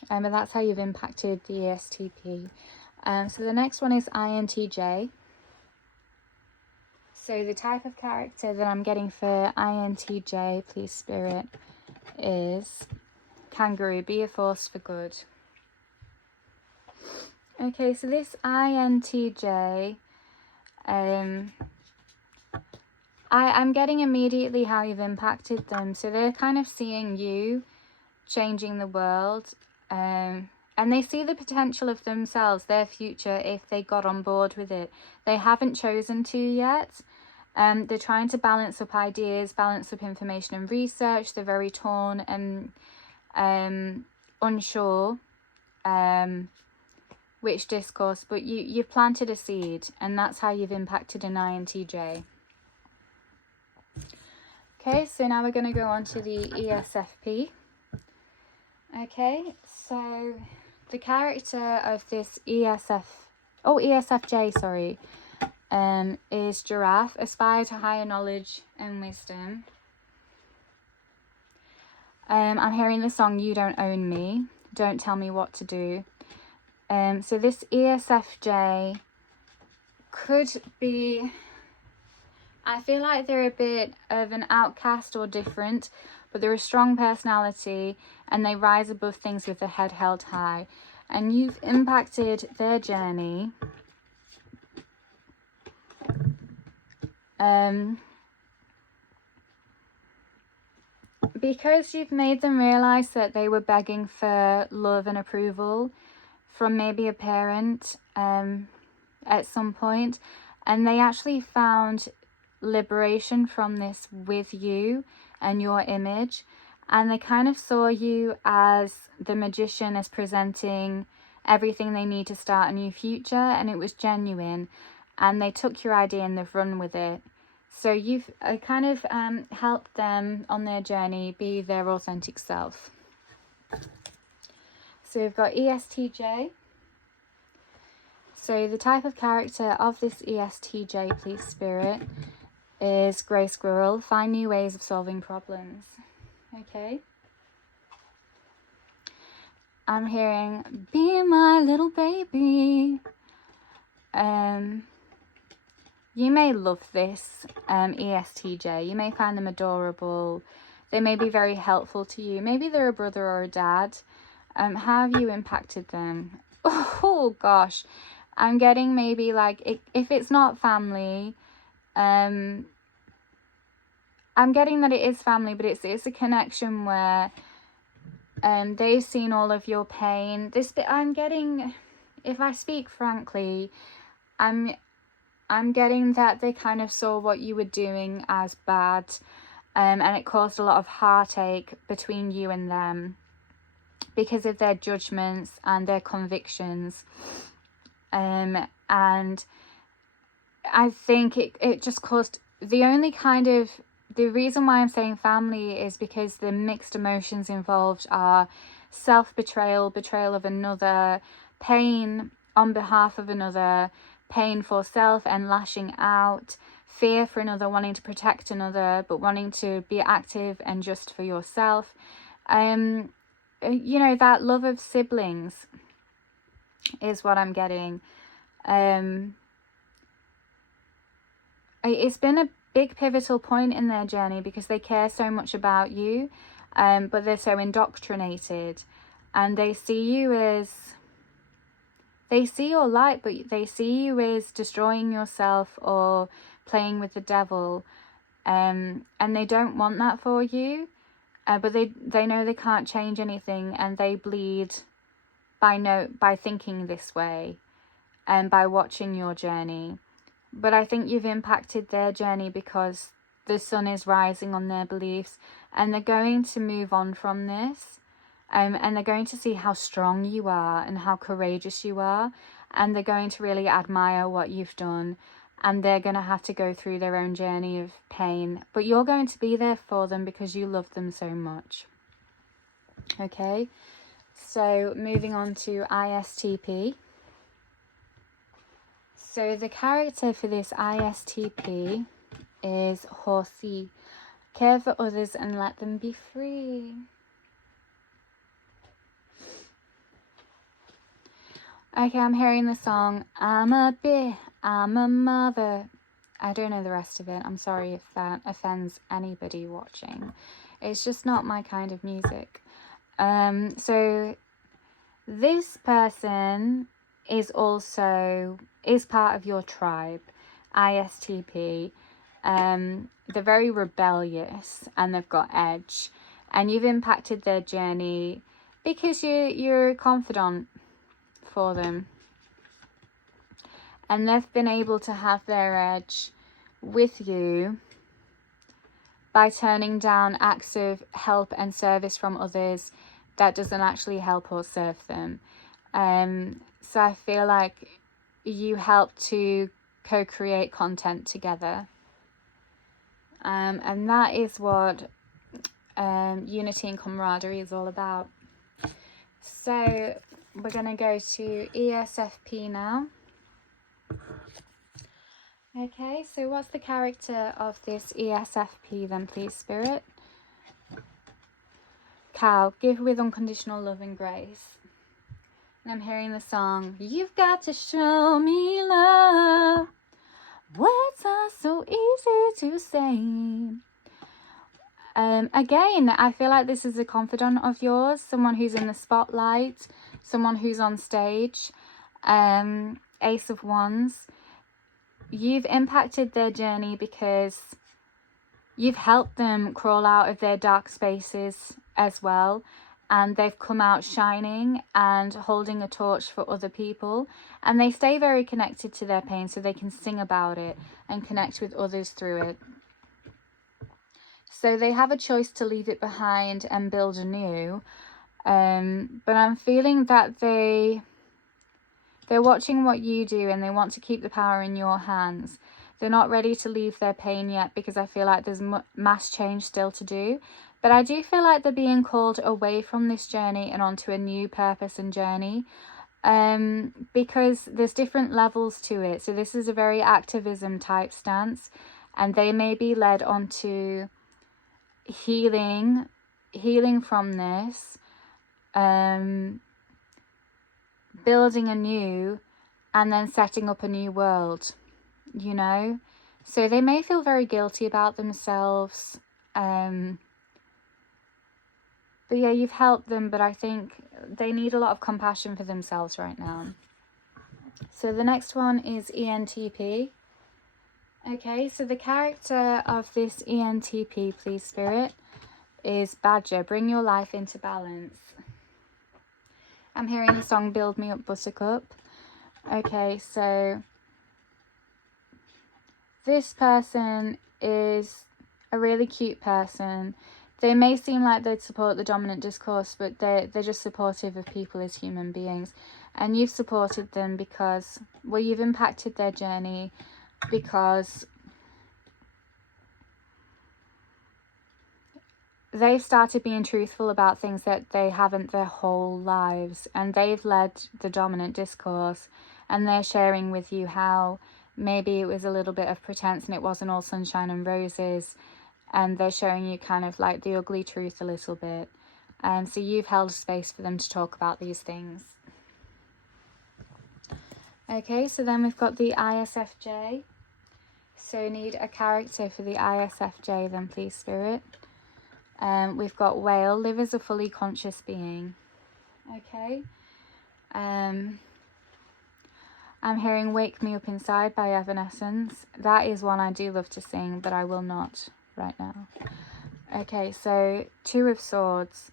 but that's how you've impacted the ESTP. So the next one is INTJ. So the type of character that I'm getting for INTJ, please Spirit, is kangaroo, be a force for good. Okay, so this INTJ, I'm getting immediately how you've impacted them. So they're kind of seeing you changing the world, and they see the potential of themselves, their future, if they got on board with it. They haven't chosen to yet. They're trying to balance up ideas, balance up information and research. They're very torn and unsure which discourse, but you've planted a seed, and that's how you've impacted an INTJ. Okay, so now we're going to go on to the ESFP. Okay, so the character of this ESFJ, sorry, is giraffe, aspire to higher knowledge and wisdom. I'm hearing the song You Don't Own Me, don't tell me what to do. So this ESFJ could be, I feel like they're a bit of an outcast or different, but they're a strong personality and they rise above things with their head held high. And you've impacted their journey because you've made them realize that they were begging for love and approval from maybe a parent at some point, and they actually found liberation from this with you and your image, and they kind of saw you as the magician, as presenting everything they need to start a new future, and it was genuine, and they took your idea and they've run with it. So you've kind of helped them on their journey be their authentic self. So we've got ESTJ. So the type of character of this ESTJ, please Spirit, is grey squirrel, find new ways of solving problems. Okay. I'm hearing, be my little baby. You may love this ESTJ. You may find them adorable. They may be very helpful to you. Maybe they're a brother or a dad. How have you impacted them? Oh gosh, I'm getting maybe like, if it's not family, I'm getting that it is family, but it's a connection where they've seen all of your pain. This bit I'm getting, if I speak frankly, I'm getting that they kind of saw what you were doing as bad, and it caused a lot of heartache between you and them because of their judgments and their convictions. And I think it just caused, the reason why I'm saying family is because the mixed emotions involved are self-betrayal, betrayal of another, pain on behalf of another, pain for self and lashing out, fear for another, wanting to protect another, but wanting to be active and just for yourself. You know, that love of siblings is what I'm getting. It's been a big pivotal point in their journey because they care so much about you, but they're so indoctrinated, and they see your light, but they see you as destroying yourself or playing with the devil, and they don't want that for you, but they know they can't change anything, and they bleed by thinking this way and by watching your journey. But I think you've impacted their journey because the sun is rising on their beliefs, and they're going to move on from this, and they're going to see how strong you are and how courageous you are, and they're going to really admire what you've done, and they're going to have to go through their own journey of pain, but you're going to be there for them because you love them so much. Okay, so moving on to ISTP. So the character for this ISTP is horsey. Care for others and let them be free. Okay, I'm hearing the song, I'm a mother. I don't know the rest of it. I'm sorry if that offends anybody watching. It's just not my kind of music. So this person is part of your tribe, ISTP. They're very rebellious and they've got edge, and you've impacted their journey because you're a confidant for them, and they've been able to have their edge with you by turning down acts of help and service from others that doesn't actually help or serve them. So I feel like you help to co-create content together, and that is what unity and camaraderie is all about. So we're going to go to ESFP now. Okay, so what's the character of this ESFP then, please, Spirit? Cow, give with unconditional love and grace. And I'm hearing the song, you've got to show me love. Words are so easy to say. Again, I feel like this is a confidant of yours, someone who's in the spotlight, someone who's on stage. Ace of Wands. You've impacted their journey because you've helped them crawl out of their dark spaces as well, and they've come out shining and holding a torch for other people, and they stay very connected to their pain so they can sing about it and connect with others through it. So they have a choice to leave it behind and build anew, but I'm feeling that they're watching what you do and they want to keep the power in your hands. They're not ready to leave their pain yet because I feel like there's mass change still to do. But I do feel like they're being called away from this journey and onto a new purpose and journey, because there's different levels to it. So this is a very activism type stance, and they may be led onto healing from this, building anew, and then setting up a new world, you know. So they may feel very guilty about themselves, but yeah, you've helped them, but I think they need a lot of compassion for themselves right now. So the next one is ENTP. Okay, so the character of this ENTP, please, Spirit, is Badger. Bring your life into balance. I'm hearing the song Build Me Up, Buttercup. Okay, so this person is a really cute person. They may seem like they'd support the dominant discourse, but they're just supportive of people as human beings. And you've supported them because, well, you've impacted their journey because they've started being truthful about things that they haven't their whole lives, and they've led the dominant discourse, and they're sharing with you how maybe it was a little bit of pretense and it wasn't all sunshine and roses, and they're showing you kind of like the ugly truth a little bit. So you've held space for them to talk about these things. Okay, so then we've got the ISFJ. So need a character for the ISFJ then, please, Spirit. We've got whale, live as a fully conscious being. Okay. I'm hearing Wake Me Up Inside by Evanescence. That is one I do love to sing, but I will not right now. Okay, so Two of Swords.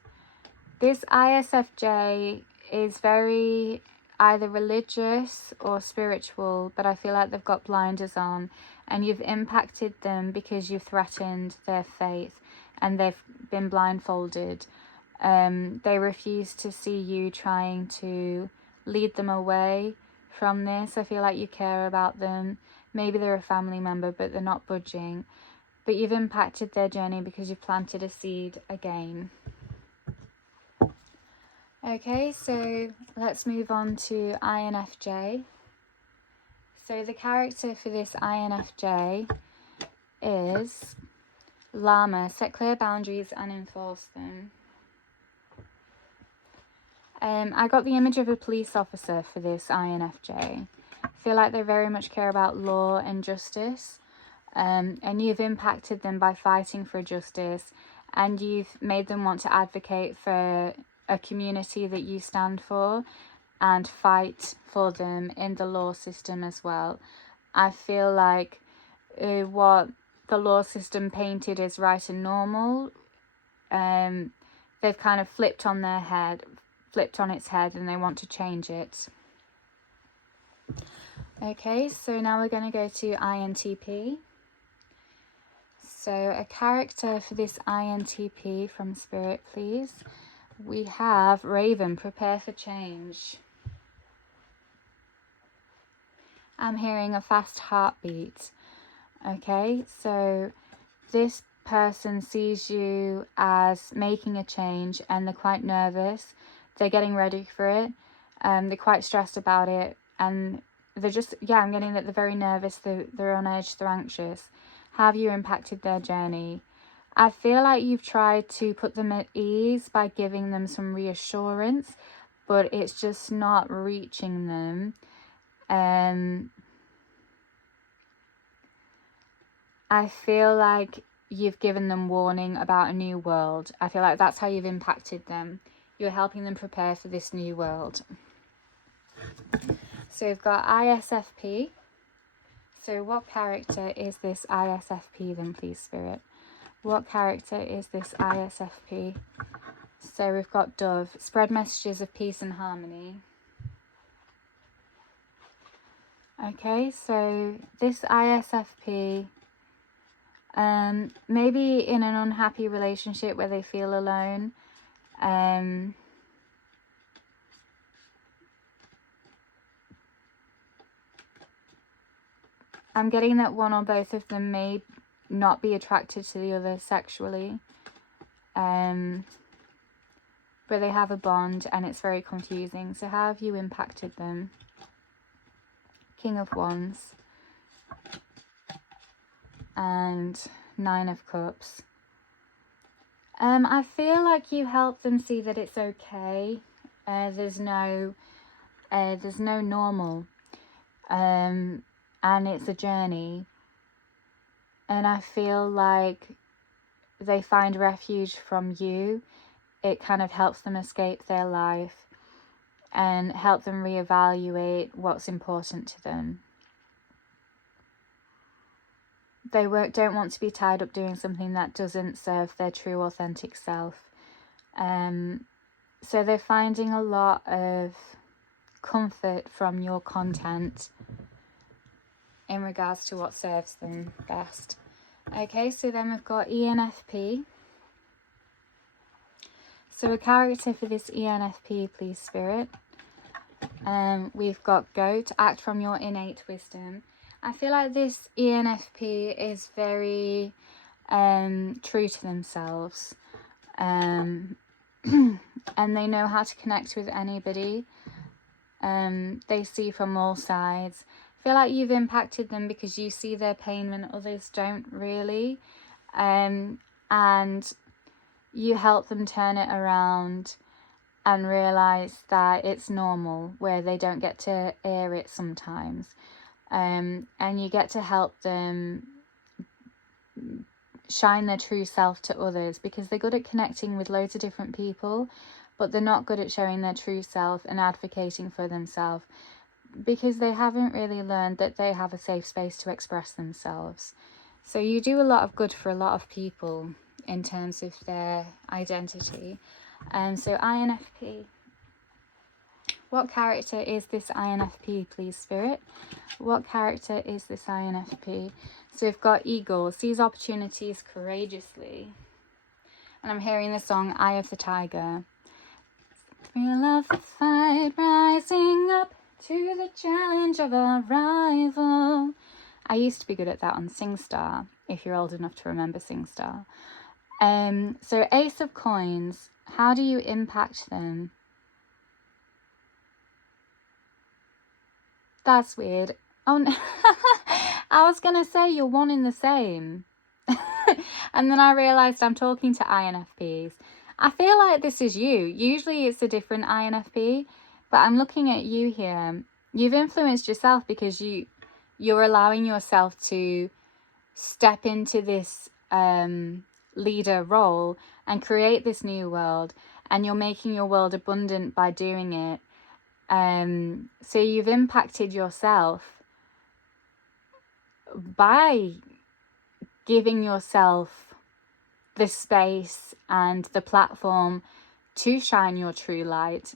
This ISFJ is very either religious or spiritual, but I feel like they've got blinders on, and you've impacted them because you've threatened their faith and they've been blindfolded. They refuse to see you trying to lead them away from this. I feel like you care about them. Maybe they're a family member, but they're not budging. But you've impacted their journey because you've planted a seed again. Okay, so let's move on to INFJ. So the character for this INFJ is Llama. Set clear boundaries and enforce them. I got the image of a police officer for this INFJ. I feel like they very much care about law and justice. And you've impacted them by fighting for justice, and you've made them want to advocate for a community that you stand for and fight for them in the law system as well. I feel like what the law system painted as right and normal, they've kind of flipped on its head, and they want to change it. Okay, so now we're going to go to INTP. So a character for this INTP from Spirit, please. We have Raven, prepare for change. I'm hearing a fast heartbeat. Okay, so this person sees you as making a change, and they're quite nervous. They're getting ready for it. They're quite stressed about it, and they're just, I'm getting that they're very nervous. They're on edge, they're anxious. Have you impacted their journey? I feel like you've tried to put them at ease by giving them some reassurance, but it's just not reaching them. I feel like you've given them warning about a new world. I feel like that's how you've impacted them. You're helping them prepare for this new world. So we've got ISFP. So what character is this ISFP then, please, Spirit? What character is this ISFP? So we've got Dove. Spread messages of peace and harmony. Okay, so this ISFP, maybe in an unhappy relationship where they feel alone. I'm getting that one or both of them may not be attracted to the other sexually. But they have a bond, and it's very confusing. So how have you impacted them? King of Wands. And Nine of Cups. I feel like you help them see that it's okay. There's no normal. And it's a journey, and I feel like they find refuge from you. It kind of helps them escape their life and help them reevaluate what's important to them. They don't want to be tied up doing something that doesn't serve their true authentic self. So they're finding a lot of comfort from your content in regards to what serves them best. Okay, so then we've got ENFP. So a character for this ENFP, please, Spirit. We've got Goat, act from your innate wisdom. I feel like this ENFP is very true to themselves. And they know how to connect with anybody. They see from all sides. I feel like you've impacted them because you see their pain when others don't really, and you help them turn it around, and realize that it's normal, where they don't get to air it sometimes. And you get to help them shine their true self to others, because they're good at connecting with loads of different people, but they're not good at showing their true self and advocating for themselves, because they haven't really learned that they have a safe space to express themselves. So you do a lot of good for a lot of people in terms of their identity. So INFP. What character is this INFP, please, Spirit? What character is this INFP? So we've got Eagle, seize opportunities courageously. And I'm hearing the song Eye of the Tiger. Thrill of the fight, rising up to the challenge of a rival. I used to be good at that on SingStar, if you're old enough to remember SingStar. So Ace of Coins, how do you impact them? That's weird. Oh no. I was going to say you're one in the same. And then I realised I'm talking to INFPs. I feel like this is you. Usually it's a different INFP, but I'm looking at you here. You've influenced yourself because you're allowing yourself to step into this leader role and create this new world, and you're making your world abundant by doing it. So you've impacted yourself by giving yourself the space and the platform to shine your true light,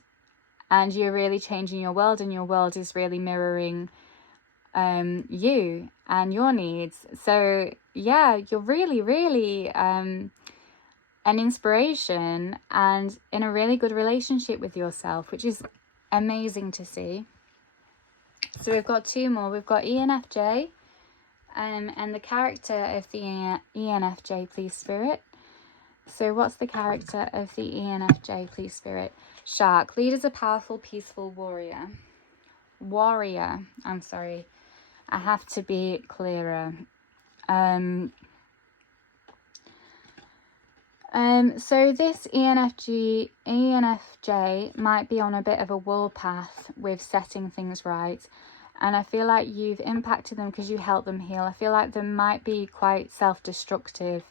and you're really changing your world, and your world is really mirroring you and your needs. So yeah, you're really an inspiration and in a really good relationship with yourself, which is amazing to see. So we've got two more. We've got ENFJ, and the character of the ENFJ, please, Spirit. So what's the character of the ENFJ, please, Spirit? Shark, lead as a powerful, peaceful warrior. I'm sorry, I have to be clearer. So this ENFJ might be on a bit of a warpath with setting things right, and I feel like you've impacted them because you help them heal. I feel like they might be quite self-destructive.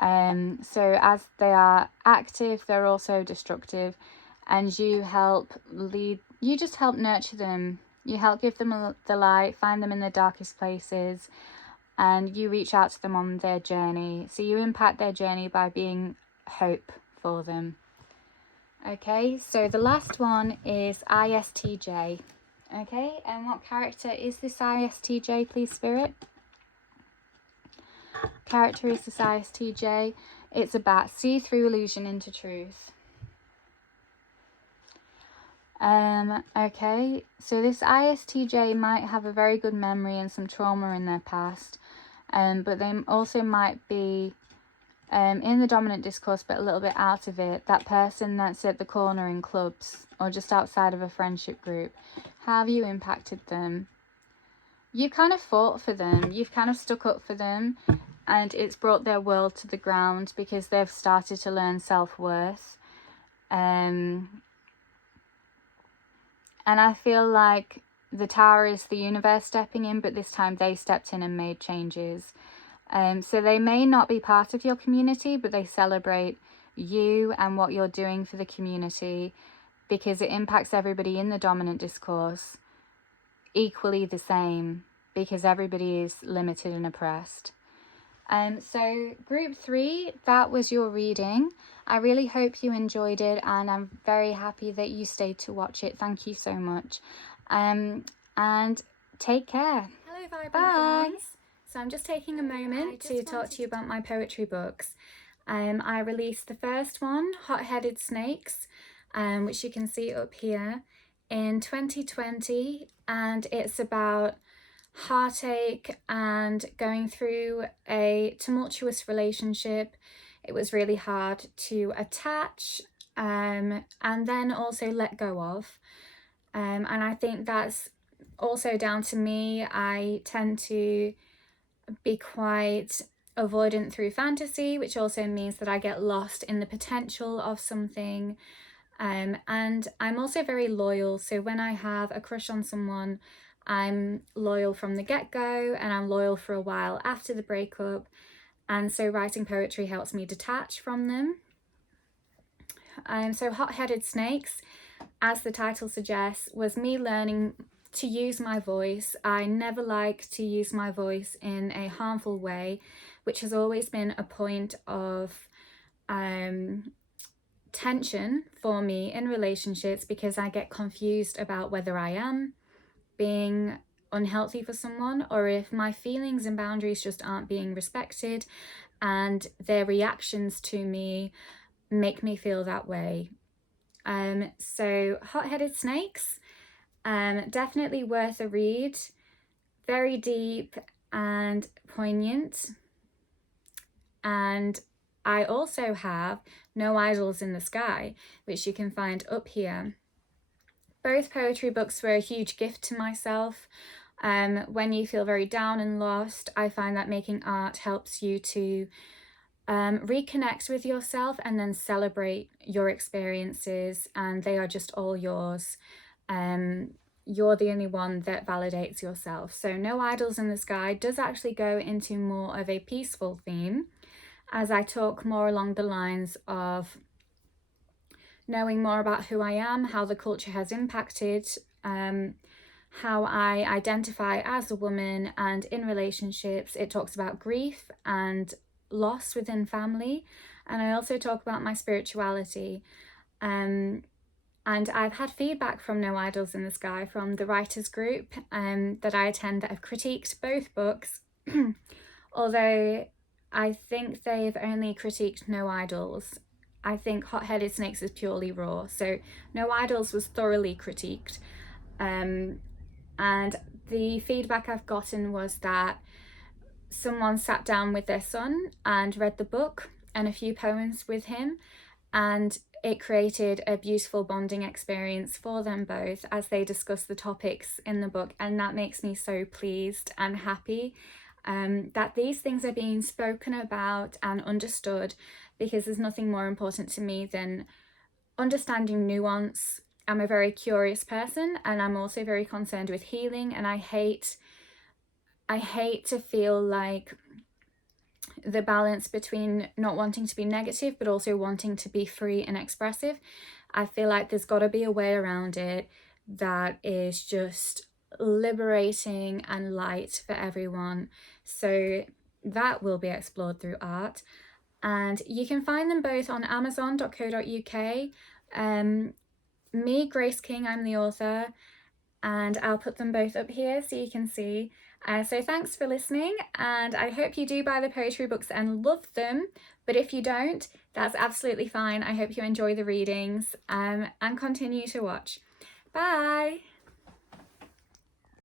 So as they are active, they're also destructive, and you help lead. You just help nurture them. You help give them the light, find them in the darkest places, and you reach out to them on their journey. So you impact their journey by being hope for them. Okay, so the last one is ISTJ. Okay, and what character is this ISTJ, please, Spirit? Character is this ISTJ. It's about see through illusion into truth. Okay, so this ISTJ might have a very good memory and some trauma in their past, but they also might be in the dominant discourse but a little bit out of it. That person that's at the corner in clubs or just outside of a friendship group. How have you impacted them? You kind of fought for them. You've kind of stuck up for them, and it's brought their world to the ground because they've started to learn self-worth. And I feel like the Tower is the universe stepping in, but this time they stepped in and made changes. So they may not be part of your community, but they celebrate you and what you're doing for the community, because it impacts everybody in the dominant discourse equally the same, because everybody is limited and oppressed. So group 3, that was your reading. I really hope you enjoyed it, and I'm very happy that you stayed to watch it. Thank you so much. And take care. Hello, Vibrant Bye. Thorns. So I'm just taking a moment to talk to you about my poetry books. I released the first one, Hot-Headed Snakes, which you can see up here, in 2020, and it's about heartache and going through a tumultuous relationship. It was really hard to attach and then also let go of. And I think that's also down to me. I tend to be quite avoidant through fantasy, which also means that I get lost in the potential of something. And I'm also very loyal. So when I have a crush on someone, I'm loyal from the get-go, and I'm loyal for a while after the breakup. And so writing poetry helps me detach from them. So Hot-Headed Snakes, as the title suggests, was me learning to use my voice. I never like to use my voice in a harmful way, which has always been a point of tension for me in relationships, because I get confused about whether I am being unhealthy for someone or if my feelings and boundaries just aren't being respected, and their reactions to me make me feel that way. So Hot-Headed Snakes, definitely worth a read. Very deep and poignant. And I also have No Idols in the Sky, which you can find up here. Both poetry books were a huge gift to myself. When you feel very down and lost, I find that making art helps you to reconnect with yourself and then celebrate your experiences, and they are just all yours. You're the only one that validates yourself. So No Idols in the Sky does actually go into more of a peaceful theme, as I talk more along the lines of knowing more about who I am, how the culture has impacted how I identify as a woman, and in relationships. It talks about grief and loss within family, and I also talk about my spirituality. And I've had feedback from No Idols in the Sky from the writers group that I attend that have critiqued both books, although I think they've only critiqued No Idols. I think Hot-Headed Snakes is purely raw, so No Idols was thoroughly critiqued. And the feedback I've gotten was that someone sat down with their son and read the book and a few poems with him, and it created a beautiful bonding experience for them both as they discuss the topics in the book. And that makes me so pleased and happy that these things are being spoken about and understood, because there's nothing more important to me than understanding nuance. I'm a very curious person, and I'm also very concerned with healing, and I hate to feel like the balance between not wanting to be negative but also wanting to be free and expressive. I feel like there's got to be a way around it that is just liberating and light for everyone. So that will be explored through art, and you can find them both on amazon.co.uk. Me, Grace King, I'm the author, and I'll put them both up here so you can see. So thanks for listening, and I hope you do buy the poetry books and love them, but if you don't, that's absolutely fine. I hope you enjoy the readings and continue to watch. Bye!